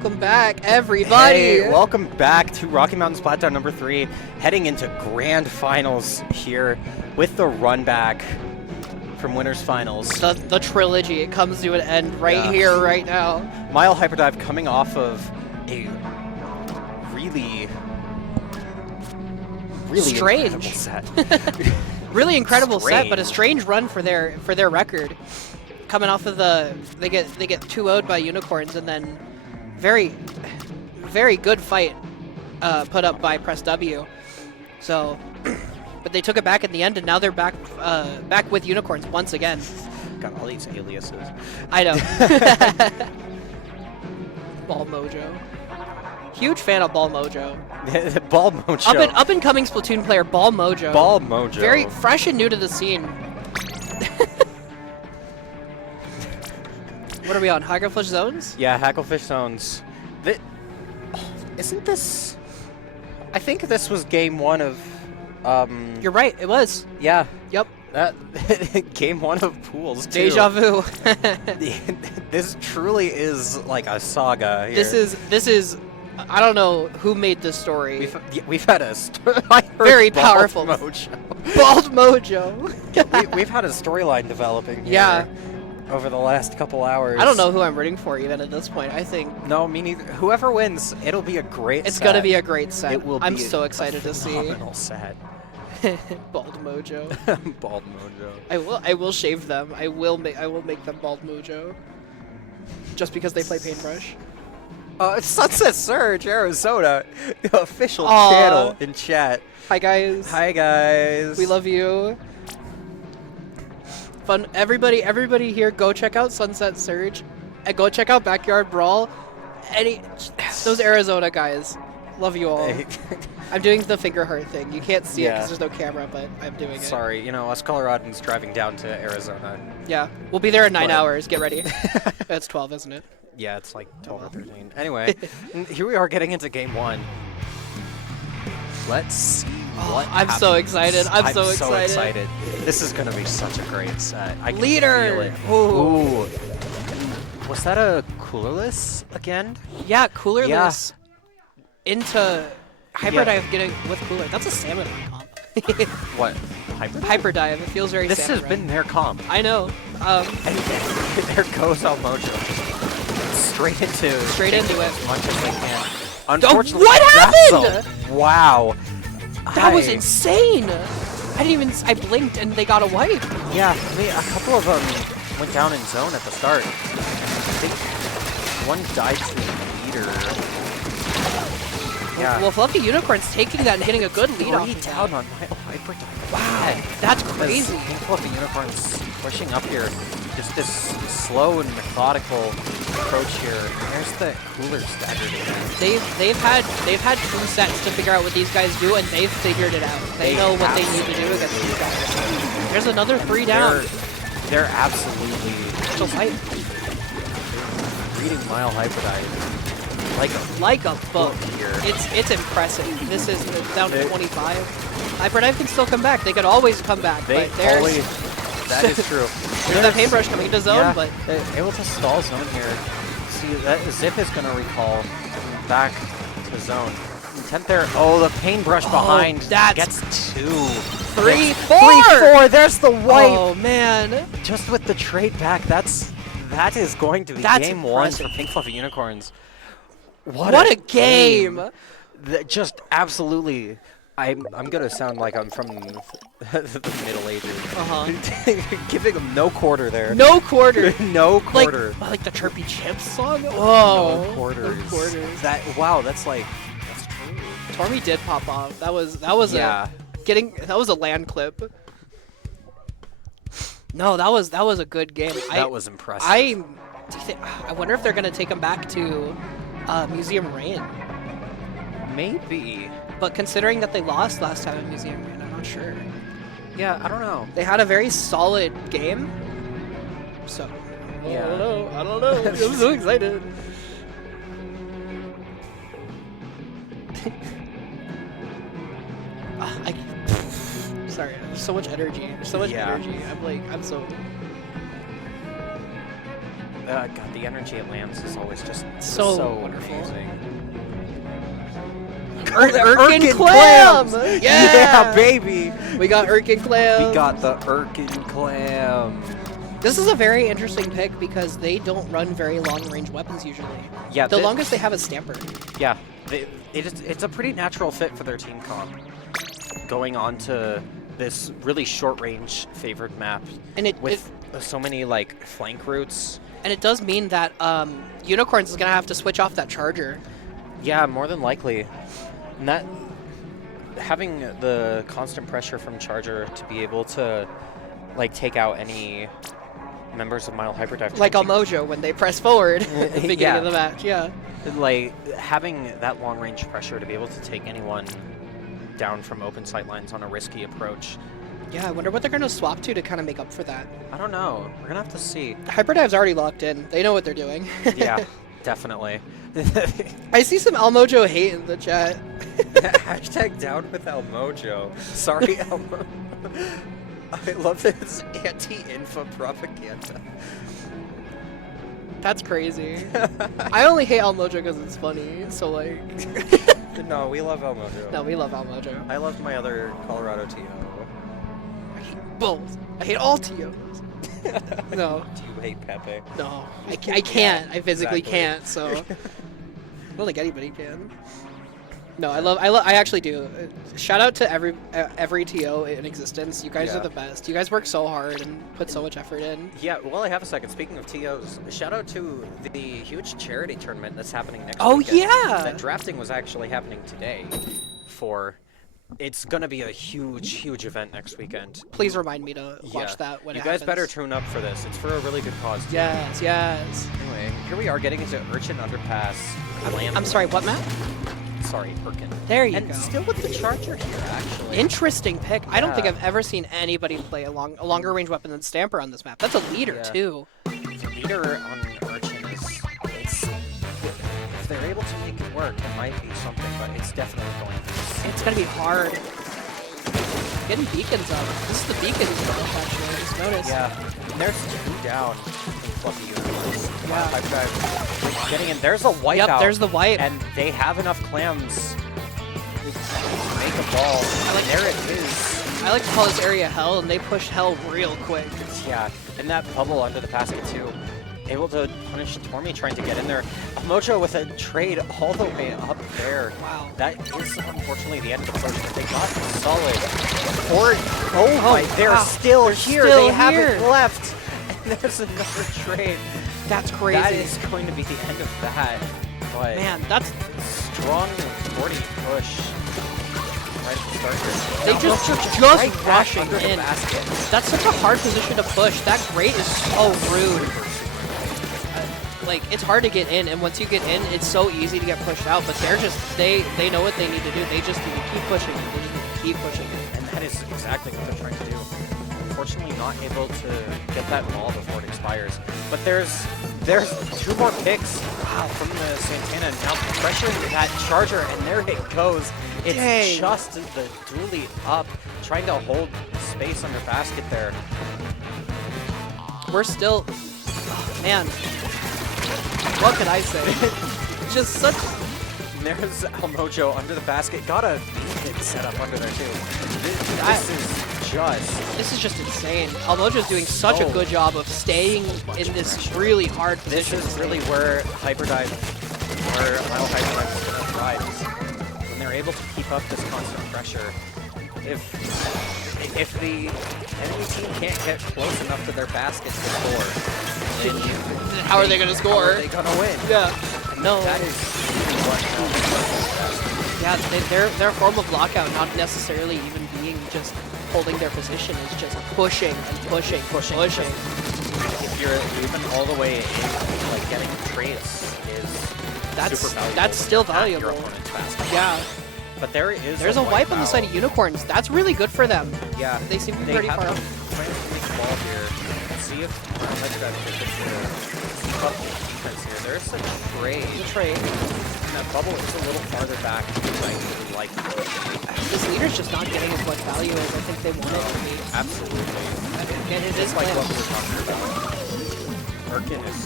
Welcome back, everybody. Hey, welcome back to Rocky Mountain Splatdown number 3, heading into grand finals here with the run back from winners finals. The trilogy, it comes to an end right here, right now. Mile Hyperdive coming off of a really strange incredible set. Really incredible set, but a Strange. strange run for their record. Coming off of they get 2-0'd by Unicorns, and then very good fight put up by Press W. So, but they took it back in the end, and now they're back with Unicorns once again. Got all these aliases. I know. Ball Mojo. Huge fan of Ball Mojo. Ball Mojo. Up and coming Splatoon player, Ball Mojo. Ball Mojo. Very fresh and new to the scene. What are we on? Hagglefish Zones? Yeah, Hagglefish Zones. Isn't this... I think this was game 1 of... You're right, it was. Yeah. Yep. Game 1 of pools, too. Deja vu. This truly is like a saga here. This is... I don't know who made this story. We've had a... Very powerful. Mojo. Bald Mojo. We've had a storyline developing here. Yeah. Over the last couple hours. I don't know who I'm rooting for even at this point. I think no, me neither. Whoever wins, it'll be a great it's set. gonna be a great set. It will I'm be so excited to see. Phenomenal set. Bald Mojo. Bald Mojo. I will shave them. I will make them Bald Mojo. Just because they play Paintbrush. Sunset Surge, Arizona, the official Aww. channel in chat. Hi guys. Hi guys. We love you. Fun. Everybody here, go check out Sunset Surge, and go check out Backyard Brawl. Those Arizona guys, love you all. I'm doing the finger heart thing. You can't see it because there's no camera, but I'm doing it. Sorry, you know, us Coloradans driving down to Arizona. Yeah, we'll be there in 9 hours. Get ready. That's 12, isn't it? Yeah, it's like 12 or 13. Anyway, here we are getting into game 1. Let's see what I'm happens. so excited. I'm so excited. This is going to be such a great set. I can Leader! feel it. Ooh. Was that a coolerless again? Yeah, coolerless into Hyperdive getting with cooler. That's a salmon comp. What? Hyperdive. It feels very This salmon. has been their comp. I know. And there goes El Mojo. Straight into it. As much as they can. Unfortunately, what happened? Wow. That was insane. I blinked and they got a wipe. Yeah, a couple of them went down in zone at the start. I think one died to the leader. Yeah. Well, Fluffy Unicorn's taking that and getting a good lead off. 3 down on Mile Hyperdive. Wow, that's crazy. Fluffy Unicorns pushing up here. Just this slow and methodical approach here. There's the cooler staggered in. They've had 2 sets to figure out what these guys do, and they've figured it out. They know what they need to do against these guys. There's another 3 down. They're absolutely reading Mile Hyperdive like a book here. It's impressive. This is down to 25. Hyperdive can still come back. They could always come back. But that is true. There's that paintbrush coming into zone, but able to stall zone here. See, that Zip is going to recall back to zone. Intent there. Oh, the paintbrush behind gets 2. 3, 4. 4. There's the wipe. Oh man! Just with the trade back, that is going to be game 1 for Pink Fluffy Unicorns. What a game! Just absolutely. I'm gonna sound like I'm from the Middle Ages. Giving them no quarter there. No quarter. No quarter. Like the Chirpy Chips song. Whoa. No quarters. No quarters. That's true. Tormy did pop off. That was a land clip. No, that was a good game. That was impressive. I wonder if they're gonna take him back to Museum Rain. Maybe. But considering that they lost last time at Museum Rain, I'm not sure. Yeah, I don't know. They had a very solid game. So, yeah. I don't know. I'm so excited. Sorry, there's so much energy. There's so much energy. I'm so... God, the energy at Lambs is always just So wonderful. amazing. Irkin Clam! Yeah, Yeah! baby! We got Irkin Clam. We got the Irkin Clam. This is a very interesting pick because they don't run very long-range weapons usually. Yeah, The longest they have is Stamper. Yeah, it's a pretty natural fit for their team comp. Going on to this really short-range favored map And with so many like flank routes. and it does mean that Unicorns is gonna have to switch off that charger. Yeah, more than likely. And that having the constant pressure from Charger to be able to like take out any members of Mile Hyperdrive. Like Almojo when they press forward at the beginning of the match, yeah. Like having that long range pressure to be able to take anyone down from open sight lines on a risky approach. Yeah, I wonder what they're gonna swap to kind of make up for that. I don't know. We're gonna have to see. Hyperdive's already locked in. They know what they're doing. Yeah, definitely. I see some Almojo hate in the chat. Hashtag down with Almojo. Sorry, Almojo. I love this anti-info propaganda. That's crazy. I only hate Almojo because it's funny, so like... No, we love Almojo. No, we love Almojo. I love my other Colorado TO. I hate both. I hate all TOs. No. Do you hate Pepe? No. I can't. I physically exactly. can't, so... I don't think anybody can. No, I actually do. Shout out to every TO in existence. You guys are the best. You guys work so hard and put so much effort in. Yeah, well, I have a second. Speaking of TOs, shout out to the huge charity tournament that's happening next weekend. Yeah! That drafting was actually happening today for... It's going to be a huge, huge event next weekend. Please remind me to watch that when it happens. You guys better tune up for this. It's for a really good cause. Too. Yes, yes. Anyway, here we are getting into Urchin Underpass. I'm sorry, what map? Sorry, Irkin. There you and go. Still with the Charger here, actually. Interesting pick. I don't think I've ever seen anybody play a longer range weapon than Stamper on this map. That's a leader, too. The leader on Urchin is... If they're able to make it work, it might be something, but it's definitely going to be... It's going to be hard. Getting beacons up. This is the beacons buff, actually. I just noticed. Yeah. And there's 2 down in Fluffy Universe. Yeah. Hyperdrive getting in. There's a wipe out. Yep, there's the wipe. And they have enough clams to make a ball. There it is. I like to call this area hell, and they push hell real quick. Yeah, and that bubble under the basket, too. Able to punish Tormy trying to get in there. Mojo with a trade all the way up there. Wow. That is unfortunately the end of the push, but they got solid. Oh my, they're still here. Still they have here. it left. And there's another trade. That's crazy. That is going to be the end of that. But man, that's strong 40 push. Right at the start here. They Now, just rushing under the in. basket. That's such a hard position to push. That grate is so rude. Like, it's hard to get in, and once you get in, it's so easy to get pushed out, but they're just, they know what they need to do. They just need to keep pushing it. They just need to keep pushing it. And that is exactly what they're trying to do. Unfortunately, not able to get that ball before it expires. But there's 2 more picks from the Santana. Now pressuring that Charger, and there it goes. It's just the dually up, trying to hold space under basket there. We're still, man. What can I say? Just such... There's Almojo under the basket. Got a beacon set up under there, too. This is just insane. Almojo's doing such a good job of staying in this really hard position. This is really where Hyperdive, or Mile Hyperdive is going to thrive. When they're able to keep up this constant pressure. If the enemy team can't get close enough to their basket to score, then how are they going to score? How are they going to win? Yeah. No. That is what. Yeah, their form of lockout, not necessarily even being just holding their position, is just pushing and pushing. If you're even all the way in, like getting traits is super valuable. That's still valuable. Your opponent's basket. Yeah. But there's a wipe on the side of Unicorns. That's really good for them. Yeah. They seem to be pretty far up. Trying to make the ball here. Let's see if Hyperdrive can keep up the defense here. There's a trade. And that bubble is a little farther back than I really like. This leader's just not getting as much value as I think they want it to be. Absolutely. And it is like what we were talking about. Irkin is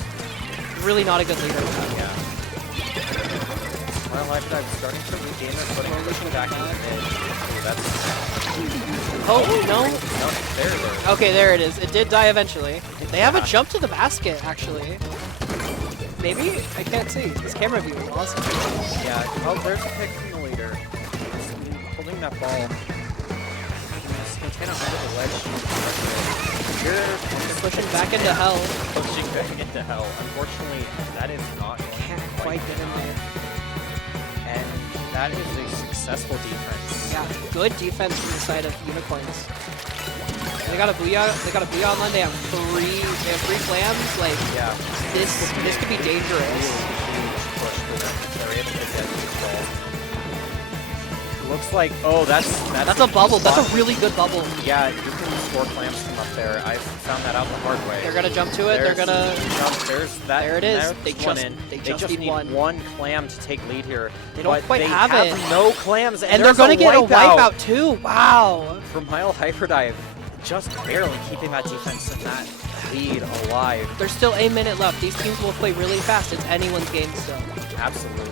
really not a good leader. Yeah. Well, Hyperdrive starting to regain their footing, pushing back into mid. Ooh, that's... Oh, no. No, there. Okay, there it is. It did die eventually. They have a jump to the basket, actually. Maybe? I can't see. This camera view is awesome. Yeah, oh, there's a pick from the leader. Holding that ball. Santana under the ledge. Here, Pushing back into hell. pushing back into hell. Unfortunately, that is not going Can't to quite get in there. And that is a successful defense. Yeah, good defense from the side of Unicorns. They got a booyah. They got a booyah online. They have three clams. Like, Yeah. this could be dangerous. Huge push for them. They're able to get this ball. Looks like, oh, that's That's a bubble. That's spot. a really good bubble. Yeah, you can score clams from up there. I found that out the hard way. They're gonna jump to it. They're gonna. There's that. There it is. There's They one just- in. they They just just need need one. clam to take lead here. They don't but quite they have it. no clams, And they're there's gonna get a wipeout wipeout too. Wow. from Mile Hyperdrive. Just barely keeping that defense and that lead alive. There's still a minute left. These teams will play really fast. It's anyone's game still. Absolutely.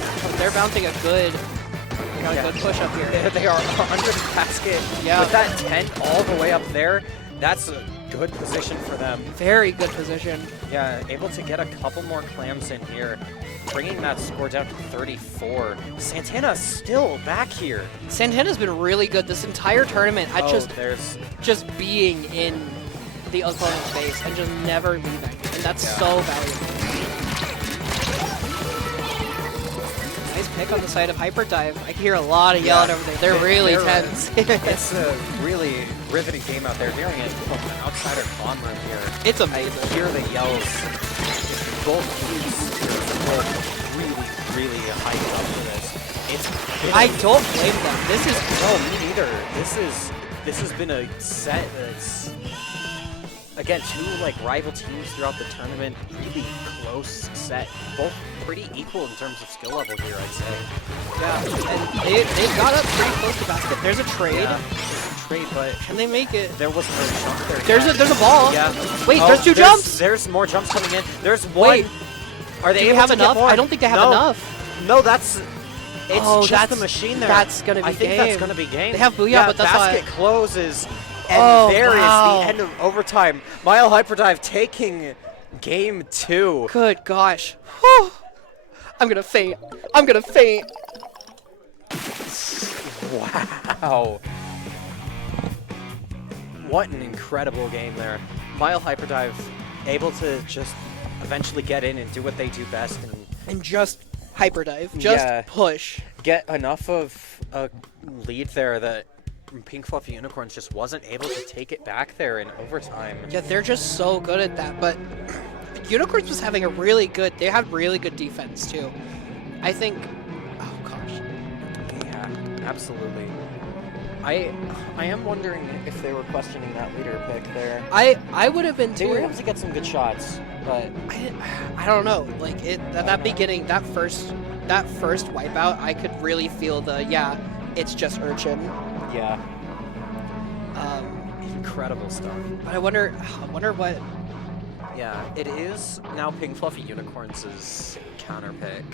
Oh, they're bouncing a good. They got a good push up here. They are under the basket. Yeah. With that tent all the way up there, that's a good position for them. Very good position. Yeah, able to get a couple more clams in here, bringing that score down to 34. Santana's still back here. Santana's been really good this entire tournament at There's just being in the opponent's face and just never leaving. And that's so valuable. Nice pick on the side of Hyperdive. I can hear a lot of yelling over there. They're really tense. It's a really riveting game out there. Hearing it from an outsider con room here. It's amazing. I hear the yells. Both teams are really, really hyped up for this. I don't blame them. This is No, me neither. This has been a set that's, again, two like rival teams throughout the tournament. Really close set. Both pretty equal in terms of skill level here, I'd say. Yeah, and they got up pretty close to basket. There's a trade. Yeah, there's a trade, but Can they make it? there was no jump there. There's a ball. Yeah. Wait, Oh, there's two jumps. There's more jumps coming in. There's one. Wait. Are they Do you able have to get enough? more? I don't think they have No. enough. No, that's. It's Oh, just that's the machine there. that's gonna be I think game. that's gonna be game. They have Booyah, yeah, but that's basket not- closes, and Oh, there is wow. the end of overtime. Mile Hyperdrive taking game 2. Good gosh. Whew. I'm gonna faint. I'm gonna faint. Wow. What an incredible game there. Mile Hyperdrive able to just eventually get in and do what they do best and And just hyperdive. Just Yeah. push. get enough of a lead there that Pink Fluffy Unicorns just wasn't able to take it back there in overtime. Yeah, they're just so good at that. But Unicorns was having a really good. They had really good defense too. I think. Oh gosh. Yeah, absolutely. I am wondering if they were questioning that leader pick there. I would have been They too. were able to get some good shots, but I don't know. Like that beginning, that first wipeout, I could really feel it's just Urchin. yeah, Um, incredible stuff. but I wonder what. Yeah, it is now Pink Fluffy Unicorns' counter pick.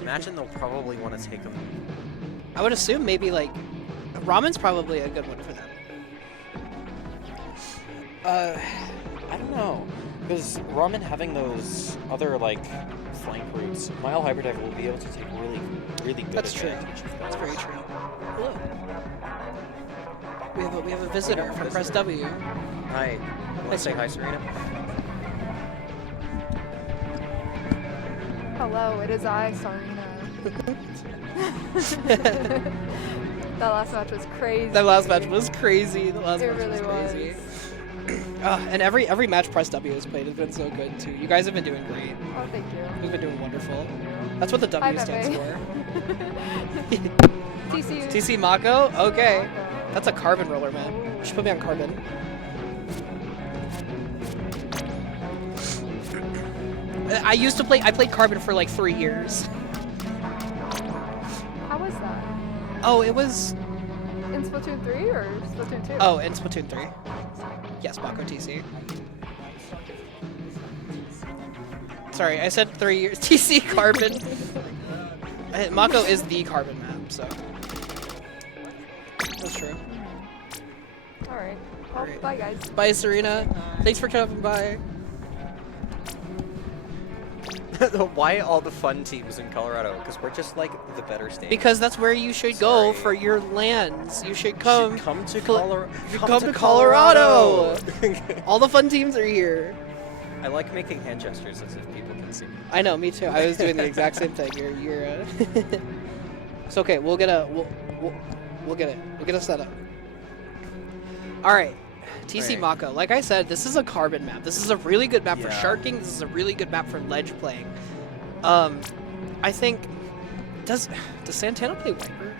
Imagine they'll probably want to take them. I would assume maybe like Ramen's probably a good one for them. I don't know, because Ramen having those other like flank routes, Mile Hyperdrive will be able to take really, really good That's true. advantage of That's those. very true. Hello. We have a visitor from Press W. Hi. Want to say hi, Serena? Hello, it is I, Sarina. That last match was crazy. That last match was crazy. The last It match really was crazy. And every match Press W has played has been so good too. You guys have been doing great. Oh, thank you. You've been doing wonderful. That's what the W Hi, stands Pepe. for. TC. TC Mako? Okay. That's a carbon roller, man. You should put me on carbon. I played carbon for like 3 years. How was that? Oh, it was, In Splatoon 3 or Splatoon 2? oh, in Splatoon 3. Yes, Mako TC. Sorry, I said 3 years. TC Carbon. Mako is the Carbon map, so. That's true. Alright. Well, Alright. bye guys. Bye, Serena. Thanks for coming by. Why all the fun teams in Colorado? Because we're just like the better state. Because that's where you should go Sorry. for your lands. You should come. come to Col- Colorado. come to Colorado. All the fun teams are here. I like making hand gestures as if people can see me. I know, me too. I was doing the exact same thing. You're. It's okay. We'll get a. We'll get it. We'll get a setup. All right. TC Alright. Mako. Like I said, this is a Carbon map. This is a really good map for Yeah. sharking. This is a really good map for ledge playing. I think. Does Santana play Wiper?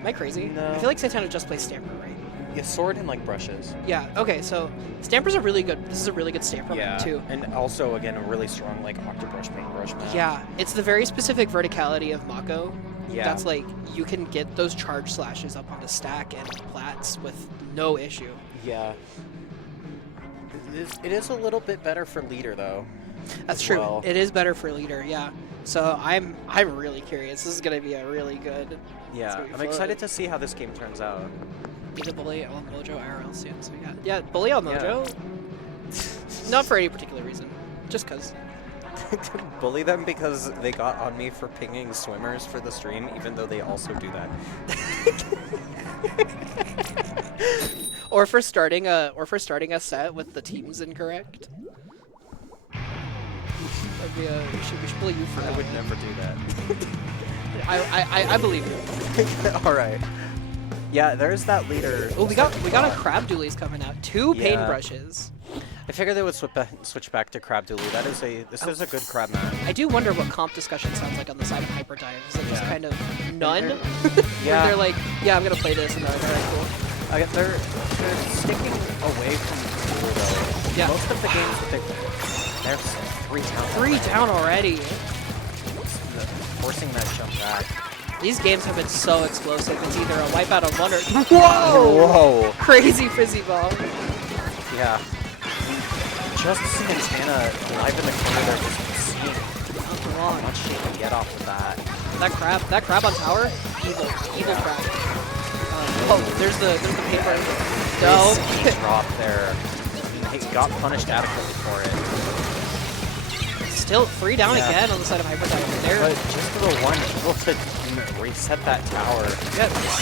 Am I crazy? No. I feel like Santana just plays Stamper, right? Yeah, sword and like brushes. Yeah. Okay. So Stamper's a really good. This is a really good Stamper map too. And also again a really strong like octobrush paintbrush map. Yeah, it's the very specific verticality of Mako. Yeah. That's like, you can get those charge slashes up onto stack and plats with no issue. Yeah. It is a little bit better for leader though. That's as true. well. It is better for leader, yeah. So I'm really curious. This is gonna be a really good. Yeah, gonna be I'm fun. excited to see how this game turns out. Either Bully on Mojo IRL soon. So yeah, Bully on Mojo. Not for any particular reason, just cause. Bully them because they got on me for pinging swimmers for the stream, even though they also do that. Or for starting a set with the teams incorrect. That'd be we should bully you for I that. would never do that. I believe you. All right. Yeah, there's that leader. Oh, we got a crab dualies coming out. 2 Yeah. paintbrushes. I figured they would switch back to crab dually. This is a good crab map. I do wonder what comp discussion sounds like on the side of Hyperdive. Is it just Yeah. kind of none? Yeah. Where they're like, yeah, I'm gonna play this, and they're like, alright, cool. They're sticking away from dual though. Yeah. Most of the games that they're 3 down. 3 down already. Forcing that jump back. These games have been so explosive. It's either a wipeout on one or whoa, Whoa! crazy fizzy ball. Yeah. Just Santana live in the corner there, just seeing how much she can get off of that. That crab on tower, evil crab. Oh, there's the paper. No. Nice drop there. He got punished adequately for it. Still 3 down Yeah. again on the side of Hyperdive. But just for the one able to reset that tower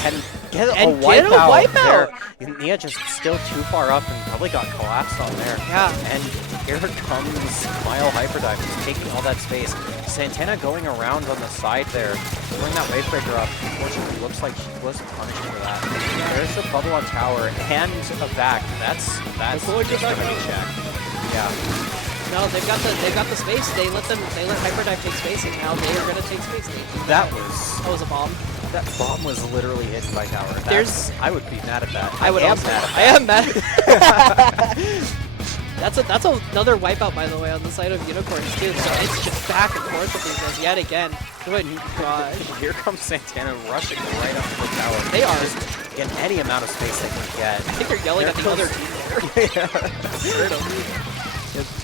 and get a And get a wipeout wipeout! there. Nia just still too far up and probably got collapsed on there. Yeah. And here comes Mile Hyperdive, just taking all that space. Santana going around on the side there, throwing that wave breaker up. Unfortunately, looks like she was punished for that. There's the bubble on tower and a back. That's just gonna be checked. Yeah. No, they've got the space. They let Hyperdive take space, and now they are gonna take space. That was a bomb. That bomb was literally hidden by tower. I would be mad at that. I would am also. mad at I am mad. That's another wipeout, by the way, on the side of Unicorns too. So it's just back and forth with these guys yet again. Good gosh. Here comes Santana rushing right up to the tower. They are. Just in any amount of space they can get. I think they're yelling at the other team there.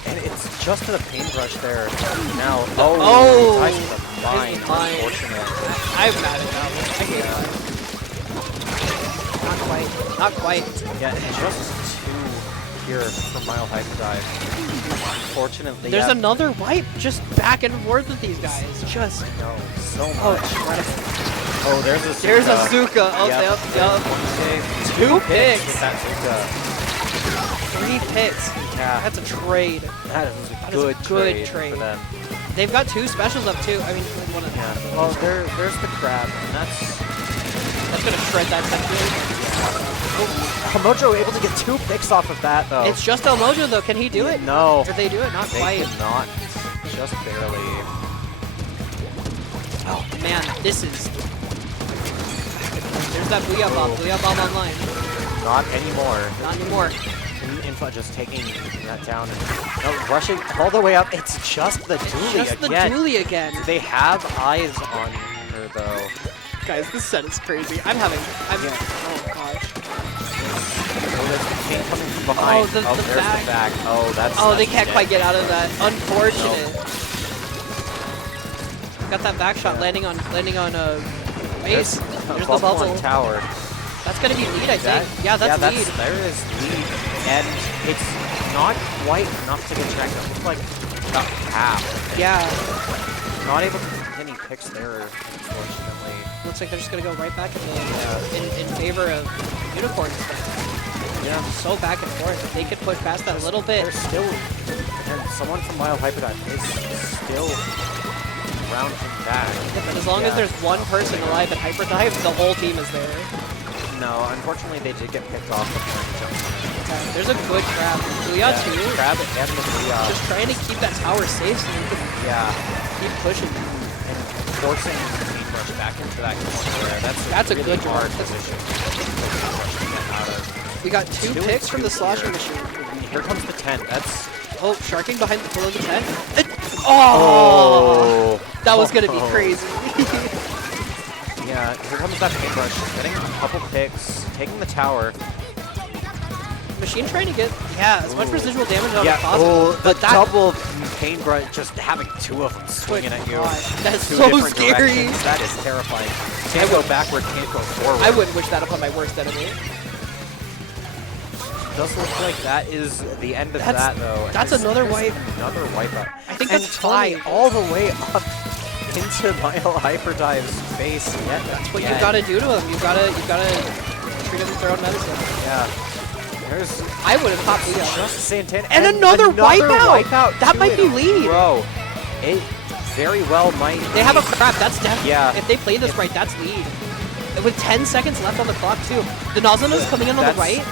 And it's just the paintbrush there now. Oh! Oh, ties with the mine. Ties with mine. Unfortunate. I'm mad at that one. I hate that. Not quite. Yeah, and just 2 here for Mile Hyperdrive. Unfortunately, There's another wipe just back and forth with these guys. Just no, so much. oh, There's a Zuka. there's a Zuka. Oh, yep. 2 picks. With that Zuka. 3 picks. Yeah. That's a trade. That is a That is good, a good trade for them. They've got 2 specials up too. I mean, one of them. Yeah. Well, there's the crab, and that's gonna shred that technically. Mojo able to get 2 picks off of that though. It's just El Mojo though. Can he do it? No. Or they do it? Not They quite. cannot. Just barely. Oh man, this is. There's that Booyah Bomb. Booyah Bomb online. Not anymore. Not anymore. Info just taking that down and rushing all the way up. It's just the dually Just again. the dually again. They have eyes on her though. Guys, this set is crazy. Oh gosh. Oh, there's the chain coming from behind. Oh, the there's back. the back. Oh, that's. Oh, they that's can't dead. quite get out of that. Unfortunate. Got that back shot landing on base. There's the bubble. Tower. That's gonna be lead, I think. Yeah, that's lead. There is lead, and it's not quite enough to get tracked. It looks like about half. Yeah. Not able to get any picks there, unfortunately. Looks like they're just gonna go right back in favor of Unicorns. Yeah. So back and forth. If they could push past that a little bit. There's still, and someone from Wild Hyperdrive is still rounding back. Yeah, but as long as there's one person alive at Hyperdrive, the whole team is there. No, unfortunately they did get picked off before he jumped. There's a good grab. Booyah too. Grab it and the Booyah. Just trying to keep that tower safe so you can keep pushing. And forcing the paintbrush back into that corner there. That's a really good hard drop. position to get out of. We got two picks from the sloshing machine. Here comes the tent. That's sharking behind below the tent. Oh! That was gonna be crazy. Yeah, here comes that paintbrush. Getting a couple picks, taking the tower. Machine trying to get as much residual damage out Yeah, as possible. the double paintbrush, just having two of them swinging at you. That's Two so different scary. directions. That is terrifying. Can't go backward, can't go forward. I wouldn't wish that upon my worst enemy. Does look like that is the end of that, though. That's another wipe. Another wipeout. I think and that's tie funny. all the way up into Mile Hyperdive's face. Yeah, That's what you gotta do to him. You gotta treat him with their own medicine. Yeah. I would have popped Booyah. Just Santana. And another wipeout! That two might be in a lead. row. It very well might They have a crap. That's definitely. Yeah. If they play this right, that's lead. With 10 seconds left on the clock too. The Nozona's coming in on the right.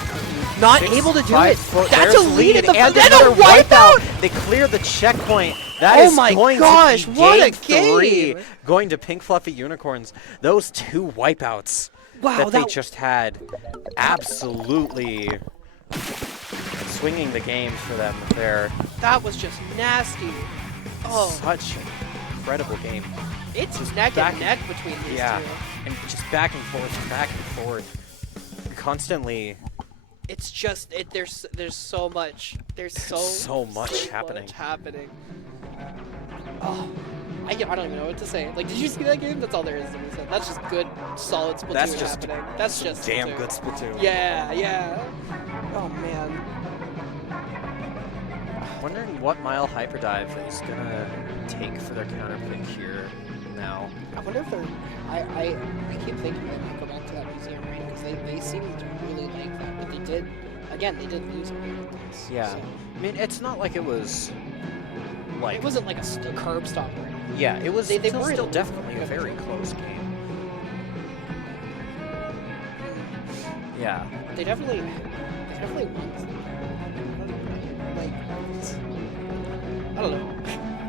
Not able to do it. That's a lead at the and then another a wipeout. They cleared the checkpoint. That Oh is my going gosh, to be what a game 3, game. going to Pink Fluffy Unicorns. Those two wipeouts Wow, that they just had, absolutely swinging the game for them there. That was just nasty. Oh, Such an incredible game. it's neck and neck between these two. And just back and forth, constantly. It's just there's so much. There's so much happening. Oh, I don't even know what to say. Like, did you see that game? That's all there is to be said. That's just good, solid Splatoon That's just happening. That's just damn Splatoon. good Splatoon. Yeah. Oh man. Wondering what Mile Hyperdive is gonna take for their counter pick here now. I wonder if they're. I keep thinking they might go back to that museum raid because they seem to really like that, but they did lose a bit of this. Yeah. So. I mean, it's not like it was like. It wasn't like a curb stop or anything. Yeah, it was. They They were still definitely a very close game. Yeah. They definitely won. Like, I don't know.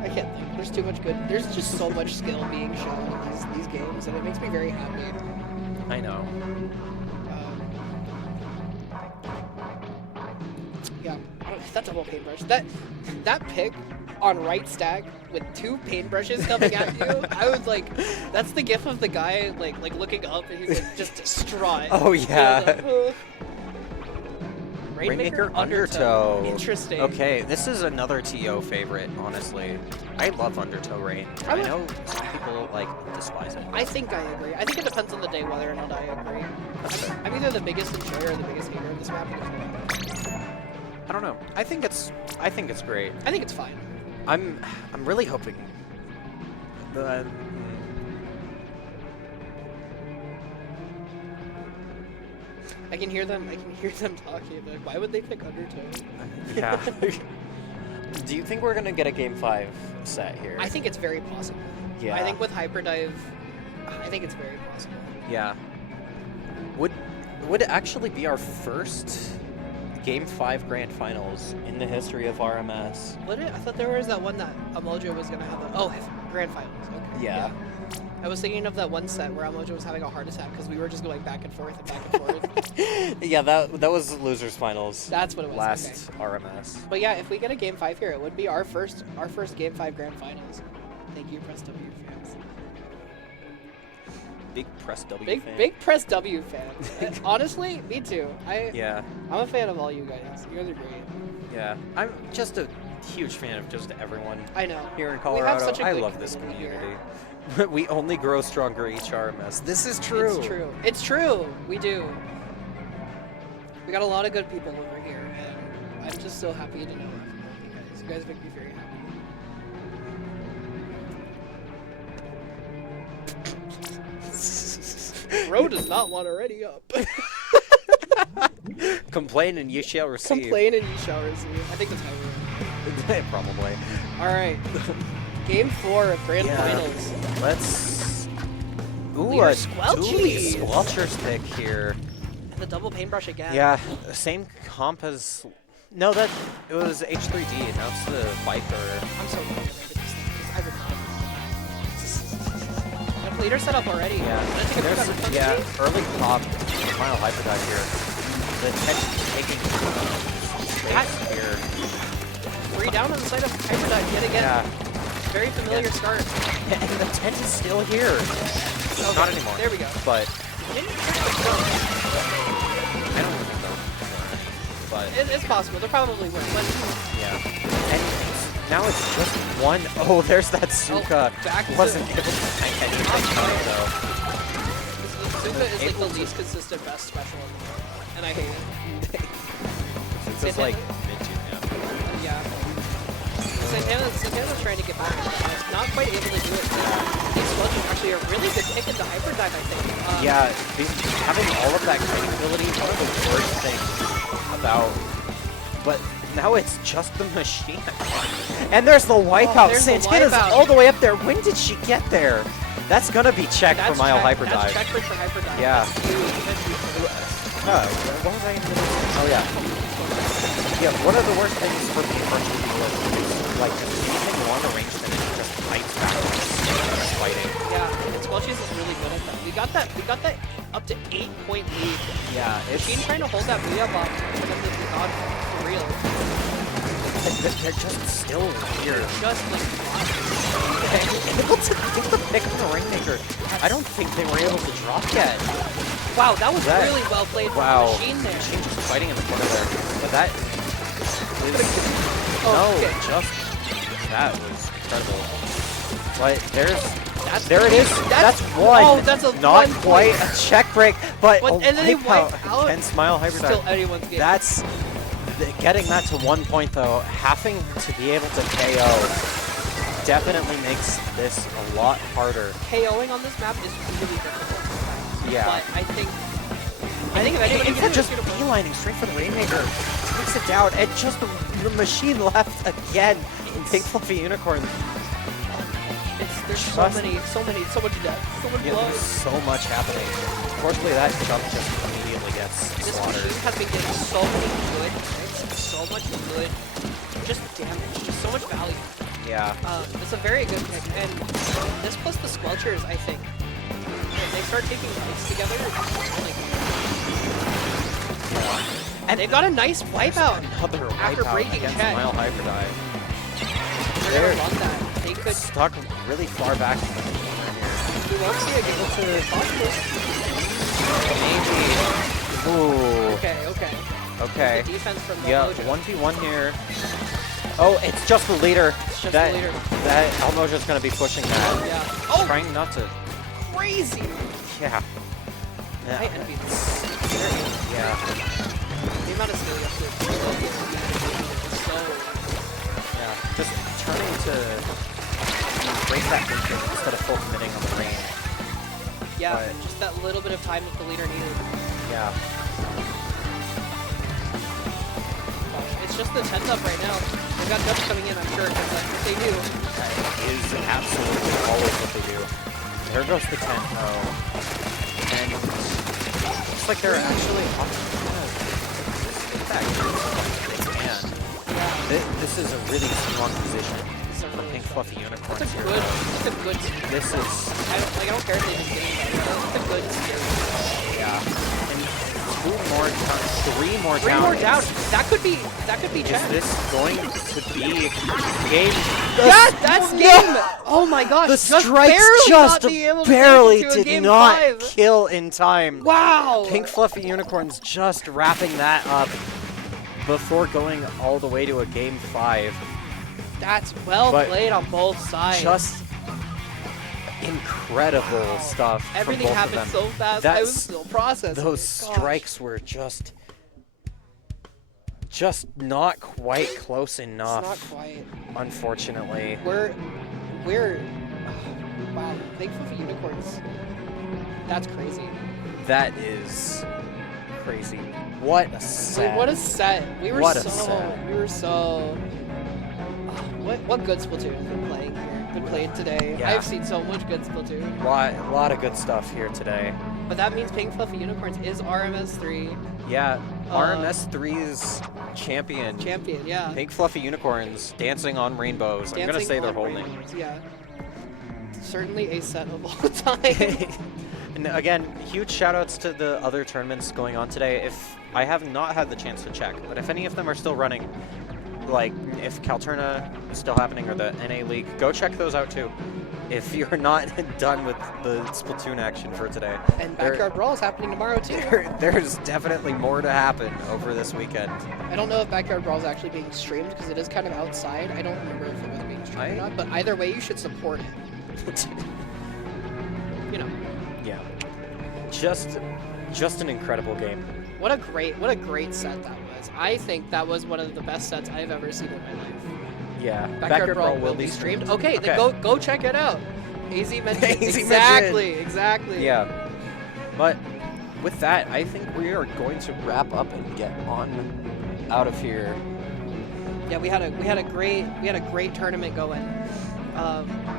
I can't think. There's too much good. There's just so much skill being shown in these games, and it makes me very happy. I know. Yeah, that double paintbrush. That pick on right stack with two paintbrushes coming at you. I was like, that's the gif of the guy like looking up and he's like just distraught. Oh yeah. Rainmaker Undertow. Interesting. Okay, this is another TO favorite, honestly. I love Undertow Rain. I know some people despise it. I think I agree. I think it depends on the day whether or not I agree. I'm either the biggest enjoyer or the biggest hater of this map. I don't know. I think it's great. I think it's fine. I'm really hoping that I can hear them talking. Like, why would they pick Undertow? yeah. Do you think we're gonna get a Game 5 set here? I think it's very possible. Yeah. I think with Hyperdive, I think it's very possible. Yeah. Would it actually be our first Game 5 Grand Finals in the history of RMS? Would it? I thought there was that one that Amojo was gonna have. Grand finals. Okay. Yeah. I was thinking of that one set where Amojo was having a heart attack because we were just going back and forth and back and forth. Yeah, that was losers finals. That's what it was. Last okay. RMS. But yeah, if we get a Game 5 here, it would be our first Game 5 Grand Finals. Thank you, Press W fans. big press W fan. Big press W fan. Honestly, me too. Yeah, I'm a fan of all you guys. You guys are great. yeah. I'm just a huge fan of just everyone I know. here in We Colorado. have such a I good love this community here. community. We only grow stronger HRMS. This is true. It's true. It's true. We do. We got a lot of good people over here, and I'm just so happy to know you guys. You guys make me very happy. Bro does not want to ready up. Complain and you shall receive. Complain and you shall receive. I think that's how we're Probably. All right. Game 4 of Grand Yeah. Finals. Let's. Ooh, Leader a Squelchies. Squelchers pick here. And the double paintbrush again. Yeah, same comp as. No, that it was H3D. Now it's the Viper. I'm so glad I remember these things. I remember. The leader set up already. Yeah, Gonna take a there's quick return yeah speed. early pop, final hyperdrive here. The tension taking space here. 3 down on the side of Hyperdive yet again. Yeah, Very familiar Yeah. start. and the tent is still here. Okay, Not anymore. There we go. But Didn't hit the front. I don't think so. But It's possible. They're probably win. But yeah, and now it's just one. Oh, there's that Suka. back to- Wasn't able to tank anything though. Suka is like the least consistent best special in the world. And I hate it. It's just like mid two now. Yeah. Santana's trying to get back into that. Not quite able to do it. Explosion is actually a really good pick into hyperdrive, I think. Yeah, having all of that kiting ability, one of the worst things about. But now it's just the machine. And there's the wipeout. there's the Santana's wipeout. all the way up there. When did she get there? That's gonna be checked for Mile That's Hyperdrive. checkpoint for hyperdrive. Yeah. That's huge. That's huge. What was I even gonna say? Oh yeah. Yeah, one of the worst things for me personally is like anything long range finish just fights back when it's fighting. Yeah, and Squelchies is really good at that. We got that up to 8-point lead. Yeah, it's Machine trying to hold that booyah bomb for them to be on for real. they're just still here. Just like Able to get the pick on the Rainmaker. I don't think they were able to drop yet. wow, that was That- really well played from Wow. the Machine there. Machine just fighting in the corner there. But that is Okay. just that was incredible. But there it three. is. That's one. Oh, that's a not 1 quite point. a check break, but But- and then they wipe out. and Smile Still Hyperdrive. anyone's game. That's getting that to 1 point though. Having to be able to KO definitely makes this a lot harder. KOing on this map is really difficult. Yeah. But I think if anybody Instead just beelining straight for the Rainmaker, takes it down, and just the machine left again. Big fluffy unicorn. there's so Trust- much death, so much Yeah, blood. there's so much happening. Unfortunately, that jump just immediately gets This slaughtered. machine has been getting so many good hits, so much good, just damage, just so much value. Yeah. It's a very good pick, and this plus the Squelchers, I think, if they start taking fights together, like, and they've got a nice wipeout. Another After wipeout breaking against check. Mile Hyperdrive. They're They're gonna run that. They could. stuck really far back from the corner here. We won't see a game to possible. Maybe. Ooh. Okay. Okay. The defense from the Yeah, Mojo. 1v1 here. Oh, it's just the leader. It's just that, the leader. That Almoja's going to be pushing that. Yeah. Oh, Trying not to. crazy! Yeah. Yeah. I envy this. Yeah. The amount of skill you have to is so. Yeah. Just turning to break that lead instead of full committing on the rain. Yeah, But- just that little bit of time that the leader needed. Yeah. It's just the 10's up right now. They've got dubs coming in, I'm sure, because if they do. That is absolutely always what they do. There goes the 10-0. And it's like they're actually off. Man, this is a really strong position It's a for really Pink strong- Fluffy Unicorns That's a here. good, that's a good steer. This is, I don't care if they've been getting better. That's a good steer. yeah. And 2 more down. 3 more Three down. more down. That could be Is Chad. this going to be game? That's game. Oh my gosh. The just strikes barely just not being able to barely take it to a did game not 5. kill in time. Wow. Pink Fluffy Unicorns just wrapping that up before going all the way to a game 5. That's well But played on both sides. Just incredible stuff. Everything from both happened of them. so fast. I That's- was still processing. Those Gosh. strikes were just not quite close enough. It's not quite. Unfortunately. We're wow. Big Fluffy Unicorns. That's crazy. That is crazy. What a set. What a set. We were What a so set. we were so what good Splatoon has been playing here? Been played today. Yeah. I've seen so much good Splatoon. lot of good stuff here today. But that means Pink Fluffy Unicorns is RMS3 Yeah, RMS3's champion. champion, yeah. Pink Fluffy Unicorns dancing on rainbows. I'm gonna say their on whole name. rainbows, yeah. Certainly a set of all time. And again, huge shout outs to the other tournaments going on today. If I have not had the chance to check, but if any of them are still running, like if Calturna is still happening or the NA League, go check those out too. If you're not done with the Splatoon action for today. And Backyard Brawl is happening tomorrow too. There's definitely more to happen over this weekend. I don't know if Backyard Brawl is actually being streamed because it is kind of outside. I don't remember if it was being streamed or not, but either way, you should support it. You know, Yeah. Just an incredible game. what a great set that was. I think that was one of the best sets I've ever seen in my life. Yeah. Backyard Brawl will be streamed. Okay, then go check it out. AZ mentioned. AZ Exactly. Yeah. But with that, I think we are going to wrap up and get on out of here. Yeah, we had a great tournament going.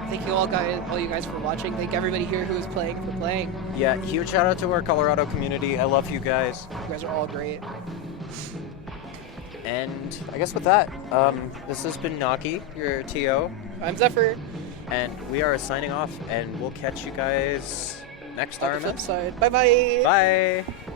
Thank you all you guys for watching. Thank everybody here who is playing for playing. Yeah, huge shout out to our Colorado community. I love you guys. You guys are all great. And I guess with that, this has been Naki, your TO, I'm Zephyr. and we are signing off, and we'll catch you guys next On the RMS. flip side. Bye bye. Bye.